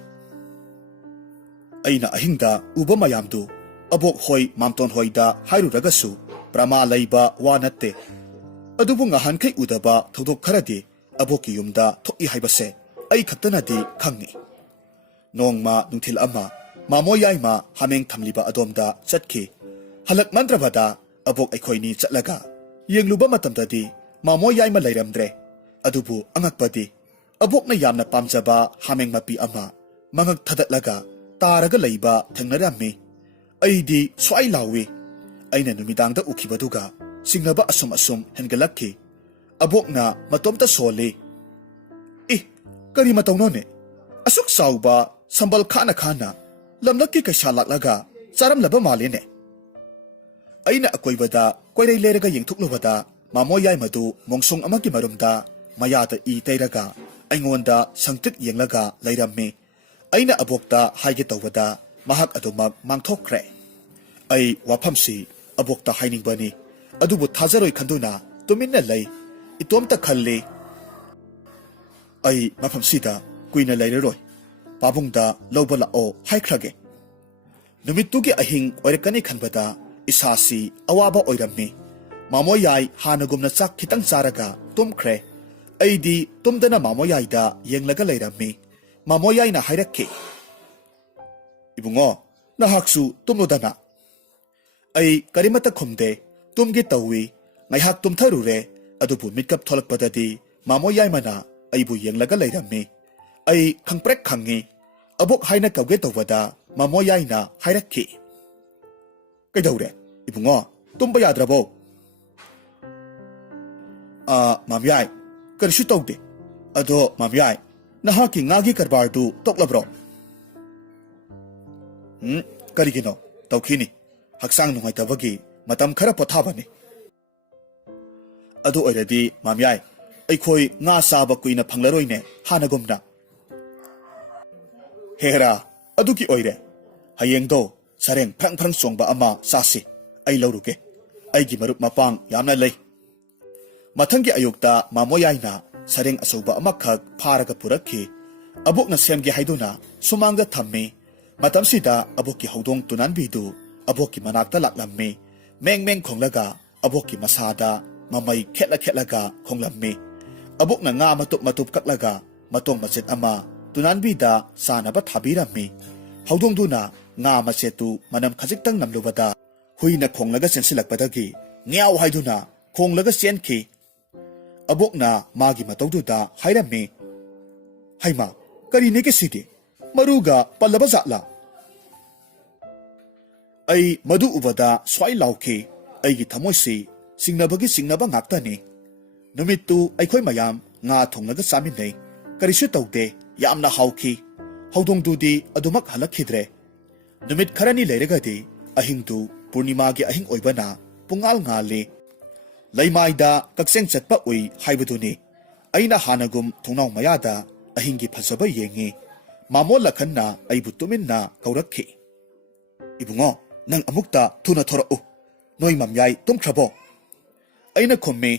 Aina ahingda uba mayamdu abok hoi mamton hoida hairuragasu prama LEIBA wanatte. Adubu ngahan kay udaba thudok kharadi aboki yumda thoki haibase ay khaktanadi khangi. Nongma nungthil ama mamo yaima hameng thamliba adomda chatki. Halak mandrabada abok aikhoini chatlaga yengluba matamdadi mamo yaima leiramdre. Adubu angakpadi abokna yamna pamjaba hameng mapi ama mangak thadatlaga taraga leiba thangnarammi. Aidi swai lawi. Aina numidangda ukhibaduga singnaba asum hengalakki. Abokna matomta soli. Kari matawnone. Asuk sauba sambal khana lamlakki kaisa laklaga charam laba malene. Aina akoibada koirai lerega yengthuklubada mamo yai madu mongsong amagi marumda mayada I teiraga aingonda sangtik yenglaga leirammi. Aina abokta haige tawbada mahak adumak mangthokre. Ai waphamsi abokta hainingbani adubu thazaroi khanduna tuminna lei itomta khalli. Ai mafamsida kuina leireroi pabungda lawba lao haikrage. Numittugi ahing oirakani khanbada isasi awaba oirammi. Mamo yai hanagumna chak khitang charaga tumkhre. Aidi tumdana mamo yaida yenglaga leirammi. Mamo yaina hairakki. Ibungo nahaksu tumlodana. Ai karimata khumde tumgi tawi ngaihak tumtharure ꯑꯗꯨꯕꯨ ꯃꯤꯠꯀꯞ ꯊꯣꯛꯂꯛꯄꯗꯗꯤ ꯃꯥꯃꯣ ꯌꯥꯏꯃꯅ ꯑꯩꯕꯨ ꯌꯦꯡꯂꯒ ꯂꯩꯔꯝꯃꯤ ꯑꯩ ꯈꯪꯄ꯭ꯔꯦꯛ ꯈꯪꯉꯤ ꯑꯕꯣꯛ ꯍꯥꯏꯅ ꯀꯧꯒꯦ ꯇꯧꯕꯗ ꯃꯥꯃꯣ ꯌꯥꯏꯅ ꯍꯥꯏꯔꯛꯈꯤ ꯀꯩꯗꯧꯔꯦ ꯏꯕꯨꯡꯉꯣ ꯇꯨꯝꯕ ꯌꯥꯗ꯭ꯔꯕꯣ ꯃꯥꯝꯌꯥꯏ ꯀꯔꯤꯁꯨ ꯇꯧꯗꯦ ꯑꯗꯣ ꯃꯥꯝꯌꯥꯏ ꯅꯍꯥꯛꯀꯤ ꯉꯥꯒꯤ ꯀꯔꯕꯥꯔꯗꯨ ꯇꯣꯛꯂꯕ꯭ꯔꯣ ꯀꯔꯤꯒꯤꯅꯣ ꯇꯧꯈꯤꯅꯤ ꯍꯛꯆꯥꯡ ꯅꯨꯡꯉꯥꯏꯇꯕꯒꯤ ꯃꯇꯝ ꯈꯔ ꯄꯣꯊꯥꯕꯅꯤ ꯑꯗꯨ ꯑꯣꯏꯔꯗꯤ ꯃꯥꯝꯌꯥꯏ ꯑꯩꯈꯣꯏ ꯉꯥ ꯆꯥꯕ ꯀꯨꯏꯅ ꯐꯪꯂꯔꯣꯏꯅꯦ ꯍꯥꯟꯅꯒꯨꯝꯅ ꯍꯦꯔꯥ ꯑꯗꯨꯒꯤ ꯑꯣꯏꯔꯦ ꯍꯌꯦꯡꯗꯣ ꯁꯔꯦꯡ ꯐ꯭ꯔꯪ ꯐ꯭ꯔꯪ ꯆꯣꯡꯕ ꯑꯃ ꯆꯥꯁꯤ ꯑꯩ ꯂꯧꯔꯨꯒꯦ ꯑꯩꯒꯤ ꯃꯔꯨꯞ ꯃꯄꯥꯡ ꯌꯥꯝꯅ ꯂꯩ ꯃꯊꯪꯒꯤ ꯑꯌꯨꯛꯇ ꯃꯥꯃꯣ ꯌꯥꯏꯅ ꯁꯔꯦꯡ ꯑꯆꯧꯕ ꯑꯃꯈꯛ ꯐꯥꯔꯒ ꯄꯨꯔꯛꯈꯤ ꯑꯕꯣꯛꯅ ꯁꯦꯝꯒꯦ ꯍꯥꯏꯗꯨꯅ ꯁꯨꯃꯥꯡꯗ ꯊꯝꯃꯤ ꯃꯇꯝꯁꯤꯗ ꯑꯕꯣꯛꯀꯤ ꯍꯧꯗꯣꯡ ꯇꯨꯅꯥꯟꯕꯤꯗꯨ ꯑꯕꯣꯛꯀꯤ ꯃꯅꯥꯛꯇ ꯂꯥꯛꯂꯝꯃꯤ ꯃꯦꯡ ꯃꯦꯡ ꯈꯣꯡꯂꯒ ꯑꯕꯣꯛꯀꯤ ꯃꯁꯥꯗ ꯃꯃꯩ ꯈꯦꯠꯂ ꯈꯦꯠꯂꯒ ꯈꯣꯡꯂꯝꯃꯤ ꯑꯕꯣꯛꯅ ꯉꯥ ꯃꯇꯨꯞ ꯃꯇꯨꯞ ꯀꯛꯂꯒ ꯃꯇꯣꯡ ꯃꯆꯦꯠ ꯑꯃ ꯇꯨꯅꯥꯟꯕꯤꯗ ꯆꯥꯅꯕ ꯊꯥꯕꯤꯔꯝꯃꯤ ꯍꯧꯗꯣꯡꯗꯨꯅ ꯉꯥ ꯃꯆꯦꯠꯇꯨ ꯃꯅꯝ ꯈꯖꯤꯛꯇꯪ ꯅꯝꯂꯨꯕꯗ ꯍꯨꯏꯅ ꯈꯣꯡꯂꯒ ꯆꯦꯟꯁꯤꯜꯂꯛꯄꯗꯒꯤ ꯉ꯭ꯌꯥꯎ ꯍꯥꯏꯗꯨꯅ ꯈꯣꯡꯂꯒ ꯆꯦꯟꯈꯤ ꯑꯕꯣꯛꯅ ꯃꯥꯒꯤ ꯃꯇꯧꯗꯨꯗ ꯍꯥꯏꯔꯝꯃꯤ ꯍꯩꯃꯥ ꯀꯔꯤꯅꯦꯒꯦ ꯁꯤꯗꯤ ꯃꯔꯨꯒ ꯄꯜꯂꯕ ꯖꯥꯠꯂꯥ ꯑꯩ ꯃꯗꯨ ꯎꯕꯗ ꯁ꯭ꯋꯥꯏ ꯂꯥꯎꯈꯤ ꯑꯩꯒꯤ ꯊꯃꯣꯏꯁꯤ ꯆꯤꯡꯅꯕꯒꯤ ꯆꯤꯡꯅꯕ ꯉꯥꯛꯇꯅꯤ ꯅꯨꯃꯤꯠꯇꯨ ꯑꯩꯈꯣꯏ ꯃꯌꯥꯝ ꯉꯥ ꯊꯣꯡꯂꯒ ꯆꯥꯃꯤꯟꯅꯩ ꯀꯔꯤꯁꯨ ꯇꯧꯗꯦ ꯌꯥꯝꯅ ꯍꯥꯎꯈꯤ ꯍꯧꯗꯣꯡꯗꯨꯗꯤ ꯑꯗꯨꯃꯛ ꯍꯜꯂꯛꯈꯤꯗ꯭ꯔꯦ ꯅꯨꯃꯤꯠ ꯈꯔꯅꯤ ꯂꯩꯔꯒꯗꯤ ꯑꯍꯤꯡꯗꯨ ꯄꯨꯔꯅꯤꯃꯥꯒꯤ ꯑꯍꯤꯡ ꯑꯣꯏꯕꯅ ꯄꯨꯡꯉꯥꯜ ꯉꯥꯜꯂꯤ ꯂꯩꯃꯥꯏꯗ ꯀꯛꯆꯦꯡ ꯆꯠꯄ ꯎꯏ ꯍꯥꯏꯕꯗꯨꯅꯤ ꯑꯩꯅ ꯍꯥꯟꯅꯒꯨꯝ ꯊꯣꯡꯅꯥꯎ ꯃꯌꯥꯗ ꯑꯍꯤꯡꯒꯤ ꯐꯖꯕ ꯌꯦꯡꯉꯤ ꯃꯥꯃꯣ ꯂꯈꯟꯅ ꯑꯩꯕꯨ ꯇꯨꯃꯤꯟꯅ ꯀꯧꯔꯛꯈꯤ ꯏꯕꯨꯡꯉꯣ ꯅꯪ ꯑꯃꯨꯛꯇ ꯊꯨꯅ ꯊꯣꯔꯛꯎ ꯅꯣꯏ ꯃꯝꯌꯥꯏ ꯇꯨꯝꯈ꯭ꯔꯕꯣ ꯑꯩꯅ ꯈꯨꯝꯃꯤ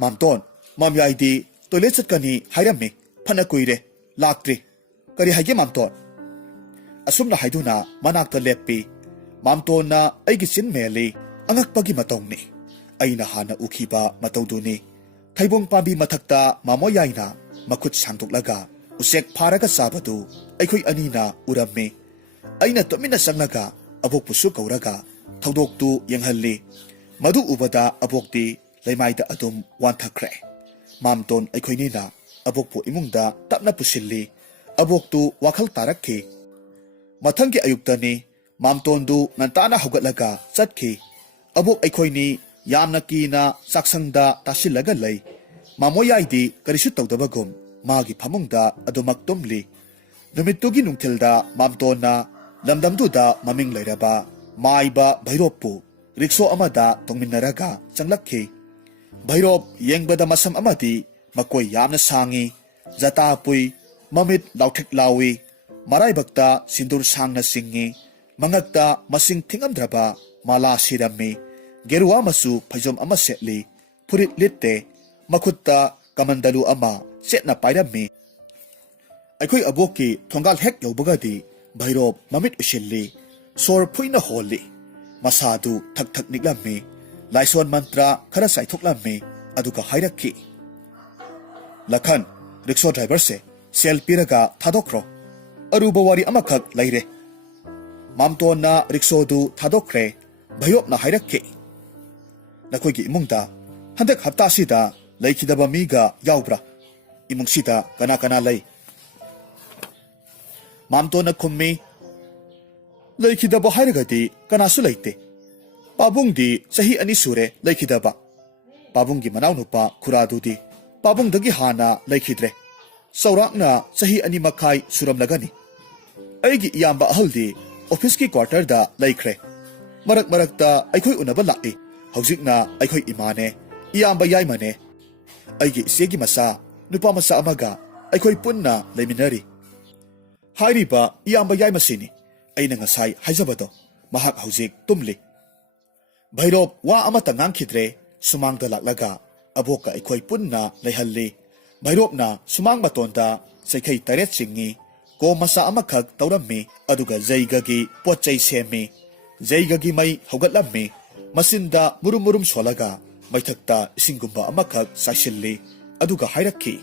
ꯃꯥꯝꯇꯣꯟ ꯃꯝꯌꯥꯏꯗꯤ ꯇꯣꯏꯂꯦꯠ ꯆꯠꯀꯅꯤ ꯍꯥꯏꯔꯝꯃꯤ ꯐꯅ ꯀꯨꯏꯔꯦ ꯂꯥꯛꯇ꯭ꯔꯤ ꯀꯔꯤ ꯍꯥꯏꯒꯦ ꯃꯥꯝꯇꯣꯟ ꯑꯁꯨꯝꯅ ꯍꯥꯏꯗꯨꯅ ꯃꯅꯥꯛꯇ ꯂꯦꯞꯄꯤ ꯃꯥꯝꯇꯣꯟꯅ ꯑꯩꯒꯤ ꯆꯤꯟ ꯃꯦꯜꯂꯤ ꯑꯉꯛꯄꯒꯤ ꯃꯇꯧꯅꯤ ꯑꯩꯅ ꯍꯥꯟꯅ ꯎꯈꯤꯕ ꯃꯇꯧꯗꯨꯅꯤ ꯊꯩꯕꯣꯡ ꯄꯥꯝꯕꯤ ꯃꯊꯛꯇ ꯃꯥꯃꯣ ꯌꯥꯏꯅ ꯃꯈꯨꯠ ꯁꯥꯡꯗꯣꯛꯂꯒ ꯎꯆꯦꯛ ꯐꯥꯔꯒ ꯆꯥꯕꯗꯨ ꯑꯩꯈꯣꯏ ꯑꯅꯤꯅ ꯎꯔꯝꯃꯤ ꯑꯩꯅ ꯇꯨꯃꯤꯟꯅ ꯆꯪꯂꯒ ꯑꯕꯣꯛꯄꯨꯁꯨ ꯀꯧꯔꯒ ꯊꯧꯗꯣꯛꯇꯨ ꯌꯦꯡꯍꯜꯂꯤ ꯃꯗꯨ ꯎꯕꯗ ꯑꯕꯣꯛꯇꯤ ꯂꯩꯃꯥꯏꯗ ꯑꯗꯨꯝ ꯋꯥꯟꯊꯈ꯭ꯔꯦ ꯃꯥꯝꯇꯣꯟ ꯑꯩꯈꯣꯏꯅꯤꯅ ꯑꯕꯣꯛꯄꯨ ꯏꯃꯨꯡꯗ ꯇꯞꯅ ꯄꯨꯁꯤꯜꯂꯤ ꯑꯕꯣꯛꯇꯨ ꯋꯥꯈꯜ ꯇꯥꯔꯛꯈꯤ ꯃꯊꯪꯒꯤ ꯑꯌꯨꯛꯇꯅꯤ ꯃꯥꯝꯇꯣꯟꯗꯨ ꯉꯟꯇꯥꯅ ꯍꯧꯒꯠꯂꯒ ꯆꯠꯈꯤ ꯑꯕꯣꯛ ꯑꯩꯈꯣꯏꯅꯤ ꯌꯥꯝꯅ ꯀꯤꯅ ꯆꯥꯛꯁꯪꯗ ꯇꯥꯁꯤꯜꯂꯒ ꯂꯩ ꯃꯥꯃꯣ ꯌꯥꯏꯗꯤ ꯀꯔꯤꯁꯨ ꯇꯧꯗꯕꯒꯨꯝ ꯃꯥꯒꯤ ꯐꯃꯨꯡꯗ ꯑꯗꯨꯃꯛ ꯇꯨꯝꯂꯤ ꯅꯨꯃꯤꯠꯇꯨꯒꯤ ꯅꯨꯡꯊꯤꯜꯗ ꯃꯥꯝꯇꯣꯟꯅ ꯂꯝꯗꯝꯗꯨꯗ ꯃꯃꯤꯡ ꯂꯩꯔꯕ ꯃꯥꯏꯕ ꯚꯩꯔꯣꯞꯄꯨ ꯔꯤꯛꯁꯣ ꯑꯃꯗ ꯇꯣꯡꯃꯤꯟꯅꯔꯒ ꯆꯪꯂꯛꯈꯤ ꯚꯩꯔꯣꯞ ꯌꯦꯡꯕꯗ ꯃꯁꯝ ꯑꯃꯗꯤ ꯃꯀꯣꯏ ꯌꯥꯝꯅ ꯁꯥꯡꯉꯤ ꯖꯇꯥ ꯄꯨꯏ ꯃꯃꯤꯠ ꯂꯥꯎꯊ꯭ꯔꯤꯛ ꯂꯥꯎꯏ ꯃꯔꯥꯏꯕꯛꯇ ꯁꯤꯟꯗꯨꯔ ꯁꯥꯡꯅ ꯆꯤꯡꯉꯤ ꯃꯉꯛꯇ ꯃꯁꯤꯡ ꯊꯤꯉꯝꯗ꯭ꯔꯕ ꯃꯥꯂꯥ ꯁꯤꯔꯝꯃꯤ ꯒꯦꯔꯨꯋꯥ ꯃꯆꯨ ꯐꯩꯖꯣꯝ ꯑꯃ ꯁꯦꯠꯂꯤ ꯐꯨꯔꯤꯠ ꯂꯤꯠꯇꯦ ꯃꯈꯨꯠꯇ ꯀꯃꯟꯗꯂꯨ ꯑꯃ ꯆꯦꯠꯅ ꯄꯥꯏꯔꯝꯃꯤ ꯑꯩꯈꯣꯏ ꯑꯕꯣꯛꯀꯤ ꯊꯣꯡꯒꯥꯜ ꯍꯦꯛ ꯌꯧꯕꯒꯗꯤ ꯚꯩꯔꯣꯞ ꯃꯃꯤꯠ ꯎꯏꯁꯤꯜꯂꯤ ꯁꯣꯔ ꯐꯨꯏꯅ ꯍꯣꯜꯂꯤ ꯃꯁꯥꯗꯨ ꯊꯛ ꯊꯛ ꯅꯤꯛꯂꯝꯃꯤ ꯂꯥꯏꯁꯣꯟ ꯃꯟꯇ꯭ꯔ ꯈꯔ ꯆꯥꯏꯊꯣꯛꯂꯝꯃꯤ ꯑꯗꯨꯒ ꯍꯥꯏꯔꯛꯈꯤ ꯂꯈꯟ ꯔꯤꯛꯁꯣ ꯗ꯭ꯔꯥꯏꯚꯔꯁꯦ ꯁꯦꯜ ꯄꯤꯔꯒ ꯊꯥꯗꯣꯛꯈ꯭ꯔꯣ ꯑꯔꯨꯕ ꯋꯥꯔꯤ ꯑꯃꯈꯛ ꯂꯩꯔꯦ ꯃꯥꯝꯇꯣꯟꯅ ꯔꯤꯛꯁꯣꯗꯨ ꯊꯥꯗꯣꯛꯈ꯭ꯔꯦ ꯚꯩꯔꯣꯞꯅ ꯍꯥꯏꯔꯛꯈꯤ ꯅꯈꯣꯏꯒꯤ ꯏꯃꯨꯡꯗ ꯍꯟꯗꯛ ꯍꯞꯇꯥꯁꯤꯗ ꯂꯩꯈꯤꯗꯕ ꯃꯤꯒ ꯌꯥꯎꯕ꯭ꯔꯥ ꯏꯃꯨꯡꯁꯤꯗ ꯀꯅꯥ ꯀꯅꯥ ꯂꯩ ꯃꯥꯝꯇꯣꯟꯅ ꯈꯨꯝꯃꯤ ꯂꯩꯈꯤꯗꯕ ꯍꯥꯏꯔꯒꯗꯤ ꯀꯅꯥꯁꯨ ꯂꯩꯇꯦ ꯄꯥꯕꯨꯡꯗꯤ ꯆꯍꯤ 2 ꯁꯨꯔꯦ ꯂꯩꯈꯤꯗꯕ ꯄꯥꯕꯨꯡꯒꯤ ꯃꯅꯥꯎꯅꯨꯄꯥ ꯈꯨꯔꯥꯗꯨꯗꯤ ꯄꯥꯕꯨꯡꯗꯒꯤ ꯍꯥꯟꯅ ꯂꯩꯈꯤꯗ꯭ꯔꯦ ꯆꯥꯎꯔꯥꯛꯅ ꯆꯍꯤ 2.5 ꯁꯨꯔꯝꯂꯒꯅꯤ ꯑꯩꯒꯤ ꯏꯌꯥꯝꯕ ꯑꯍꯜꯗꯤ ꯑꯣꯐꯤꯁꯀꯤ ꯀ꯭ꯋꯥꯔꯇꯔꯗ ꯂꯩꯈ꯭ꯔꯦ ꯃꯔꯛ ꯃꯔꯛꯇ ꯑꯩꯈꯣꯏ ꯎꯅꯕ ꯂꯥꯛꯏ ꯍꯧꯖꯤꯛꯅ ꯑꯩꯈꯣꯏ ꯏꯃꯥꯅꯦ ꯏꯌꯥꯝꯕ ꯌꯥꯏꯃꯅꯦ ꯑꯩꯒꯤ ꯏꯆꯦꯒꯤ ꯃꯆꯥ ꯅꯨꯄꯥ ꯃꯆꯥ ꯑꯃꯒ ꯑꯩꯈꯣꯏ ꯄꯨꯟꯅ ꯂꯩꯃꯤꯟꯅꯔꯤ ꯍꯥꯏꯔꯤꯕ ꯏꯌꯥꯝꯕ ꯌꯥꯏꯃꯁꯤꯅꯤ ꯑꯩꯅ ꯉꯁꯥꯏ ꯍꯥꯏꯖꯕꯗꯣ ꯃꯍꯥꯛ ꯍꯧꯖꯤꯛ ꯇꯨꯝꯂꯤ ꯚꯩꯔꯣꯞ ꯋꯥ ꯑꯃꯠꯇ ꯉꯥꯡꯈꯤꯗ꯭ꯔꯦ ꯁꯨꯃꯥꯡꯗ ꯂꯥꯛꯂꯒ ꯑꯕꯣꯛꯀ ꯑꯩꯈꯣꯏ ꯄꯨꯟꯅ ꯂꯩꯍꯜꯂꯤ ꯚꯩꯔꯣꯞꯅ ꯁꯨꯃꯥꯡ ꯃꯇꯣꯟꯗ ꯆꯩꯈꯩ 9 ꯆꯤꯡꯉꯤ ꯀꯣꯝ ꯃꯆꯥ ꯑꯃꯈꯛ ꯇꯧꯔꯝꯃꯤ ꯑꯗꯨꯒ ꯖꯩꯒꯒꯤ ꯄꯣꯠ ꯆꯩ ꯁꯦꯝꯃꯤ ꯖꯩꯒꯒꯤ ꯃꯩ ꯍꯧꯒꯠꯂꯝꯃꯤ ꯃꯆꯤꯟꯗ ꯃꯨꯔꯨꯝ ꯃꯨꯔꯨꯝ ꯁꯣꯜꯂꯒ ꯃꯩꯊꯛꯇ ꯏꯁꯤꯡꯒꯨꯝꯕ ꯑꯃꯈꯛ ꯆꯥꯏꯁꯤꯜꯂꯤ ꯑꯗꯨꯒ ꯍꯥꯏꯔꯛꯈꯤ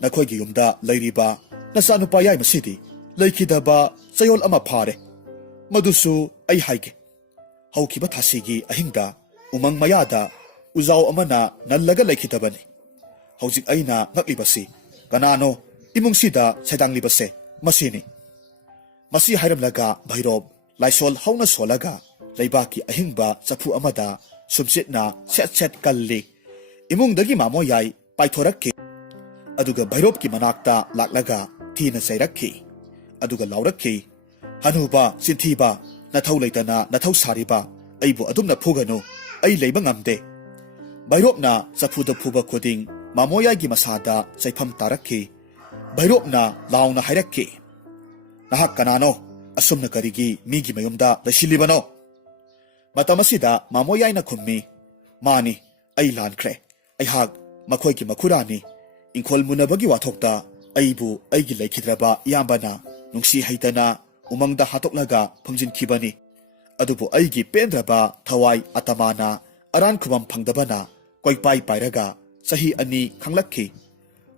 ꯅꯈꯣꯏꯒꯤ ꯌꯨꯝꯗ ꯂꯩꯔꯤꯕ ꯅꯆꯥꯅꯨꯄꯥ ꯌꯥꯏꯃꯁꯤꯗꯤ ꯂꯩꯈꯤꯗꯕ ꯆꯌꯣꯜ ꯑꯃ ꯐꯥꯔꯦ ꯃꯗꯨꯁꯨ ꯑꯩ ꯍꯥꯏꯒꯦ ꯍꯧꯈꯤꯕ ꯊꯥꯁꯤꯒꯤ ꯑꯍꯤꯡꯗ ꯎꯃꯪ ꯃꯌꯥꯗ ꯎꯖꯥꯎ ꯑꯃꯅ ꯅꯜꯂꯒ ꯂꯩꯈꯤꯗꯕꯅꯤ꯫ ꯍꯧꯖꯤꯛ ꯑꯩꯅ ꯉꯛꯂꯤꯕꯁꯤ ꯀꯅꯥꯅꯣ ꯏꯃꯨꯡꯁꯤꯗ ꯁꯩꯗꯥꯡꯂꯤꯕꯁꯦ ꯃꯁꯤꯅꯤ꯫ ꯃꯁꯤ ꯍꯥꯏꯔꯝꯂꯒ ꯚꯩꯔꯣꯞ ꯂꯥꯏꯁꯣꯜ ꯍꯧꯅ ꯁꯣꯜꯂꯒ ꯂꯩꯕꯥꯛꯀꯤ ꯑꯍꯤꯡꯕ ꯆꯐꯨ ꯑꯃꯗ ꯁꯨꯝꯆꯤꯠꯅ ꯁꯦꯠ ꯁꯦꯠ ꯀꯜꯂꯤ꯫ ꯏꯃꯨꯡꯗꯒꯤ ꯃꯥꯃꯣꯌꯥꯏ ꯄꯥꯏꯊꯣꯔꯛꯈꯤ꯫ ꯑꯗꯨꯒ ꯚꯩꯔꯣꯞꯀꯤ ꯃꯅꯥꯛꯇ ꯂꯥꯛꯂꯒ ꯊꯤꯅ ꯆꯩꯔꯛꯈꯤ꯫ ꯑꯗꯨꯒ ꯂꯥꯎꯔꯛꯈꯤ, ꯍꯅꯨꯕ ꯆꯤꯟꯊꯤꯕ, ꯅꯊꯧ ꯂꯩꯇꯅ ꯅꯊꯧ ꯁꯥꯔꯤꯕ, ꯑꯩꯕꯨ ꯑꯗꯨꯝꯅ ꯐꯨꯒꯅꯨ, ꯑꯩ ꯂꯩꯕ ꯉꯝꯗꯦ꯫ ꯚꯩꯔꯣꯞꯅ ꯆꯐꯨꯗ ꯐꯨꯕ ꯈꯨꯗꯤꯡ ꯃꯥꯃꯣꯌꯥꯏꯒꯤ ꯃꯁꯥꯗ ꯆꯩꯐꯝ ꯇꯥꯔꯛꯈꯤ꯫ ꯚꯩꯔꯣꯞꯅ ꯂꯥꯎꯅ ꯍꯥꯏꯔꯛꯈꯤ, ꯅꯍꯥꯛ ꯀꯅꯥꯅꯣ? ꯑꯁꯨꯝꯅ ꯀꯔꯤꯒꯤ ꯃꯤꯒꯤ ꯃꯌꯨꯝꯗ ꯂꯩꯁꯤꯜꯂꯤꯕꯅꯣ? ꯃꯇꯝ ꯑꯁꯤꯗ ꯃꯥꯃꯣꯌꯥꯏꯅ ꯈꯨꯝꯃꯤ, ꯃꯥꯅꯤ, ꯑꯩ ꯂꯥꯟꯈ꯭ꯔꯦ꯫ ꯑꯩꯍꯥꯛ ꯃꯈꯣꯏꯒꯤ ꯃꯈꯨꯔꯥꯅꯤ꯫ ꯏꯪꯈꯣꯜ ꯃꯨꯟꯅꯕꯒꯤ ꯋꯥꯊꯣꯛꯇ ꯑꯩꯕꯨ ꯑꯩꯒꯤ ꯂꯩꯈꯤꯗ꯭ꯔꯕ ꯏꯌꯥꯝꯕꯅ ꯅꯨꯡꯁꯤ ꯍꯩꯇꯅ ꯎꯃꯪꯗ ꯍꯥꯠꯇꯣꯛꯂꯒ ꯐꯨꯝꯖꯤꯟꯈꯤꯕꯅꯤ꯫ ꯑꯗꯨꯕꯨ ꯑꯩꯒꯤ ꯄꯦꯟꯗ꯭ꯔꯕ ꯊꯋꯥꯏ ꯑꯇꯃꯥꯅ ꯑꯔꯥꯟ ꯈꯨꯕꯝ ꯐꯪꯗꯕꯅ ꯀꯣꯏꯄꯥꯏ ꯄꯥꯏꯔꯒ ꯆꯍꯤ 2 ꯈꯪꯂꯛꯈꯤ꯫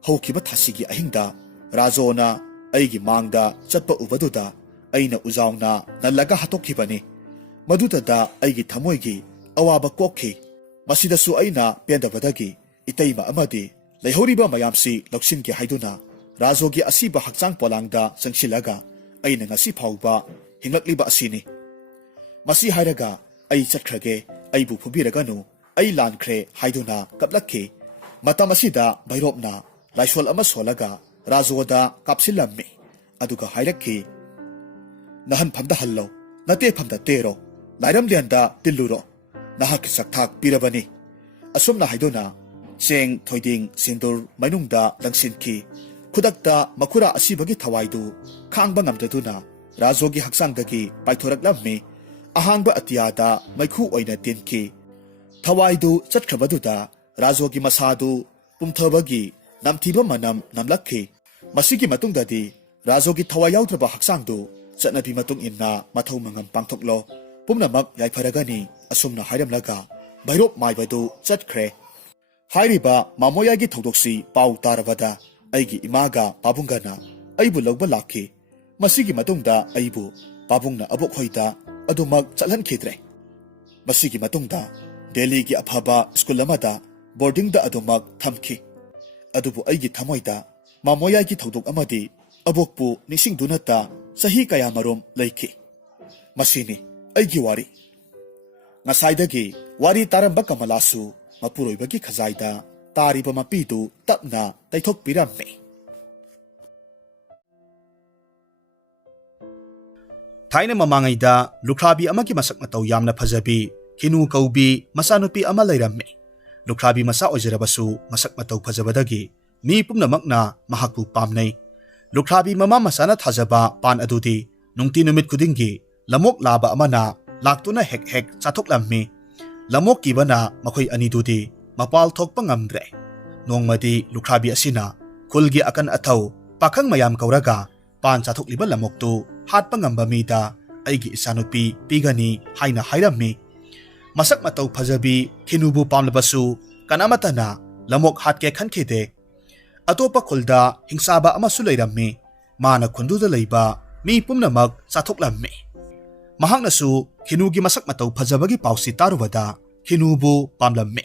ꯍꯧꯈꯤꯕ ꯊꯥꯁꯤꯒꯤ ꯑꯍꯤꯡꯗ ꯔꯥꯖꯣꯅ ꯑꯩꯒꯤ ꯃꯥꯡꯗ ꯆꯠꯄ ꯎꯕꯗꯨꯗ ꯑꯩꯅ ꯎꯖꯥꯎꯅ ꯅꯜꯂꯒ ꯍꯥꯠꯇꯣꯛꯈꯤꯕꯅꯤ꯫ ꯃꯗꯨꯗ ꯑꯩꯒꯤ ꯊꯃꯣꯏꯒꯤ ꯑꯋꯥꯕ ꯀꯣꯛꯈꯤ꯫ ꯃꯁꯤꯗꯁꯨ ꯑꯩꯅ ꯄꯦꯟꯗꯕꯗꯒꯤ ꯏꯇꯩꯃ ꯑꯃꯗꯤ ꯂꯩꯍꯧꯔꯤꯕ ꯃꯌꯥꯝꯁꯤ ꯂꯧꯁꯤꯟꯒꯦ ꯍꯥꯏꯗꯨꯅ ꯔꯥꯖꯣꯒꯤ ꯑꯁꯤꯕ ꯍꯛꯆꯥꯡ ꯄꯣꯂꯥꯡꯗ ꯆꯪꯁꯤꯜꯂꯒ ꯑꯩꯅ ꯉꯁꯤ ꯐꯥꯎꯕ ꯍꯤꯡꯂꯛꯂꯤꯕ ꯑꯁꯤꯅꯤ꯫ ꯃꯁꯤ ꯍꯥꯏꯔꯒ ꯑꯩ ꯆꯠꯈ꯭ꯔꯒꯦ, ꯑꯩꯕꯨ ꯐꯨꯕꯤꯔꯒꯅꯨ, ꯑꯩ ꯂꯥꯟꯈ꯭ꯔꯦ ꯍꯥꯏꯗꯨꯅ ꯀꯞꯂꯛꯈꯤ꯫ ꯃꯇꯝ ꯑꯁꯤꯗ ꯚꯩꯔꯣꯞꯅ ꯂꯥꯏꯁꯣꯜ ꯑꯃ ꯁꯣꯜꯂꯒ ꯔꯥꯖꯣꯗ ꯀꯥꯞꯁꯤꯜꯂꯝꯃꯤ꯫ ꯑꯗꯨꯒ ꯍꯥꯏꯔꯛꯈꯤ, ꯅꯍꯟꯐꯝꯗ ꯍꯜꯂꯣ, ꯅꯇꯦꯐꯝꯗ ꯇꯦꯔꯣ, ꯂꯥꯏꯔꯝꯂꯦꯟꯗ ꯇꯤꯜꯂꯨꯔꯣ, ꯅꯍꯥꯛꯀꯤ ꯆꯥꯛꯊꯥꯛ ꯄꯤꯔꯕꯅꯤ꯫ ꯑꯁꯨꯝꯅ ꯍꯥꯏꯗꯨꯅ ꯆꯦꯡ ꯊꯣꯏꯗꯤꯡ ꯁꯤꯟꯗꯨꯔ ꯃꯅꯨꯡꯗ ꯂꯪꯁꯤꯟꯈꯤ꯫ ꯈꯨꯗꯛꯇ ꯃꯈꯨꯔꯥ ꯑꯁꯤꯕꯒꯤ ꯊꯋꯥꯏꯗꯨ ꯈꯥꯡꯕ ꯉꯝꯗꯗꯨꯅ ꯔꯥꯖꯣꯒꯤ ꯍꯛꯆꯥꯡꯗꯒꯤ ꯄꯥꯏꯊꯣꯔꯛꯂꯝꯃꯤ꯫ ꯑꯍꯥꯡꯕ ꯑꯇꯤꯌꯥꯗ ꯃꯩꯈꯨ ꯑꯣꯏꯅ ꯇꯤꯟꯈꯤ꯫ ꯊꯋꯥꯏꯗꯨ ꯆꯠꯈ꯭ꯔꯕꯗꯨꯗ ꯔꯥꯖꯣꯒꯤ ꯃꯁꯥꯗꯨ ꯄꯨꯝꯊꯕꯒꯤ ꯅꯝꯊꯤꯕ ꯃꯅꯝ ꯅꯝꯂꯛꯈꯤ꯫ ꯃꯁꯤꯒꯤ ꯃꯇꯨꯡꯗꯗꯤ ꯔꯥꯖꯣꯒꯤ ꯊꯋꯥꯏ ꯌꯥꯎꯗ꯭ꯔꯕ ꯍꯛꯆꯥꯡꯗꯨ ꯆꯠꯅꯕꯤ ꯃꯇꯨꯡ ꯏꯟꯅ ꯃꯊꯧ ꯃꯉꯝ ꯄꯥꯡꯊꯣꯛꯂꯣ, ꯄꯨꯝꯅꯃꯛ ꯌꯥꯏꯐꯔꯒꯅꯤ꯫ ꯑꯁꯨꯝꯅ ꯍꯥꯏꯔꯝꯂꯒ ꯚꯩꯔꯣꯞ ꯃꯥꯏꯕꯗꯨ ꯆꯠꯈ꯭ꯔꯦ꯫ ꯍꯥꯏꯔꯤꯕ ꯃꯥꯃꯣꯌꯥꯏꯒꯤ ꯊꯧꯗꯣꯛꯁꯤ ꯄꯥꯎ ꯇꯥꯔꯕꯗ ꯑꯩꯒꯤ ꯏꯃꯥꯒ ꯄꯥꯕꯨꯡꯒꯅ ꯑꯩꯕꯨ ꯂꯧꯕ ꯂꯥꯛꯈꯤ꯫ ꯃꯁꯤꯒꯤ ꯃꯇꯨꯡꯗ ꯑꯩꯕꯨ ꯄꯥꯕꯨꯡꯅ ꯑꯕꯣꯛꯍꯣꯏꯗ ꯑꯗꯨꯃꯛ ꯆꯠꯍꯟꯈꯤꯗ꯭ꯔꯦ꯫ ꯃꯁꯤꯒꯤ ꯃꯇꯨꯡꯗ ꯗꯦꯜꯂꯤꯒꯤ ꯑꯐꯕ ꯁ꯭ꯀꯨꯜ ꯑꯃꯗ ꯕꯣꯔꯗꯤꯡꯗ ꯑꯗꯨꯃꯛ ꯊꯝꯈꯤ꯫ ꯑꯗꯨꯕꯨ ꯑꯩꯒꯤ ꯊꯃꯣꯏꯗ ꯃꯥꯃꯣꯌꯥꯏꯒꯤ ꯊꯧꯗꯣꯛ ꯑꯃꯗꯤ ꯑꯕꯣꯛꯄꯨ ꯅꯤꯡꯁꯤꯡꯗꯨꯅꯇ ꯆꯍꯤ ꯀꯌꯥꯃꯔꯣꯝ ꯂꯩꯈꯤ꯫ ꯃꯁꯤꯅꯤ ꯑꯩꯒꯤ ꯋꯥꯔꯤ꯫ ꯉꯁꯥꯏꯗꯒꯤ ꯋꯥꯔꯤ ꯇꯥꯔꯝꯕ ꯀꯃꯂꯥꯁꯨ ꯃꯄꯨꯔꯣꯏꯕꯒꯤ ꯈꯖꯥꯏꯗ ꯇꯥꯔꯤꯕ ꯃꯄꯤꯗꯨ ꯇꯞꯅ ꯇꯩꯊꯣꯛꯄꯤꯔꯝꯃꯤ꯫ ꯊꯥꯏꯅ ꯃꯃꯥꯡꯉꯩꯗ ꯂꯨꯈ꯭ꯔꯥꯕꯤ ꯑꯃꯒꯤ ꯃꯁꯛ ꯃꯇꯧ ꯌꯥꯝꯅ ꯐꯖꯕꯤ ꯈꯤꯅꯨ ꯀꯧꯕꯤ ꯃꯆꯥꯅꯨꯄꯤ ꯑꯃ ꯂꯩꯔꯝꯃꯤ꯫ ꯂꯨꯈ꯭ꯔꯥꯕꯤ ꯃꯆꯥ ꯑꯣꯏꯖꯔꯕꯁꯨ ꯃꯁꯛ ꯃꯇꯧ ꯐꯖꯕꯗꯒꯤ ꯃꯤ ꯄꯨꯝꯅꯃꯛꯅ ꯃꯍꯥꯛꯄꯨ ꯄꯥꯝꯅꯩ꯫ ꯂꯨꯈ꯭ꯔꯥꯕꯤ ꯃꯃꯥ ꯃꯆꯥꯅ ꯊꯥꯖꯕ ꯄꯥꯟ ꯑꯗꯨꯗꯤ ꯅꯨꯡꯇꯤ ꯅꯨꯃꯤꯠ ꯈꯨꯗꯤꯡꯒꯤ ꯂꯝꯃꯣꯛ ꯂꯥꯕ ꯑꯃꯅ ꯂꯥꯛꯇꯨꯅ ꯍꯦꯛ ꯍꯦꯛ ꯆꯥꯊꯣꯛꯂꯝꯃꯤ꯫ ꯂꯝꯃꯣꯛ ꯀꯤꯕꯅ ꯃꯈꯣꯏ ꯑꯅꯤꯗꯨꯗꯤ ꯃꯄꯥꯜ ꯊꯣꯛꯄ ꯉꯝꯗ꯭ꯔꯦ꯫ ꯅꯣꯡꯃꯗꯤ ꯂꯨꯈ꯭ꯔꯥꯕꯤ ꯑꯁꯤꯅ ꯈꯨꯜꯒꯤ ꯑꯀꯟ ꯑꯊꯧ ꯄꯥꯈꯪ ꯃꯌꯥꯝ ꯀꯧꯔꯒ ꯄꯥꯟ ꯆꯥꯊꯣꯛꯂꯤꯕ ꯂꯝꯃꯣꯛꯇꯨ ꯍꯥꯠꯄ ꯉꯝꯕ ꯃꯤꯗ ꯑꯩꯒꯤ ꯏꯆꯥꯅꯨꯄꯤ ꯄꯤꯒꯅꯤ ꯍꯥꯏꯅ ꯍꯥꯏꯔꯝꯃꯤ꯫ ꯃꯁꯛ ꯃꯇꯧ ꯐꯖꯕꯤ ꯈꯤꯅꯨꯕꯨ ꯄꯥꯝꯂꯕꯁꯨ ꯀꯅꯥꯃꯠꯇꯅ ꯂꯝꯃꯣꯛ ꯍꯥꯠꯀꯦ ꯈꯟꯈꯤꯗꯦ꯫ ꯑꯇꯣꯞꯄ ꯈꯨꯜꯗ ꯍꯤꯡꯆꯥꯕ ꯑꯃꯁꯨ ꯂꯩꯔꯝꯃꯤ꯫ ꯃꯥꯅ ꯈꯨꯟꯗꯨꯗ ꯂꯩꯕ ꯃꯤ ꯄꯨꯝꯅꯃꯛ ꯆꯥꯊꯣꯛꯂꯝꯃꯤ꯫ ꯃꯍꯥꯛꯅꯁꯨ ꯈꯤꯅꯨꯒꯤ ꯃꯁꯛ ꯃꯇꯧ ꯐꯖꯕꯒꯤ ꯄꯥꯎꯁꯤ ꯇꯥꯔꯨꯕꯗ ꯈꯤꯅꯨꯕꯨ ꯄꯥꯝꯂꯝꯃꯤ꯫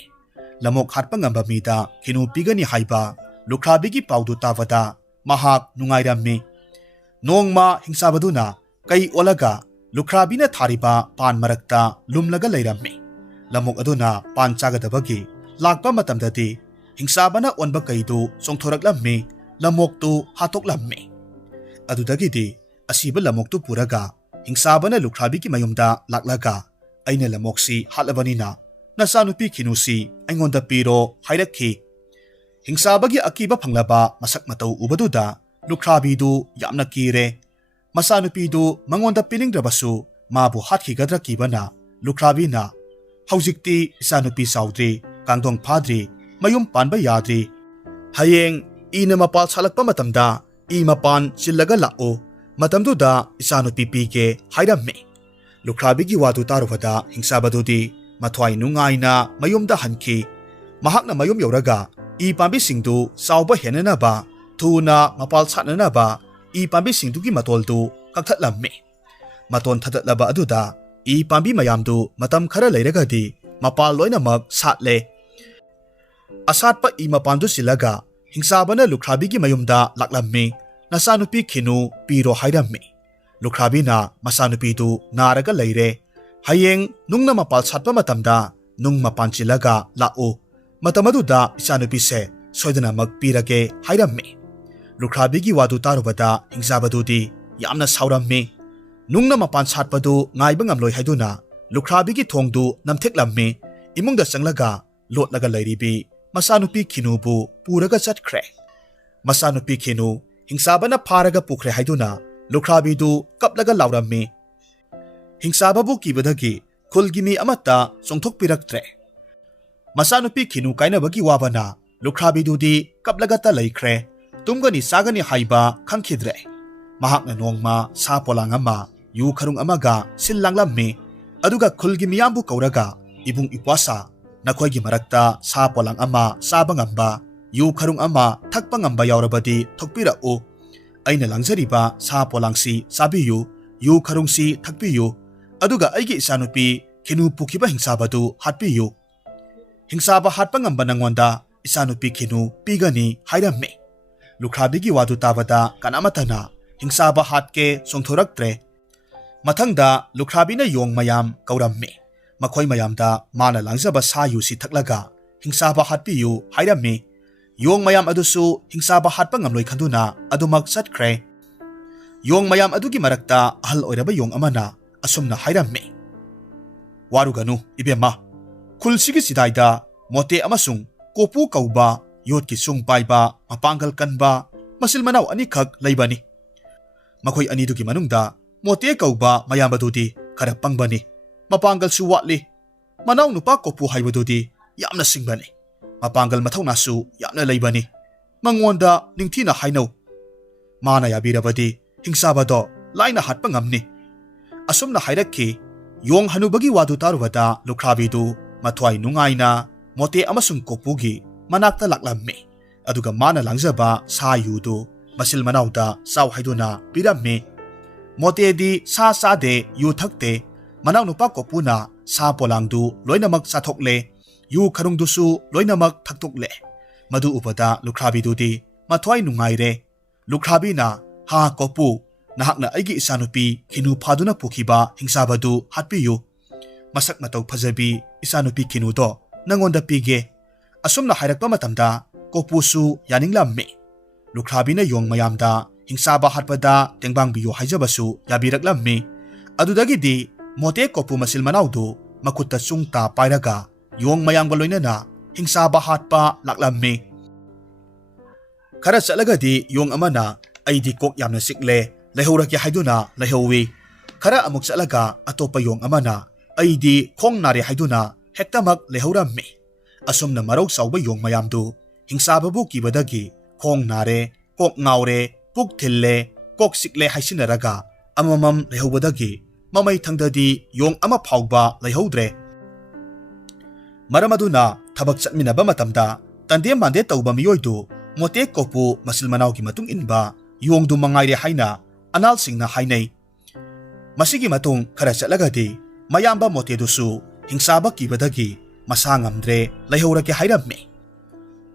ꯂꯝꯃꯣꯛ ꯍꯥꯠꯄ ꯉꯝꯕ ꯃꯤꯗ ꯈꯤꯅꯨ ꯄꯤꯒꯅꯤ ꯍꯥꯏꯕ ꯂꯨꯈ꯭ꯔꯥꯕꯤꯒꯤ ꯄꯥꯎꯗꯨ ꯇꯥꯕꯗ ꯃꯍꯥꯛ ꯅꯨꯡꯉꯥꯏꯔꯝꯃꯤ꯫ ꯅꯣꯡꯃ ꯍꯤꯡꯆꯥꯕꯗꯨꯅ ꯀꯩ ꯑꯣꯜꯂꯒ ꯂꯨꯈ꯭ꯔꯥꯕꯤꯅ ꯊꯥꯔꯤꯕ ꯄꯥꯟ ꯃꯔꯛꯇ ꯂꯨꯝꯂꯒ ꯂꯩꯔꯝꯃꯤ꯫ ꯂꯝꯃꯣꯛ ꯑꯗꯨꯅ ꯄꯥꯟ ꯆꯥꯒꯗꯕꯒꯤ ꯂꯥꯛꯄ ꯃꯇꯝꯗꯗꯤ ꯍꯤꯡꯆꯥꯕꯅ ꯑꯣꯟꯕ ꯀꯩꯗꯨ ꯆꯣꯡꯊꯣꯔꯛꯂꯝꯃꯤ꯫ ꯂꯝꯃꯣꯛꯇꯨ ꯍꯥꯠꯇꯣꯛꯂꯝꯃꯤ꯫ ꯑꯗꯨꯗꯒꯤꯗꯤ ꯑꯁꯤꯕ ꯂꯝꯃꯣꯛꯇꯨ ꯄꯨꯔꯒ ꯍꯤꯡꯆꯥꯕꯅ ꯂꯨꯈ꯭ꯔꯥꯕꯤꯒꯤ ꯃꯌꯨꯝꯗ ꯂꯥꯛꯂꯒ ꯑꯩꯅ ꯂꯝꯃꯣꯛꯁꯤ ꯍꯥꯠꯂꯕꯅꯤꯅ ꯅꯆꯥꯅꯨꯄꯤ ꯈꯤꯅꯨꯁꯤ ꯑꯩꯉꯣꯟꯗ ꯄꯤꯔꯣ ꯍꯥꯏꯔꯛꯈꯤ꯫ ꯍꯤꯡꯆꯥꯕꯒꯤ ꯑꯀꯤꯕ ꯐꯪꯂꯕ ꯃꯁꯛ ꯃꯇꯧ ꯎꯕꯗꯨꯗ ꯂꯨꯈ꯭ꯔꯥꯕꯤꯗꯨ ꯌꯥꯝꯅ ꯀꯤꯔꯦ꯫ ꯃꯆꯥꯅꯨꯄꯤꯗꯨ ꯃꯉꯣꯟꯗ ꯄꯤꯅꯤꯡꯗ꯭ꯔꯕꯁꯨ ꯃꯥꯕꯨ ꯍꯥꯠꯈꯤꯒꯗ꯭ꯔꯥ ꯀꯤꯕꯅ ꯂꯨꯈ꯭ꯔꯥꯕꯤꯅ ꯍꯧꯖꯤꯛꯇꯤ ꯏꯆꯥꯅꯨꯄꯤ ꯆꯥꯎꯗ꯭ꯔꯤ, ꯀꯥꯡꯗꯣꯡ ꯐꯥꯗ꯭ꯔꯤ, ꯃꯌꯨꯝ ꯄꯥꯟꯕ ꯌꯥꯗ꯭ꯔꯤ, ꯍꯌꯦꯡ ꯏꯅ ꯃꯄꯥꯜ ꯁꯥꯠꯂꯛꯄ ꯃꯇꯝꯗ ꯏ ꯃꯄꯥꯟ ꯆꯤꯜꯂꯒ ꯂꯥꯛꯑꯣ, ꯃꯇꯝꯗꯨꯗ ꯏꯆꯥꯅꯨꯄꯤ ꯄꯤꯒꯦ ꯍꯥꯏꯔꯝꯃꯤ꯫ ꯂꯨꯈ꯭ꯔꯥꯕꯤꯒꯤ ꯋꯥꯗꯨ ꯇꯥꯔꯨꯕꯗ ꯍꯤꯡꯆꯥꯕꯗꯨꯗꯤ ꯃꯊ꯭ꯋꯥꯏ ꯅꯨꯡꯉꯥꯏꯅ ꯃꯌꯨꯝꯗ ꯍꯟꯈꯤ꯫ ꯃꯍꯥꯛꯅ ꯃꯌꯨꯝ ꯌꯧꯔꯒ ꯏ ꯄꯥꯝꯕꯤꯁꯤꯡꯗꯨ ꯆꯥꯎꯕ ꯍꯦꯟꯅꯅꯕ ꯊꯨꯅ ꯃꯄꯥꯜ ꯁꯥꯠꯅꯅꯕ ꯏ ꯄꯥꯝꯕꯤꯁꯤꯡꯗꯨꯒꯤ ꯃꯇꯣꯜꯗꯨ ꯀꯛꯊꯠꯂꯝꯃꯤ꯫ ꯃꯇꯣꯟ ꯊꯥꯗꯠꯂꯕ ꯑꯗꯨꯗ ꯏ ꯄꯥꯝꯕꯤ ꯃꯌꯥꯝꯗꯨ ꯃꯇꯝ ꯈꯔ ꯂꯩꯔꯒꯗꯤ ꯃꯄꯥꯜ ꯂꯣꯏꯅꯃꯛ ꯁꯥꯠꯂꯦ꯫ asatpa ima pandu silaga hingsabana lukhrabi gi mayumda laklammi nasanupi khinu piro hairammi lukhrabi na masanupi tu naraga leire hayeng nungna mapal satpa matamda nung mapanchilaga la'u matamaduda isanupi se soidana magpirage hairammi lukhrabi gi wadu tarubada hingsabadudi yamna saurammi nungna mapan satpadu ngaiba ngamloi haiduna lukhrabi gi thongdu namtheklammi imungda changlaga lotlaga leiribi masanupi khinubu puraga chatkhre masanupi khinu hingsabana pharaga pukre haiduna lukhrabi du kaplaga laurammi hingsababu kibadagi khulgimi amata chongthokpiraktre masanupi khinu kainabagi wabana lukhrabi dudi kaplaga ta leikhre tumgani sagani haiba khangkhidre mahakna nongma sa polang ama yu kharung amaga sillanglammi aduga khulgimi yambu kauraga ibung ipwasa nakoigi marakta sa polang ama saba ngamba yu kharung ama thakpa ngamba yaurabadi thokpira o aina langjariba sa polangsi sabiyu yu kharungsi thakpiyu aduga aigi isanupi khinu pukhiba hingsabadu hatpiyu hingsaba hatpa ngamba nangwanda isanupi khinu pigani hairamme lukhrabi wadu tabada kanamatana hingsaba hatke songthoraktre mathangda lukhrabi yong mayam kauramme makhoi mayamda mana langjaba sa yu si thaklaga hingsaba hatpiyu hairamme yong mayam adusu hingsaba hatpa ngamloi khanduna adumak chatkhre yong mayam adugi marakta ahal oiraba yong amana asumna hairamme waruganu ibema khulsigi sidaida mote amasung kopu kauba yotki sung paiba mapangal kanba masil manaw ani khak leibani makhoi ani dugi manungda mote kauba mayambadudi khara pangbani mapangal su watli manaw nupa kopu haibadudi yamna singbani mapangal mathawna su yamna leibani mangonda ningthina hainau mana yabirabadi hingsabado laina hatpa ngamni asumna hairakki yong hanubagi wadu tarwada lukhrabidu mathwai nungaina mote amasung kopugi manakta laklammi aduga mana langjaba sayudu masil manawda saw haiduna piramme mote di sa de yu thakte manaw nupa kopuna sa polangdu loinamak sathokle yu kharungdusu loinamak thaktukle madu upada lukhrabidu di mathwai nungaire lukhrabi na ha kopu nahakna aigi isanupi khinu phaduna pukhiba hingsabadu hatpiyu masak matau phajabi isanupi khinu do nangonda pige asumna hairakpa matamda kopusu yaninglamme lukhrabi yong mayamda hingsaba hatpada tengbang biyu haijabasu yabiraklammi adudagidi mote kopu masil manawdu makutta chungta pairaga yong mayangba loinana hingsaba hatpa laklammi khara chalagadi yong amana aidi kok yamna sikle lehoraki haiduna lehowi khara amuk chalaga atopa yong amana aidi khong nare haiduna hektamak lehorammi asumna marok sauba yong mayamdu hingsababu kibadagi khong nare kok ngaure puk thille kok sikle haisinaraga amamam lehobadagi mamai thangdadi yong ama phawba lehodre maramaduna thabak chatminaba matamda tande mande tawba miyoidu mote kopu masil manawgi matung inba yongdu mangaire haina anal singna hainai masigi matung khara chatlagadi mayamba mote dusu hingsaba kibadagi masa ngamdre leihorake hairamme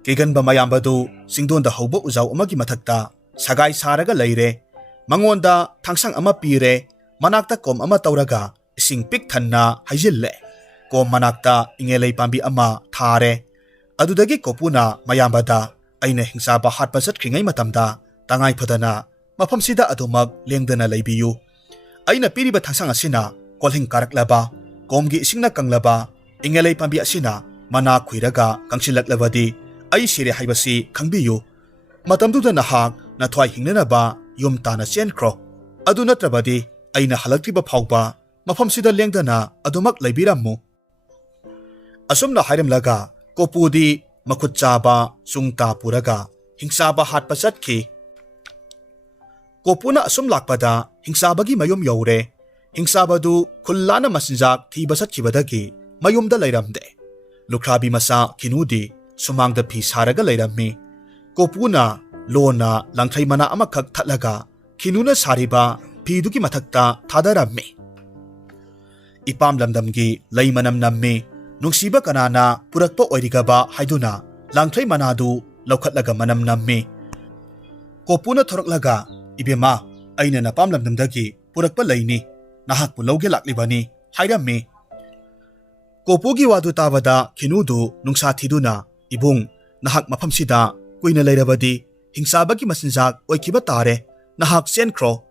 keganba mayamba du singdonda hauba ujaw amagi mathakta sagai saraga leire mangonda thangsang ama pire manakta kom ama tawraga ising pik thanna haijille kom manakta ingelei pambi ama thare adudagi kopuna mayambada aina hingsaba hatpa chatkringai matamda tangai phadana mafamsida adumak lengdana leibiyu aina piriba thangsang asina kolhing karaklaba komgi isingna kanglaba ingelei pambi asina mana khuiraga kangsilaklabadi ai sire haibasi khangbiyu matamduda nahak nathwai hingnanaba yum tana chenkro adu natrabadi aina halaktiba phawba mafamsida lengdana adumak leibirammu asumna hairamlaga kopudi makhut chaba chungta puraga hingsaba hatpa chatki kopuna asum lakpada hingsabagi mayum yaure hingsabadu khullana masinjak thiba satkibadagi mayumda leiramde lukhrabi masa kinudi sumangda phi saraga leirammi kopuna lona langthai mana amakhak thatlaga kinuna sariba phidugi mathakta thadarammi ipam lamdamgi leimanam nammi nungsiba kanana purakpa oirigaba haiduna langthlai manadu laukhatlaga manam namme. Kopuna thoraklaga ibema aina napam lamdamdagi purakpa laini nahakpu lawge laklibani hairamme. Kopugi wadu tabada khinudu nungsa thiduna ibung nahak mafamsida kuina leirabadi hingsabagi masinjak oikiba tare nahak senkro.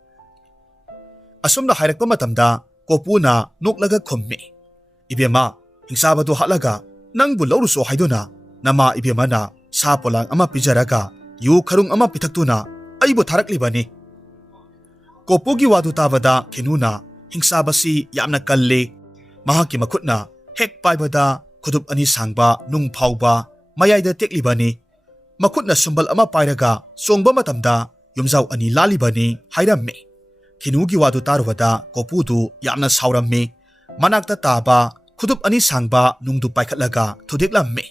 Asumna hairakpa matamda kopuna noklaga khummi. Ibema hingsabadu halaga nangbu lawruso haiduna nama ibema na sa polang ama pijaraga yu kharung ama pitaktuna aibu tharaklibani. Kopugi wadu tabada khinuna hingsabasi yamna kalle mahaki makhutna hek paibada khudup ani sangba nung phauba mayaida teklibani. Makhutna sumbal ama pairaga songba matamda yumjau ani lalibani hairamme. Khinugi wadu tarwada kopudu yamna sauramme. Manakta taba khudup ani sangba nungdu paikhatlaga thudeklamme.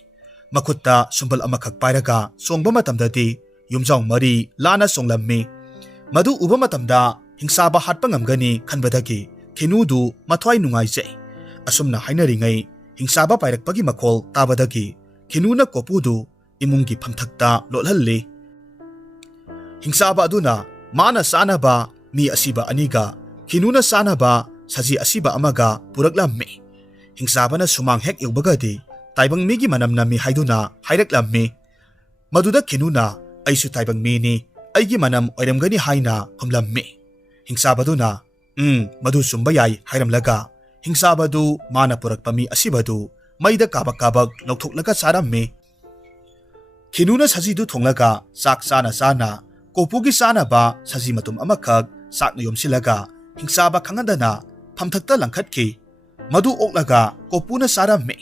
Makhutta sumbal ama khak pairaga songba matamdadi yumjau mari lana songlamme. Madu uba matamda hingsaba hatpa ngamgani khanbadagi khinudu mathwai nungaijai. Asumna hainaringai hingsaba pairakpagi makhol tabadagi khinuna kopudu imungi phamthakta lolhalli. Hingsaba aduna mana sanaba mi asiba aniga khinuna sanaba saji asiba amaga puraklamme. Hingsabana sumang hek yobagadi taibang migi manam nami haiduna hairaklammi. Maduda khinuna aisu taibang mini aigi manam oiramgani haina khumlammi. Hingsabaduna madu sumbayai hairamlaga hingsabadu mana purakpami asibadu maida kabak kabak lauthoklaga sarammi. Khinuna sajidu thonglaga sak sana kopugi sanaba saji matum amakhak sakna yomsilaga hingsaba khangandana phamthakta langkhatki. Madu oklaga kopuna sarammi.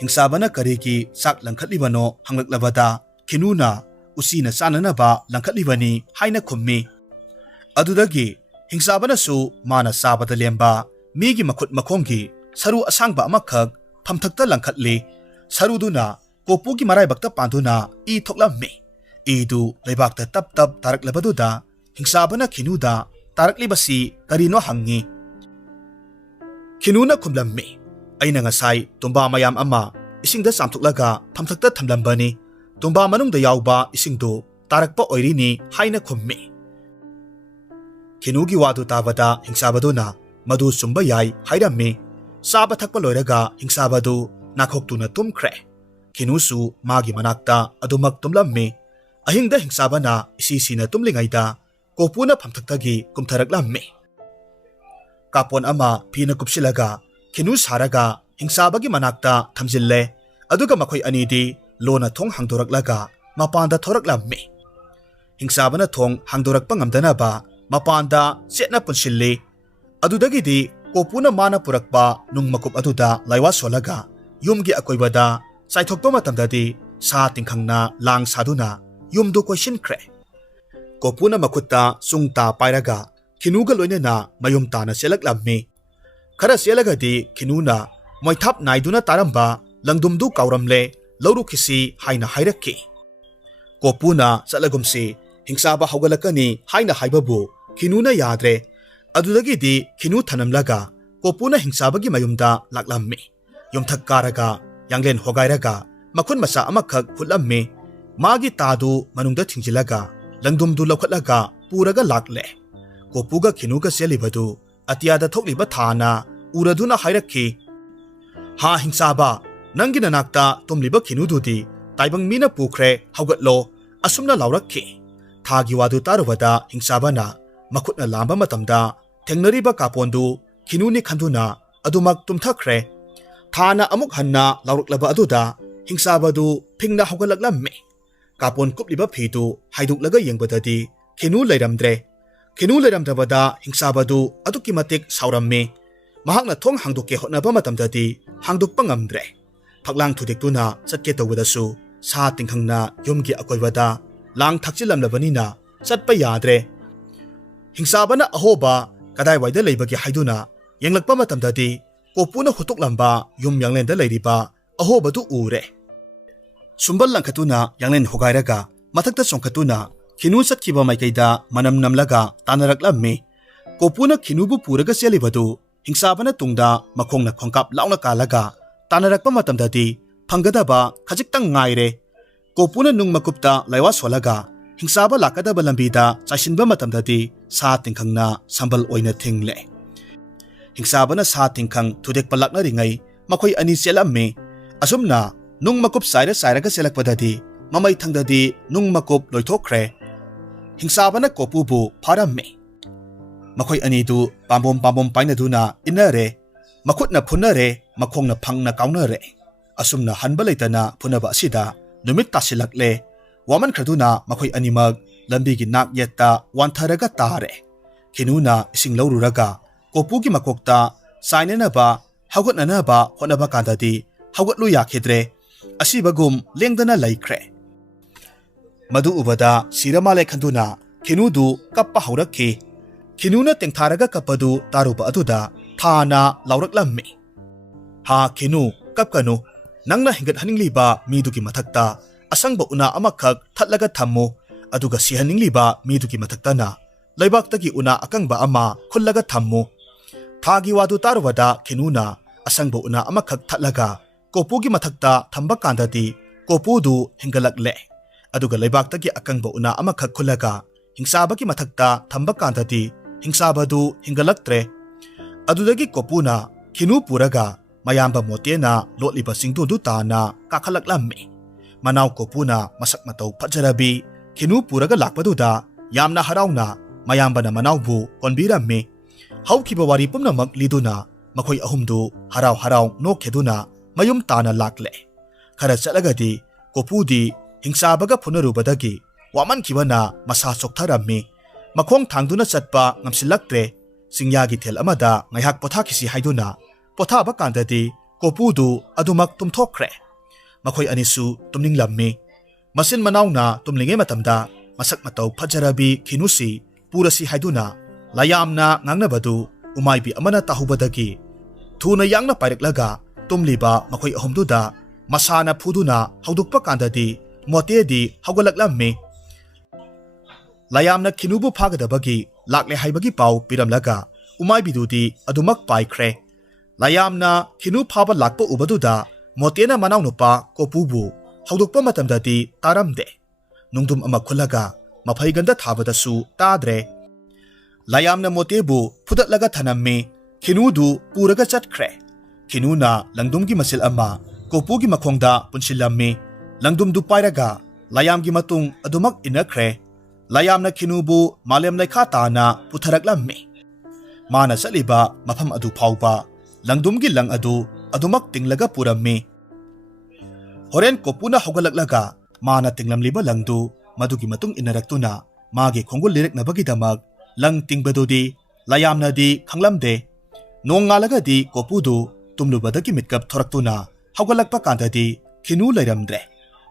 Hingsabana kariki sak langkhatlibano hanglaklabada khinuna usina sananaba langkhatlibani haina khummi. Adudagi hingsabana su mana sabada lemba migi makhut makhongi saru asangba amakhak phamthakta langkhatli. Saruduna kopugi maraibakta panduna I thoklammi. Idu leibakta tap tap taraklabaduda hingsabana khinuda taraklibasi karino hangi. Khinuna khumlammi. Aina ngasai tumba mayam ama isingda samthuklaga phamthakta thamlambani. Tumba manungda yawba isingdu tarakpa oirini haina khummi. Khinugi wadu tabada hingsabaduna madu sumba yai hairammi. Saba thakpa loiraga hingsabadu nakhoktuna tumkhre. Khinusu magi manakta adumak tumlammi. Ahingda hingsabana isisina tumlingaida kopuna phamthaktagi kumtharaklammi. Kapon ama phina kupsilaga khinu saraga hingsabagi manakta thamjille. Aduga makhoi anidi lona thong hangdoraklaga mapanda thoraklammi. Hingsabana thong hangdorakpa ngamdanaba mapanda chetna punsilli. Adudagidi kopuna mana purakpa nung makup aduda laiwa solaga yumgi akoibada saithokpa matamdadi sa tingkhangna lang saduna yumdu koishinkre. Kopuna makutta sungta pairaga khinuga loinena mayum tana selaklammi. Khara selagadi khinuna moithap naiduna taramba langdumdu kauramle laurukhisi haina hairakki. Kopuna salagumsi hingsaba haugalakani haina haibabu khinuna yadre. Adudagidi khinu thanamlaga kopuna hingsabagi mayumda laklammi. Yumthak karaga yanglen hogairaga makhun masa amakhak hutlammi. Magi tadu manungda thingjilaga langdumdu laukhatlaga puraga lakle. Kopuga khinuga selibadu atiyada thokliba thana uraduna hairakki. Ha hingsaba nangi nanakta tumliba khinududi taibang mina pukhre haugatlo asumna laurakki. Thagi wadu tarwada hingsabana makhutna lamba matamda thengnariba kapondu khinuni khanduna adumak tumthakre. Thana amuk hanna lauraklaba aduda hingsabadu phingna haugalaklammi. Kapon kupliba phitu haiduklaga yengbadadi khinu leiramdre. Khinu leiramdrabada hingsabadu aduki matik saurammi. Mahakna thong hangdukke hotnaba matamdadi hangdukpa ngamdre. Phaklang thudektuna chatke tawadasu sa tingkhangna yumgi akoibada lang thakchilamlabanina chatpa yadre. Hingsabana ahoba kadai waida leibagi haiduna yenglakpa matamdadi kopuna hutuklamba yum yanglenda leiriba ahobadu ure. Sumbal langkhatuna yanglen hogairaga mathakta songkhatuna khinu satkiba maikaida manam namlaga tanaraklammi. Kopuna khinubu puraga selibadu hingsabana tungda makhongna khongkap launa kalaga tanarakpa matamdadi ꯐꯪꯒꯗꯕ ꯈꯖꯤꯛꯇꯪ ꯉꯥꯏꯔꯦ ꯀꯣꯄꯨꯅ ꯅꯨꯡ ꯃꯀꯨꯞꯇ ꯂꯩꯋꯥ ꯁꯣꯜꯂꯒ ꯍꯤꯡꯁꯥꯕ ꯂꯥꯛꯀꯗꯕ ꯂꯝꯕꯤꯗ ꯆꯥꯏꯁꯤꯟꯕ ꯃꯇꯝꯗꯗꯤ ꯁꯥ ꯇꯤꯡꯈꯪꯅ ꯁꯝꯕꯜ ꯑꯣꯏꯅ ꯊꯤꯡꯂꯦ ꯍꯤꯡꯁꯥꯕꯅ ꯁꯥ ꯇꯤꯡꯈꯪ ꯊꯨꯗꯦꯛꯄ ꯂꯥꯛꯅꯔꯤꯉꯩ ꯃꯈꯣꯏ ꯑꯅꯤ ꯆꯦꯜꯂꯝꯃꯤ ꯑꯁꯨꯝꯅ ꯅꯨꯡ ꯃꯀꯨꯞ ꯆꯥꯏꯔꯒ ꯆꯦꯜꯂꯛꯄꯗꯗꯤ ꯃꯃꯩ ꯊꯪꯗꯗꯤ ꯅꯨꯡ ꯃꯀꯨꯞ ꯂꯣꯏꯊꯣꯛꯈ꯭ꯔꯦ ꯍꯤꯡꯁꯥꯕꯅ ꯀꯣꯄꯨꯕꯨ ꯐꯥꯔꯝꯃꯤ ꯃꯈꯣꯏ ꯑꯅꯤꯗꯨ ꯄꯥꯝꯕꯣꯝ ꯄꯥꯏꯅꯗꯨꯅ ꯏꯟꯅꯔꯦ ꯃꯈꯨꯠꯅ ꯐꯨꯟꯅꯔꯦ ꯃꯈꯣꯡꯅ ꯐꯪꯅ ꯀꯥꯎꯅꯔꯦ ꯑꯁꯨꯝꯅ ꯍꯟꯕ ꯂꯩꯇꯅ ꯐꯨꯅꯕ ꯑꯁꯤꯗ ꯅꯨꯃꯤꯠ ꯇꯥꯁꯤꯜꯂꯛꯂꯦ ꯋꯥꯃꯟꯈ꯭ꯔꯗꯨꯅ ꯃꯈꯣꯏ ꯑꯅꯤꯃꯛ ꯂꯝꯕꯤꯒꯤ ꯅꯥꯛ ꯌꯦꯠꯇ ꯋꯥꯟꯊꯔꯒ ꯇꯥꯔꯦ ꯈꯤꯅꯨꯅ ꯏꯁꯤꯡ ꯂꯧꯔꯨꯔꯒ ꯀꯣꯄꯨꯒꯤ ꯃꯀꯣꯛꯇ ꯆꯥꯏꯅꯅꯕ ꯍꯧꯒꯠꯅꯅꯕ ꯍꯣꯠꯅꯕ ꯀꯥꯟꯗꯗꯤ ꯍꯧꯒꯠꯂꯨ ꯌꯥꯈꯤꯗ꯭ꯔꯦ ꯑꯁꯤꯕꯒꯨꯝ ꯂꯦꯡꯗꯅ ꯂꯩꯈ꯭ꯔꯦ ꯃꯗꯨ ꯎꯕꯗ ꯁꯤꯔ ꯃꯥꯜꯂꯦ ꯈꯟꯗꯨꯅ ꯈꯤꯅꯨꯗꯨ ꯀꯞꯄ ꯍꯧꯔꯛꯈꯤ ꯈꯤꯅꯨꯅ ꯇꯦꯡꯊꯥꯔꯒ ꯀꯞꯄꯗꯨ ꯇꯥꯔꯨꯕ ꯑꯗꯨꯗ ꯊꯥꯅ ꯂꯥꯎꯔꯛꯂꯝꯃꯤ ꯍꯥ ꯈꯤꯅꯨ ꯀꯞꯀꯅꯨ ꯅꯪꯅ ꯍꯤꯡꯒꯠꯍꯟꯅꯤꯡꯂꯤꯕ ꯃꯤꯗꯨꯒꯤ ꯃꯊꯛꯇ ꯑꯁꯪꯕ ꯎꯅꯥ ꯑꯃꯈꯛ ꯊꯠꯂꯒ ꯊꯝꯃꯨ ꯑꯗꯨꯒ ꯁꯤꯍꯟꯅꯤꯡꯂꯤꯕ ꯃꯤꯗꯨꯒꯤ ꯃꯊꯛꯇꯅ ꯂꯩꯕꯥꯛꯇꯒꯤ ꯎꯅꯥ ꯑꯀꯪꯕ ꯑꯃ ꯈꯨꯜꯂꯒ ꯊꯝꯃꯨ ꯊꯥꯒꯤ ꯋꯥꯗꯨ ꯇꯥꯔꯨꯕꯗ ꯈꯤꯅꯨꯅ ꯑꯁꯪꯕ ꯎꯅꯥ ꯑꯃꯈꯛ ꯊꯠꯂꯒ ꯀꯣꯄꯨꯒꯤ ꯃꯊꯛꯇ ꯊꯝꯕ ꯀꯥꯟꯗꯗꯤ ꯀꯣꯄꯨꯗꯨ ꯍꯤꯡꯒꯠꯂꯛꯂꯦ ꯑꯗꯨꯒ ꯂꯩꯕꯥꯛꯇꯒꯤ ꯑꯀꯪꯕ ꯎꯅꯥ ꯑꯃꯈꯛ ꯈꯨꯜꯂꯒ ꯍꯤꯡꯁꯥꯕꯒꯤ ꯃꯊꯛꯇ ꯊꯝꯕ ꯀꯥꯟꯗꯗꯤ ꯍꯤꯡꯁꯥꯕꯗꯨ ꯍꯤꯡꯒꯠꯂꯛꯇ꯭ꯔꯦ ꯑꯗꯨꯗꯒꯤ ꯀꯣꯄꯨꯅ ꯈꯤꯅꯨ ꯄꯨꯔꯒ ꯃꯌꯥꯝꯕ ꯃꯣꯇꯦꯅ ꯂꯣꯠꯂꯤꯕ ꯆꯤꯡꯗꯨꯗꯨ ꯇꯥꯅ ꯀꯥꯈꯠꯂꯛꯂꯝꯃꯤ ꯃꯅꯥꯎ ꯀꯣꯄꯨꯅ ꯃꯁꯛ ꯃꯇꯧ ꯐꯖꯔꯕꯤ ꯈꯤꯅꯨ ꯄꯨꯔꯒ ꯂꯥꯛꯄꯗꯨꯗ ꯌꯥꯝꯅ ꯍꯔꯥꯎꯅ ꯃꯌꯥꯝꯕꯅ ꯃꯅꯥꯎꯕꯨ ꯀꯣꯟꯕꯤꯔꯝꯃꯤ ꯍꯧꯈꯤꯕ ꯋꯥꯔꯤ ꯄꯨꯝꯅꯃꯛ ꯂꯤꯗꯨꯅ ꯃꯈꯣꯏ ꯑꯍꯨꯝꯗꯨ ꯍꯔꯥꯎ ꯅꯣꯛꯈꯤꯗꯨꯅ ꯃꯌꯨꯝ ꯇꯥꯅ ꯂꯥꯛꯂꯦ ꯈꯔ ꯆꯠꯂꯒꯗꯤ ꯀꯣꯄꯨꯗꯤ ꯍꯤꯡꯁꯥꯕꯒ ꯐꯨꯅꯔꯨꯕꯗꯒꯤ ꯋꯥꯃꯟꯈꯤꯕꯅ ꯃꯁꯥ ꯆꯣꯛꯊꯔꯝꯃꯤ ꯃꯈꯣꯡ ꯊꯥꯡꯗꯨꯅ ꯆꯠꯄ ꯉꯝꯁꯤꯜꯂꯛꯇ꯭ꯔꯦ ꯆꯤꯡꯌꯥꯒꯤ ꯊꯦꯜ ꯑꯃꯗ ꯉꯥꯏꯍꯥꯛ ꯄꯣꯊꯥꯈꯤꯁꯤ ꯍꯥꯏꯗꯨꯅ ꯄꯣꯊꯥꯕ ꯀꯥꯟꯗꯗꯤ ꯀꯣꯄꯨꯗꯨ ꯑꯗꯨꯃꯛ ꯇꯨꯝꯊꯣꯛꯈ꯭ꯔꯦ ꯃꯈꯣꯏ ꯑꯅꯤꯁꯨ ꯇꯨꯝꯅꯤꯡꯂꯝꯃꯤ ꯃꯆꯤꯟ ꯃꯅꯥꯎꯅ ꯇꯨꯝꯂꯤꯉꯩ ꯃꯇꯝꯗ ꯃꯁꯛ ꯃꯇꯧ ꯐꯖꯔꯕꯤ ꯈꯤꯅꯨꯁꯤ ꯄꯨꯔꯁꯤ ꯍꯥꯏꯗꯨꯅ ꯂꯌꯥꯝꯅ ꯉꯥꯡꯅꯕꯗꯨ ꯎꯃꯥꯏꯕꯤ ꯑꯃꯅ ꯇꯥꯍꯧꯕꯗꯒꯤ ꯊꯨꯅ ꯌꯥꯡꯅ ꯄꯥꯏꯔꯛꯂꯒ ꯇꯨꯝꯂꯤꯕ ꯃꯈꯣꯏ ꯑꯍꯨꯝꯗꯨꯗ ꯃꯁꯥꯅ ꯐꯨꯗꯨꯅ ꯍꯧꯗꯣꯛꯄ ꯀꯥꯟꯗꯗꯤ ꯃꯣꯇꯦꯗꯤ ꯍꯧꯒꯠꯂꯛꯂꯝꯃꯤ ꯂꯌꯥꯝꯅ ꯈꯤꯅꯨꯕꯨ ꯐꯥꯒꯗꯕꯒꯤ ꯂꯥꯛꯂꯦ ꯍꯥꯏꯕꯒꯤ ꯄꯥꯎ ꯄꯤꯔꯝꯂꯒ ꯎꯃꯥꯏꯕꯤꯗꯨꯗꯤ ꯑꯗꯨꯃꯛ ꯄꯥꯏꯈ꯭ꯔꯦ ꯂꯌꯥꯝꯅ ꯈꯤꯅꯨ ꯐꯥꯕ ꯂꯥꯛꯄ ꯎꯕꯗꯨꯗ ꯃꯣꯇꯦꯅ ꯃꯅꯥꯎꯅꯨꯄꯥ ꯀꯣꯄꯨꯕꯨ ꯍꯧꯗꯣꯛꯄ ꯃꯇꯝꯗꯗꯤ ꯇꯥꯔꯝꯗꯦ ꯅꯨꯡꯗꯨꯝ ꯑꯃ ꯈꯨꯜꯂꯒ ꯃꯐꯩꯒꯟꯗ ꯊꯥꯕꯗꯁꯨ ꯇꯥꯗ꯭ꯔꯦ ꯂꯌꯥꯝꯅ ꯃꯣꯇꯦꯕꯨ ꯐꯨꯗꯠꯂꯒ ꯊꯅꯝꯃꯤ ꯈꯤꯅꯨꯗꯨ ꯄꯨꯔꯒ ꯆꯠꯈ꯭ꯔꯦ ꯈꯤꯅꯨꯅ ꯂꯪꯗꯨꯝꯒꯤ ꯃꯆꯤꯜ ꯑꯃ ꯀꯣꯄꯨꯒꯤ ꯃꯈꯣꯡꯗ ꯄꯨꯟꯁꯤꯜꯂꯝꯃꯤ ꯂꯪꯗꯨꯝꯗꯨ ꯄꯥꯏꯔꯒ ꯂꯌꯥꯝꯒꯤ ꯃꯇꯨꯡ ꯑꯗꯨꯃꯛ ꯏꯟꯅꯈ꯭ꯔꯦ ꯂꯌꯥꯝꯅ ꯈꯤꯅꯨꯕꯨ ꯃꯥꯂꯦꯝ ꯂꯩꯈꯥ ꯇꯥꯅ ꯄꯨꯊꯔꯛꯂꯝꯃꯤ ꯃꯥꯅ ꯆꯠꯂꯤꯕ ꯃꯐꯝ ꯑꯗꯨ ꯐꯥꯎꯕ ꯂꯪꯗꯨꯝꯒꯤ ꯂꯪ ꯑꯗꯨ ꯑꯗꯨꯃꯛ ꯇꯤꯡꯂꯒ ꯄꯨꯔꯝꯃꯤ ꯍꯣꯔꯦꯟ ꯀꯣꯄꯨꯅ ꯍꯧꯒꯠꯂꯛꯂꯒ ꯃꯥꯅ ꯇꯤꯡꯂꯝꯂꯤꯕ ꯂꯪꯗꯨ ꯃꯗꯨꯒꯤ ꯃꯇꯨꯡ ꯏꯟꯅꯔꯛꯇꯨꯅ ꯃꯥꯒꯤ ꯈꯣꯡꯒꯨꯜ ꯂꯤꯔꯛꯅꯕꯒꯤꯗꯃꯛ ꯂꯪ ꯇꯤꯡꯕꯗꯨꯗꯤ ꯂꯌꯥꯝꯅꯗꯤ ꯈꯪꯂꯝꯗꯦ ꯅꯣꯡꯉꯥꯜꯂꯒꯗꯤ ꯀꯣꯄꯨꯗꯨ ꯇꯨꯝꯂꯨꯕꯗꯒꯤ ꯃꯤꯠꯀꯞ ꯊꯣꯔꯛꯇꯨꯅ ꯍꯧꯒꯠꯂꯛꯄ ꯀꯥꯟꯗꯗꯤ ꯈꯤꯅꯨ ꯂꯩꯔꯝꯗ꯭ꯔꯦ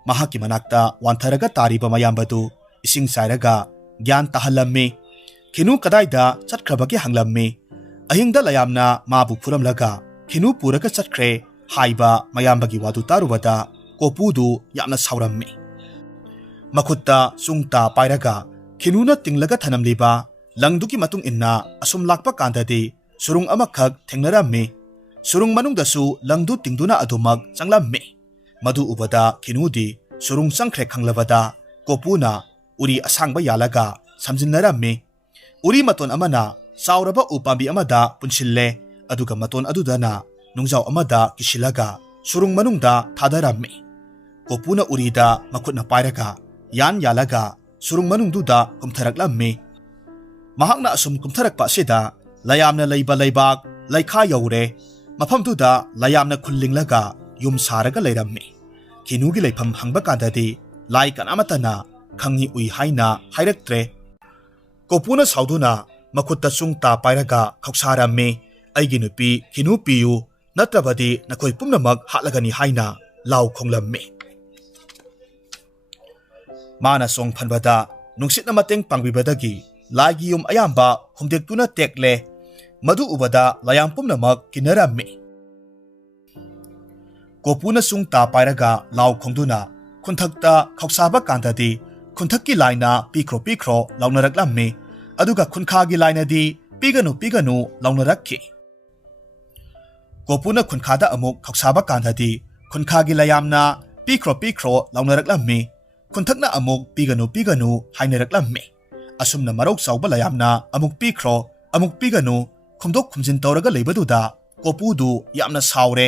ꯃꯍꯥꯛꯀꯤ ꯃꯅꯥꯛꯇ ꯋꯥꯟꯊꯔꯒ ꯇꯥꯔꯤꯕ ꯃꯌꯥꯝꯕꯗꯨ ꯏꯁꯤꯡ ꯆꯥꯏꯔꯒ ꯒ꯭ꯌꯥꯟ ꯇꯥꯍꯜꯂꯝꯃꯤ ꯈꯤꯅꯨ ꯀꯗꯥꯏꯗ ꯆꯠꯈ꯭ꯔꯕꯒꯦ ꯍꯪꯂꯝꯃꯤ ꯑꯍꯤꯡꯗ ꯂꯌꯥꯝꯅ ꯃꯥꯕꯨ ꯐꯨꯔꯝꯂꯒ ꯈꯤꯅꯨ ꯄꯨꯔꯒ ꯆꯠꯈ꯭ꯔꯦ ꯍꯥꯏꯕ ꯃꯌꯥꯝꯕꯒꯤ ꯋꯥꯗꯨ ꯇꯥꯔꯨꯕꯗ ꯀꯣꯄꯨꯗꯨ ꯌꯥꯝꯅ ꯁꯥꯎꯔꯝꯃꯤ ꯃꯈꯨꯠꯇ ꯆꯨꯡꯇꯥ ꯄꯥꯏꯔꯒ ꯈꯤꯅꯨꯅ ꯇꯤꯡꯂꯒ ꯊꯅꯝꯂꯤꯕ ꯂꯪꯗꯨꯒꯤ ꯃꯇꯨꯡ ꯏꯟꯅ ꯑꯁꯨꯝ ꯂꯥꯛꯄ ꯀꯥꯟꯗꯗꯤ ꯁꯨꯔꯨꯡ ꯑꯃꯈꯛ ꯊꯦꯡꯅꯔꯝꯃꯤ ꯁꯨꯔꯨꯡ manungdasu langdu tingduna adumak changlamme madu ubada kinudi surung changkhre khanglabada kopuna uri asangba yalaga samjinnaramme uri maton amana sauraba upambi amada punchille aduga maton adudana nungjaw amada kisilaga surung manungda thadaramme kopuna urida makhutna pairaga yan yalaga surung manungduda kumtharaklamme mahakna asum kumtharakpa sida layamna leiba leibak laikha yaure mafamduda layamna khulinglaga yum saraga leiramme kinugi leifam hangba kandadi lai kanamatana khangi ui haina hairaktre kopuna sauduna makhutta chungta pairaga khoksaramme aigi nupi kinu piyu natrabadi nakoi pumnamak hatlagani haina law khonglamme mana song phanbada nungsitna mateng pangbibadagi laigi yum ayamba humdektuna tekle madu ubada layam pumnamak kinaramme kopuna chungta pairaga law khongduna khunthakta khoksaba kandadi khunthakki laina pikro launaraklamme aduga khunkhagi lainadi piganu launarakki kopuna khunkhada amuk khoksaba kandadi คนข้ากิลายามนาปีโครเหล่าเนรักลำมีคนทักนาอมุกปีกนูให้เนรักลำมีอาสมนามารกสาวบลายามนาอมุกปีกนูคุมดกคุมจินตอระก็เลยบดูดาโกปูดูยามนาสาวเร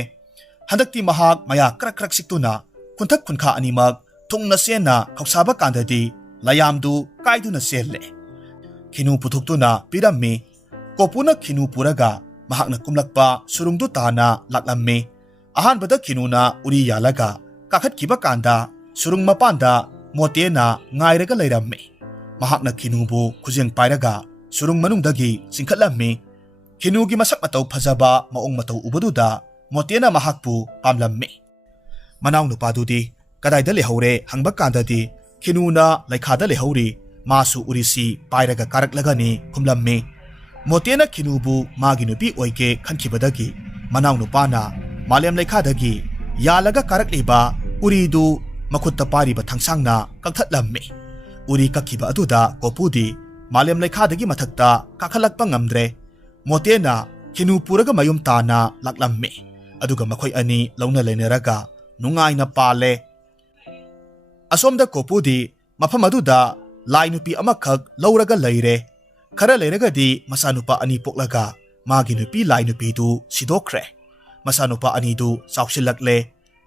ฮันดักตีมหากมายากรักสิกตุนาคนทักคนข้าอันิมักทงนาเซียนาเขาสาบกันดีลายามดูไกดูนาเซียเลขินูปุถุกตุนาปีรัมมีโกปูนักขินูปุระกามหากนักกุมลักปะสุรุงตุตานาหลักลำมีอาหารบัดขินูนาอุริยาลกากัดขีบกันดาสุรุงมาปันดาโมเตนาง่ายระก็เลยรัมมีมหากนักขินูบุคุเจียงไประกาสุรุงมนุงดกีสิงคัดลำมีขินูกิมาสักมาเตาพะจาบะมาองมาเตาอุบดูดาโมเตนามหากปูปามลำมีมานาวนุปาดูดีกระไดเดลเฮาเรหังบักกันดาดีขินูนาไลคาเดลเฮารีมาสูอุริสีไประกาการักละกันนี้คุมลำมีโมเตนะขินูบุมากินุปีโอยเกขันขีบดกีมานาวนุปานามาเลียมไลคาดกียาละกาการักลีบาอุริดูมาคุตตะปารีบะทังสังนากังทัดลำมีอุริกักขีบะอดุดาโกปูดีมาเลียมไลคาดกีมาทักตากักขลักปังงำเรโมเตนะขินูปูระกมายุมตานาลักลำมีอดุกมาคอยอันนี้ลงนาเลเนรกานุงายนาปาเลอสมดาโกปูดีมาพมาดุดาลายนุปีอมักขักลาวระกเลยเรคาระเลยระกดีมาสานุปะอันนี้ปกละกามากินุปีลายนุปีดูสิโดเครมาสานุปะอันนี้ดูสาวชิลักเล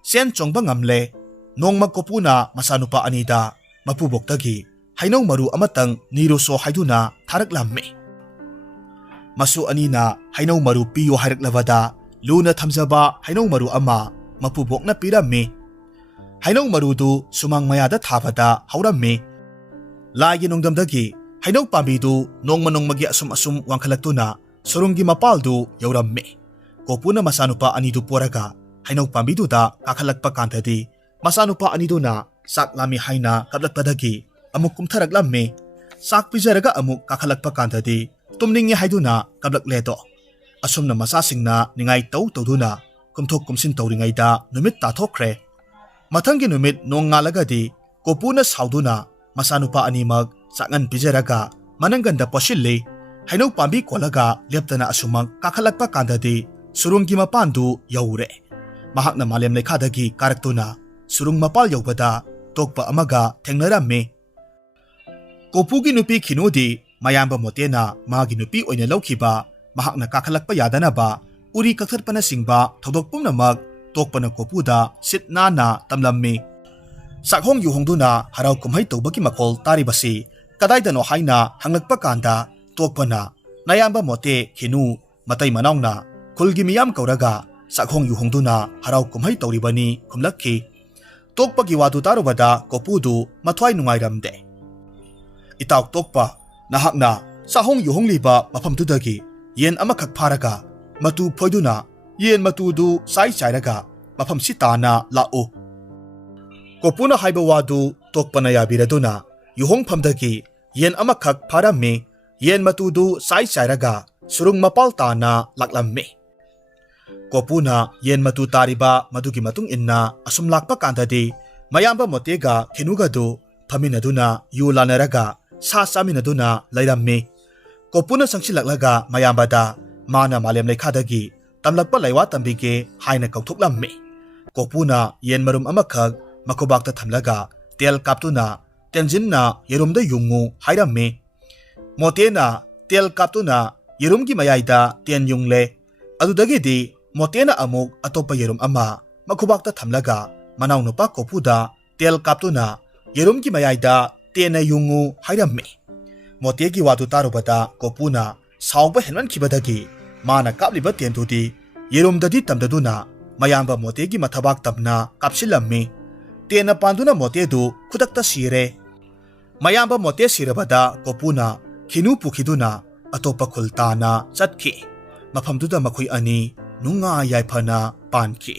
เซียนจงบังงำเลนงมักโกปูนามาสานุปะอันนี้ดามาปูบกตะกีให้น้องมารูอมตังนิรุโซให้ดูนาทารักลำมีมาสูอันนี้นาให้น้องมารูปีโยให้รักลาวดาลูนาทำจับะให้น้องมารูอามาปูบกนาปีรัมมีให้น้องมารูดูสุมังมายาดะทาพดาฮาวรัมมีลายนงดำดะกีให้น้องปามีดูนงมันงมาเกียอสุมวังขลักตุนาสุรุงกิมาปาลดูยาวรัมมีโกปูนามาสานุปะอันนี้ดูปัวระกาให้น้องปามีดูดากักขลักปะกันทดีมาสานุปะอันนี้ดูนาสักลามีให้นากับลักปะดะกีอมุกคุมทารักลำมีสักพิจารณาอมุกกักขลักปะกันทดีตุมนิงยให้ดูนากับลักเลโตอสมนามาซาสิงนานิงไงเต้าดูนาคุมทกคุมสินเต้าริงไงดานุมิตตาทกเครมาทั้งกินุมิตนงงาลกดีโกปูนาสาวดูนามาสานุปะอันนี้มักสักงันพิจารณามันนังกันดาปอชิลลีให้น้องปามีกวลกาเลียบตนาอสุมังกักขลักปะกันทดีสุรุงกิมาปันดูยาวเรมหักนามาเลมเลขาดกีการักตุนาสุรุงมาปัลยาวบดาตกปะอมกาเทงนรัมมีโกปูกินุปีขินูดีมายามบะโมเตนามากินุปีโอยเนลขีบามหักนากักขลักปะยาดานาบาอุริกักทัดปนะสิงบาทดกปุ่มนามักตกปนะโกปูดาสิทนานาตำลำมีสักห้องอยู่ห้องดูนาฮาราวกุมให้ตัวบกิมาโคลตาริบาซีกระไดเดนโอไฮนาหังลักปะกันดาตกปนะนายามบะโมเตขินูมาไตมานองนาคุลกิมิยามเการะกาสักห้องอยู่ห้องดูนาฮาราวกุมให้ตัวริบานีคุมลักขีตกปะกิวาดูตารุบดาโกปูดูมาทวายนุงไงรำเดอิตาวตกปะนาหักนาสักห้องอยู่ห้องลีบามาพัมตุดกีเย็นอามาขักพารากามาตูพอยดูนาเย็นมาตูดูไซใจระกามาพัมสิตานาลาโอกปูนาไฮบวาดูตกปนายาบิระดูนาอยู่ห้องพัมดกีเย็นอามาขักพารามีเย็นมาตูดูไซใจระกาสุรุงมาปัลตานาลักลำมีโกปูนาเย็นมาตูตาริบามาดูกิมาตุงอินนาอสมลักปะกันทดีมายามบะโมเตกาเขนุกาดูพามินาดูนายูลานาระกาซาซามินาดูนาไลรัมมีโกปูนาสังชิลักละกามายามบาดามานามาเลมเลขาดกีตำลักปะไลวะตัมบิเกไฮนักเขาทุกลำมีโกปูนาเย็นมารุมอามาขักมาโคบักตะทำละกาเตลกับตุนาเตนจินนาเยรุมได้ยุงงูไฮรัมมีโมเตนาเตลกับตุนาเยรุมกิมายายดาเตียนยุงเลอดุดกีดีโมเตนะอมุกอตปะเยรุมอามาคุบักตะทำละกามานาวนุปะโกปูดาเตลกับตุนาเยรุมกิมายายดาเตียนยุงงูไฮรัมมีโมเตกิวาตุตารุบดาโกปูนาสาวบะเห็นมันขีบดกีมานะกับลิบะเตียนตุดีเยรุมดาดิตัมดาดูนามายามบะโมเตกิมาทบักตับนากับชิลัมมีเตียนปันดูนาโมเตดูคุดักตะสีเรมายามบะโมเตสีระบดาโกปูนาขินูปุขิดูนาอตปะคุลตานาจัดขีมาพัมตุดามาคุยอันนี้นุงายายพนาปานขี